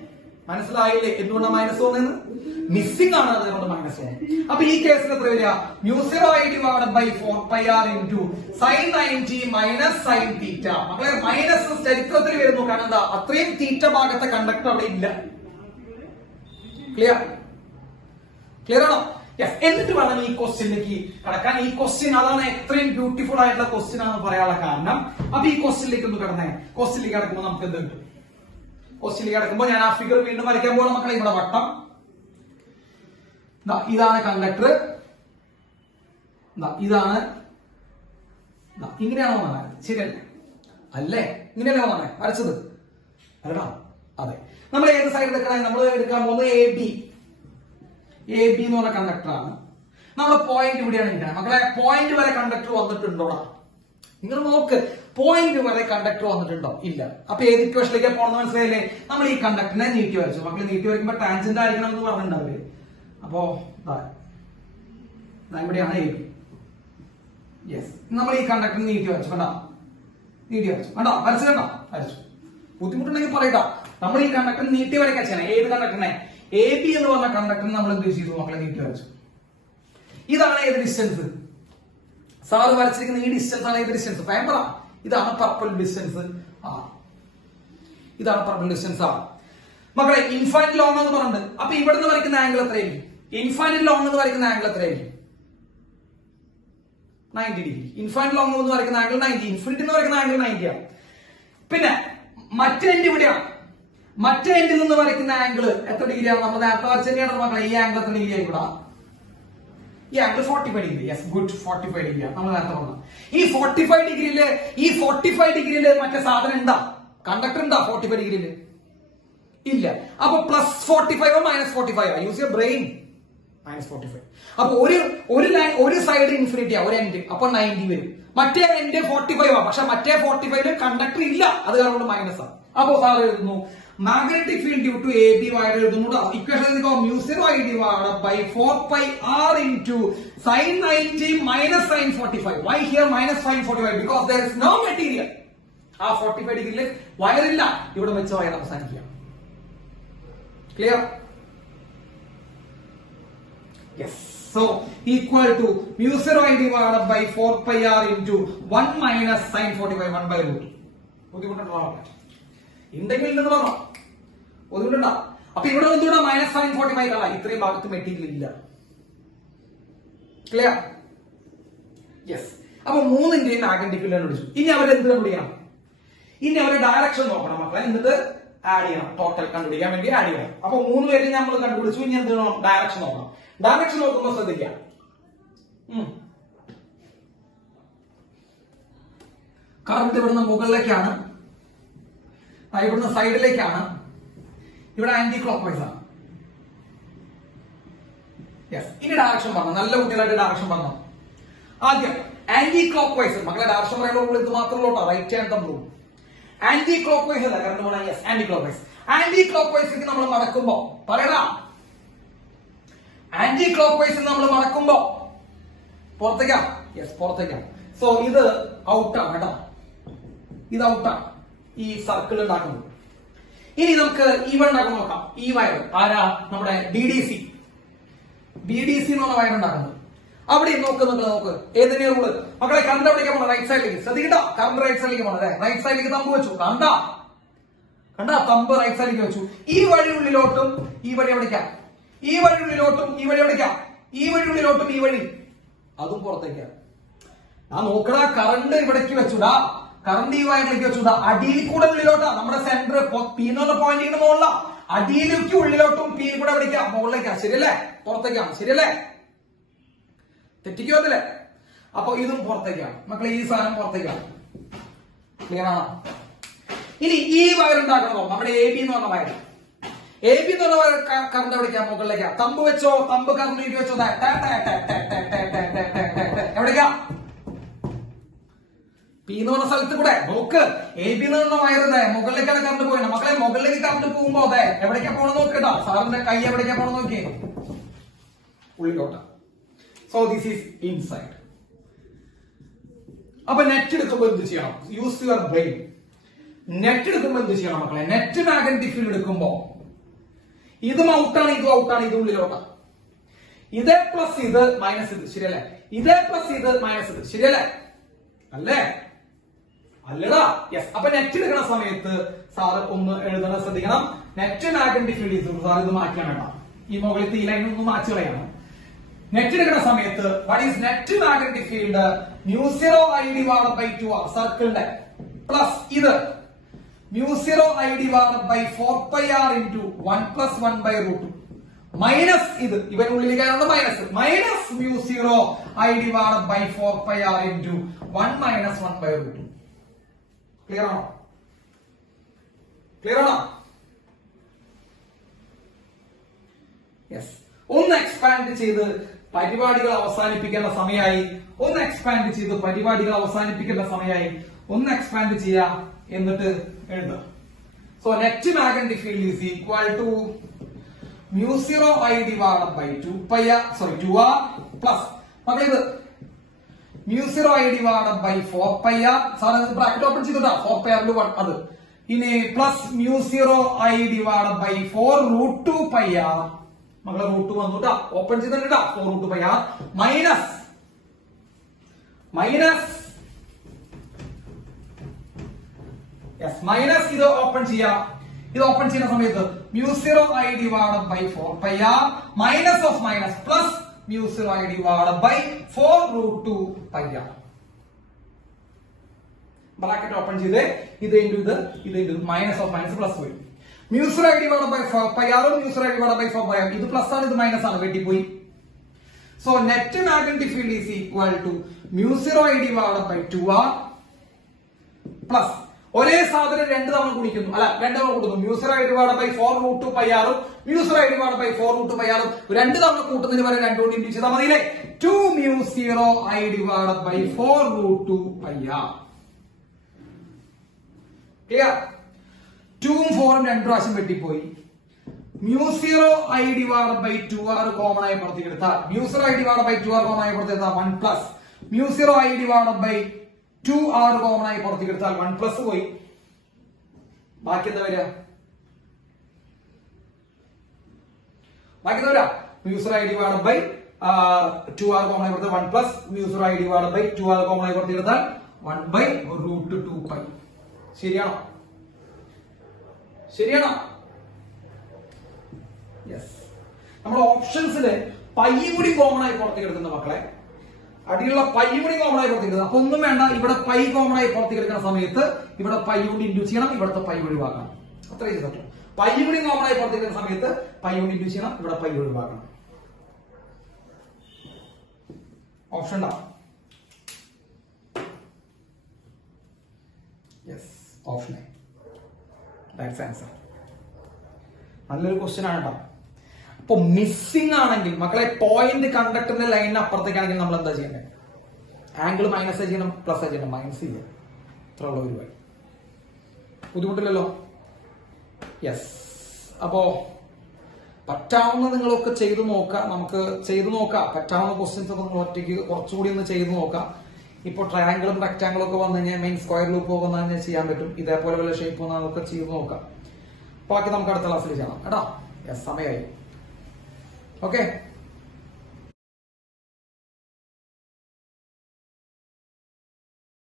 മനസ്സിലായില്ലേ എന്തുകൊണ്ടാണ് മൈനസ് വന്നത്? മിസ്സിംഗ് ആണ്, അതുകൊണ്ട് മൈനസ് വന്നത്. അപ്പൊ ഈ കേസിൽ എത്ര വരിക? μ0 divided by 4πr into sin 90 minus sin theta. മക്കളെ മൈനസ് ചരിത്രത്തിൽ വരുന്നു. കാരണം എന്താ? അത്രയും തീറ്റ ഭാഗത്തെ കണ്ടക്ടർ അവിടെ ഇല്ല. ക്ലിയർ? ക്ലിയർ ആണോ? യെസ്. എന്നിട്ട് വേണം ഈ ക്വസ്റ്റ്യനിലേക്ക് കടക്കാൻ. ഈ ക്വസ്റ്റ്യൻ അതാണ് എത്രയും ബ്യൂട്ടിഫുൾ ആയിട്ടുള്ള ക്വസ്റ്റ്യൻ ആണെന്ന് പറയാനുള്ള കാരണം. അപ്പൊ ഈ ക്വസ്റ്റ്യനിലേക്ക് ഒന്ന് കടന്നേ. ക്വസ്റ്റ്യനിലേക്ക് കടക്കുമ്പോൾ നമുക്ക് എന്ത് കിട്ടും? ക്വസ്റ്റ്യനിലേക്ക് കടക്കുമ്പോൾ ഞാൻ ആ ഫിഗർ വീണ്ടും വരയ്ക്കാൻ പോകണം മക്കളെ. ഇവിടെ വട്ടം, ഇതാണ് കണ്ടക്ടർ, ഇതാണ്. ഇങ്ങനെയാണോ വന്നത്? ശരിയല്ലേ? അല്ലേ? ഇങ്ങനെയല്ലേ വന്നേ വരച്ചത്? അല്ലടാ. അതെ. നമ്മൾ ഏത് സൈഡ് എടുക്കണേ? നമ്മൾ എടുക്കാൻ പോകുന്നത് എ ബി. എ ബി എന്ന് പറഞ്ഞ കണ്ടക്ടറാണ്. നമ്മുടെ പോയിന്റ് ഇവിടെയാണ് ഇരിക്കുന്നത്. മക്കളെ പോയിന്റ് വരെ കണ്ടക്ടർ വന്നിട്ടുണ്ടോടാ? നിങ്ങൾ നോക്ക്. പോയിന്റ് വരെ കണ്ടക്ടർ വന്നിട്ടുണ്ടോ? ഇല്ല. അപ്പൊ ഏത് ഇക്വേഷനിലേക്ക് പോകണമെന്ന് മനസ്സിലായില്ലേ? നമ്മൾ ഈ കണ്ടക്ടറിനെ നീട്ടി വരച്ചു. മക്കളെ നീട്ടി വരയ്ക്കുമ്പോൾ ടാൻജന്റ് ആയിരിക്കണം എന്ന് പറഞ്ഞിട്ടുണ്ടാവില്ലേ? അപ്പോ ഇവിടെയാണ് എ ബി. യെസ്. നമ്മൾ ഈ കണ്ടക്ടറിനെ നീട്ടി വരച്ചു. കണ്ടാ? നീട്ടി വരച്ചു. കണ്ടാ? വരച്ചു. കണ്ടാ? വരച്ചു. ബുദ്ധിമുട്ടുണ്ടെങ്കിൽ പറയട്ടാ. നമ്മൾ ഈ കണ്ടക്ടറിനെ നീട്ടി വരയ്ക്കാൻ ചെയ്യണം. ഏത് കണ്ടക്ടറിനെ? എ ബി എന്ന് പറഞ്ഞ കണ്ടക്ടറിനെ നമ്മൾ എന്ത് ചെയ്തു മക്കളെ? നീട്ടി വരച്ചു. ഇതാണ് ഏത് ഡിസ്റ്റൻസ്? സാറ് വരച്ചിരിക്കുന്ന ഈ ഡിസ്റ്റൻസ് ആണ് ഏത് ഡിസ്റ്റൻസ്? പേപ്പറാ. ഇതാണ് പർപ്പിൾ ഡിസ്റ്റൻസ്. ഇതാണ് പർപ്പിൾ ഡിസ്റ്റൻസ്. മക്കളെ ഇൻഫൈനൈറ്റ് ലോങ് എന്ന് പറഞ്ഞിട്ടുണ്ട്. അപ്പൊ ഇവിടുന്ന് വരയ്ക്കുന്ന ആംഗിൾ എത്രയായിരിക്കും? ഇൻഫൈനൈറ്റ് ലോങ് എന്ന് വരയ്ക്കുന്ന ആംഗിൾ എത്രയായിരിക്കും? 90 ഡിഗ്രി. ഇൻഫൈനൈറ്റ് ലോങ് എന്ന് വരയ്ക്കുന്ന ആംഗിൾ 90. ഇൻഫിനിറ്റി എന്ന് വരയ്ക്കുന്ന ആംഗിൾ 90 ആണ്. പിന്നെ മറ്റേ എൻഡ് ഇവിടെയാണ്. മറ്റേ എൻഡിൽ നിന്ന് വരയ്ക്കുന്ന ആംഗിൾ എത്ര ഡിഗ്രിയാണ്? നമ്മൾ നേരത്തെ വരച്ച തന്നെയാണ് മക്കളെ. ഈ ആംഗിൾ എത്ര ഡിഗ്രി ആയിരിക്കും? ഈ ആംഗിൾ 45 ഡിഗ്രി. Yes, good. 45 ഡിഗ്രിയാണ് നമ്മൾ നേരത്തെ പറഞ്ഞത്. ഈ 45 ഡിഗ്രിയില് മറ്റേ സാധനം ഉണ്ടാ? കണ്ടക്ടർ ഉണ്ടാ 45 ഡിഗ്രിയില്? ഇല്ല. അപ്പൊ plus 45 minus 45? Use your brain. Minus 45. അപ്പൊ ഒരു സൈഡ് ഇൻഫിനിറ്റിയാ, ഒരു എൻഡ്. അപ്പൊ 90 വരും. മറ്റേ എൻഡ് 45 ആ. പക്ഷെ മറ്റേ 45 കണ്ടക്ടർ ഇല്ല, അത് കാരണം മൈനസ് ആണ്. അപ്പൊ സാർ എഴുതുന്നു magnetic field due to AB wire എഴുതുന്നു. Equation μ0 divided by 4πr into sin 90 minus sin 45. Why here minus sin 45? Because there is no material. ആ 45 ഡിഗ്രിയില് വയറില്ല. ഇവിടെ വെച്ച് വയർ അവസാനിക്കുക. Clear? Yes. So equal to μ0 divided by 4πr into 1 minus sin 45 1 by root. ബുദ്ധിമുട്ടുണ്ടോ? ഉണ്ടെങ്കിൽ ഇല്ലെന്ന് പറഞ്ഞോ. ബുദ്ധിമുട്ടുണ്ടോ? അപ്പൊ ഇവിടെ എന്തുകൂടെ മൈനസ് സൈൻ 45 കാണാം. ഇത്രയും ഭാഗത്ത് മെറ്റീരിയൽ ഇല്ല. ക്ലിയർ? യെസ്. അപ്പൊ മൂന്നിന്റെയും മാഗ്നറ്റിക് ഫീൽഡ് കണ്ടുപിടിച്ചു. ഇനി അവരെന്ത് കണ്ടുപിടിക്കണം? ഇനി അവരെ ഡയറക്ഷൻ നോക്കണം മക്കളെ. എന്നിട്ട് ആഡ് ചെയ്യണം. ടോട്ടൽ കണ്ടുപിടിക്കാൻ വേണ്ടി ആഡ് ചെയ്യണം. അപ്പൊ 3 പേര് നമ്മൾ കണ്ടുപിടിച്ചു. ഇനി എന്ത് ചെയ്യണം? ഡയറക്ഷൻ നോക്കണം. ഡയറക്ഷൻ നോക്കുമ്പോൾ ശ്രദ്ധിക്കാം. കറന്റ് ഇവിടുന്ന് മുകളിലേക്കാണ്, ഇവിടുന്ന് സൈഡിലേക്കാണ്. ഇവിടെ ആന്റി ക്ലോക്ക് വൈസ് ആണ്. യെസ്. ഇനി ഡയറക്ഷൻ പറഞ്ഞു. നല്ല കുട്ടികളായിട്ട് ഡയറക്ഷൻ പറഞ്ഞു. ആദ്യം ആന്റി ക്ലോക്ക് വൈസ്. മക്കളെ ഡയറക്ഷൻ പറയുമ്പോൾ ഇത് മാത്രമല്ലോ റൈറ്റ് ഹാൻഡ് തമ്മിൽ. ആന്റി ക്ലോക്ക് വൈസ് അല്ല കറണ്ട് പോണ. Yes, anticlockwise. ആന്റി ക്ലോക്ക് വൈസിലേക്ക് നമ്മൾ നടക്കുമ്പോ പറയടാ. ആന്റി ക്ലോക്ക് വൈസിൽ നമ്മൾ നടക്കുമ്പോ പുറത്തേക്കാ. യെസ്, പുറത്തേക്കാ. സോ ഇത് ഔട്ടാണ് കേട്ടോ. ഇത് ഔട്ടാണ് ഈ സർക്കിൾ ഉണ്ടാക്കുന്നത്. ഇനി നമുക്ക് ഈവൺ ഉണ്ടാക്കുന്ന നോക്കാം. ഈ വയർ ആരാ? നമ്മുടെ BDC എന്ന് പറഞ്ഞ വയർ ഉണ്ടാക്കുന്നത്. അവിടെ നോക്ക്. ഏതിനെ റൂള് മക്കളെ? കറണ്ട് എവിടേക്ക് പോകണം? റൈറ്റ് സൈഡിലേക്ക്. ശ്രദ്ധിക്കട്ടോ. കറണ്ട് റൈറ്റ് സൈഡിലേക്ക് പോകണം. അല്ലെ? റൈറ്റ് സൈഡിലേക്ക് തമ്പ് വെച്ചു. കണ്ടാ തമ്പ് റൈറ്റ് സൈഡിലേക്ക് വെച്ചു. ഈ വഴി ഉള്ളിലോട്ടും ഈ വഴി എവിടേക്കാ? ഈ വഴി ഉള്ളിലോട്ടും ഈ വഴി എവിടേക്കാ, ഈ വഴി ഉള്ളിലോട്ടും ഈ വഴി അതും പുറത്തേക്കാ. ആ നോക്കടാ, കറണ്ട് ഇവിടേക്ക് വെച്ചുടാ, കറണ്ട് ഈ വയറിലേക്ക് വെച്ചുടാ, അടിയിൽ കൂടെ ഉള്ളിലോട്ടാ. നമ്മുടെ സെന്റർ പി എന്നുള്ള പോയിന്റിന് മുകളിലാ, അടിയിലേക്ക് ഉള്ളിലോട്ടും പി കൂടെ എവിടേക്കാ, മുകളിലേക്കാ. ശരിയല്ലേ? പുറത്തേക്കാണ്. ശരിയല്ലേ? തെറ്റിക്കോ അതില്ലേ? അപ്പൊ ഇതും പുറത്തേക്കാണ് മക്കളെ, ഈ സാധനം പുറത്തേക്കാണ്. ക്ലിയർ ആണോ? ഇനി ഈ വയർ ഉണ്ടാക്കണോ, നമ്മുടെ എ ബി എന്ന് പറഞ്ഞ വയർ, എ ബി എന്ന് പറഞ്ഞ വയർ കറണ്ട് എവിടേക്കാ, മുകളിലേക്കാ. തമ്പ് വെച്ചോ, തമ്പ് കറണ്ട് വെച്ചോ, എവിടേക്കാ, പി എന്ന് പറഞ്ഞ സ്ഥലത്ത് കൂടെ നോക്ക്. എ ബി എന്ന് പറഞ്ഞ വയറിന്റെ മുകളിലേക്കാണ് കറണ്ട് പോയത്. മക്കളെ മുകളിലേക്ക് കറണ്ട് പോകുമ്പോ അതെ എവിടേക്കാ പോകണം നോക്കട്ടോ. സാറിന്റെ കൈ എവിടേക്കാ പോകണം നോക്കിയേ, ഉള്ളിലോട്ട്. So this is inside. അപ്പൊ നെറ്റ് എടുക്കുമ്പോ എന്ത് ചെയ്യണം? Use your brain. നെറ്റ് എടുക്കുമ്പോ എന്ത് ചെയ്യണം മക്കളെ? നെറ്റ് മാഗ്നറ്റിക് ഫീൽഡ് എടുക്കുമ്പോ ഇതും ഔട്ടാണ്, ഇതും ഔട്ടാണ്, ഇത് ഉള്ളിലോട്ടാണ്. ഇതേ പ്ലസ് ഇത് മൈനസ് ഇത്. ശരിയല്ലേ? ഇതേ പ്ലസ് ഇത് മൈനസ് ഇത്. ശരിയല്ലേ? അല്ലേ? അല്ലടാ. യെസ്. അപ്പൊ നെറ്റ് എടുക്കുന്ന സമയത്ത് സാറ് ഒന്ന് എഴുതണം, ശ്രദ്ധിക്കണം. നെറ്റ് മാഗ്നറ്റിക് ഫീൽഡ് സാർ ഇത് മാറ്റാൻ വേണ്ട, ഈ മുകളിൽ ഈ ലൈൻ ഒന്ന് മാറ്റി കളയണം. നെറ്റ് എടുക്കുന്ന സമയത്ത് what is net magnetic field? μ0 I divided by 2r സർക്കിളിന്റെ പ്ലസ് ഇത് μ0 I divided by 4πr into 1 plus 1 by root 2 minus ഇത് ഇവനുള്ളിലേക്കാണ് minus minus μ0 I divided by 4πr into 1 minus 1 by root 2. Clear ആണോ? Clear ആണോ? Yes. ഒന്ന് expand ചെയ്ത് പരിപാടികൾ അവസാനിപ്പിക്കേണ്ട സമയമായി. ഒന്ന് എക്സ്പാൻഡ് ചെയ്ത് പരിപാടികൾ അവസാനിപ്പിക്കേണ്ട സമയമായി. ഒന്ന് എക്സ്പാൻഡ് ചെയ്യാം, എന്നിട്ട് എഴുതുക. So net magnetic field is equal to μ0 I divided by 2r plus മക്കളിത് μ0 I divided by 4πr. Sir bracket open ചെയ്തിട്ടാ 4πr 1 അത്. ഇനി plus μ0 I divided by 4 root 2πr. മകളെ റൂട്ട് വന്നുട്ടാ, ഓപ്പൺ ചെയ്തിട്ടാ 4 root 2πr minus yes minus ഇത് open ചെയ്യാം. ഇത് open ചെയ്യുന്ന സമയത്ത് μ0 I divided by 4πr minus of minus plus μ0 I divided by 4 root 2πr. Bracket open ചെയ്ത് ഇത് ഇൻറ്റു ഇത് into minus of minus plus വരും. μ0 I divided by 4πr μ0 I divided by 4πr ഇത് plus ആണ്, ഇത് minus ആണ്, വെട്ടിപ്പോയി. So net magnetic field is equal to μ0 I divided by 2r plus ഒരേ സാധനം രണ്ട് തവണ ഗുണിക്കുന്നു, അല്ല രണ്ട് തവണ കൂട്ടുന്നു. μ0 I divided by 4 root 2πr μ0 I divided by 4 root 2πr രണ്ട് തവണ കൂട്ടുന്നതിന് വരെ രണ്ടുകൊണ്ട് ഇൻറ്റു ചെയ്താൽ മതിയില്ലേ. 2μ0 I divided by 4 root 2πr. Clear? 2ഉം 4ഉം രണ്ടു പ്രാവശ്യം വെട്ടിപ്പോയി. μ0 I divided by 2r common ആയി പുറത്തേക്ക് എടുത്താൽ μ0 I divided by 2r common ആയി പുറത്തേക്ക് എടുത്താൽ 1 plus μ0 I divided by 2r common ആയി പുറത്തേക്ക് എടുത്താൽ 1 പ്ലസ് പോയി. ബാക്കി എന്താ വരിക? μ0 I divided by 2r common ആയി പുറത്തേക്ക് 1 plus μ0 I divided by 2r common ആയി പുറത്തേക്ക് എടുത്താൽ 1 by root 2π. ശരിയാണോ? ശരിയാണോ? യെസ്. നമ്മുടെ ഓപ്ഷൻസില് പൈ കൂടി കോമൺ ആയി പുറത്തേക്ക് എടുക്കുന്ന മക്കളെ, അടിയുള്ള പൈ കൂടി കോമൺ ആയി പുറത്തേക്ക് എടുക്കുന്നത്. അപ്പൊ ഒന്നും വേണ്ട, ഇവിടെ പൈ കോമൺ ആയി പുറത്തേക്ക് എടുക്കുന്ന സമയത്ത് ഇവിടെ പൈ കൊണ്ട് ഇൻഡ്യൂസ് ചെയ്യണം, ഇവിടുത്തെ പൈ ഒഴിവാക്കണം. അത്ര ചെയ്തിട്ടുള്ളൂ. പൈ കൂടി കോമൺ ആയി പുറത്തേക്ക് എടുക്കുന്ന സമയത്ത് പൈ കൊണ്ട് ഇൻഡ്യൂസ് ചെയ്യണം, ഇവിടെ പൈ ഒഴിവാക്കണം. ഓപ്ഷൻ ഉണ്ടാവും. Yes, option A. That's answer. നല്ലൊരു ക്വസ്റ്റ്യൻ ആണ് കേട്ടോ. അപ്പൊ മിസ്സിംഗ് ആണെങ്കിൽ മക്കളെ പോയിന്റ് കണ്ടക്ടറിന്റെ ലൈനിന് അപ്പുറത്തേക്കാണെങ്കിൽ നമ്മൾ എന്താ ചെയ്യേണ്ടത്? ആംഗിൾ മൈനസ് ചെയ്യണം, പ്ലസ് ചെയ്യണം, മൈനസ് ചെയ്യാം. ഇത്ര ഉള്ള ഒരു വഴി. ബുദ്ധിമുട്ടില്ലല്ലോ. യെസ്. അപ്പോ പറ്റാവുന്ന നിങ്ങളൊക്കെ ചെയ്തു നോക്കാം. നമുക്ക് ചെയ്തു നോക്കാം. പറ്റാവുന്ന ക്വസ്റ്റ്യൻസ് ഒക്കെ നിങ്ങൾ ഒറ്റയ്ക്ക് കുറച്ചുകൂടി ഒന്ന് ചെയ്തു നോക്കാം. ഇപ്പൊ ട്രയാങ്കിളും റെക്ടാങ്കിളും ഒക്കെ വന്നു കഴിഞ്ഞാൽ മെയിൻ സ്ക്വയർ ലൂപ്പ് ഒക്കെ വന്നു കഴിഞ്ഞാൽ ചെയ്യാൻ പറ്റും. ഇതേപോലെ വല്ല ഷേപ്പ് വന്നാൽ അതൊക്കെ ചെയ്ത് നോക്കാം. ബാക്കി നമുക്ക് അടുത്ത ക്ലാസ്സിൽ ചെയ്യണം കേട്ടോ. യെസ്, സമയമായി. ഓക്കെ.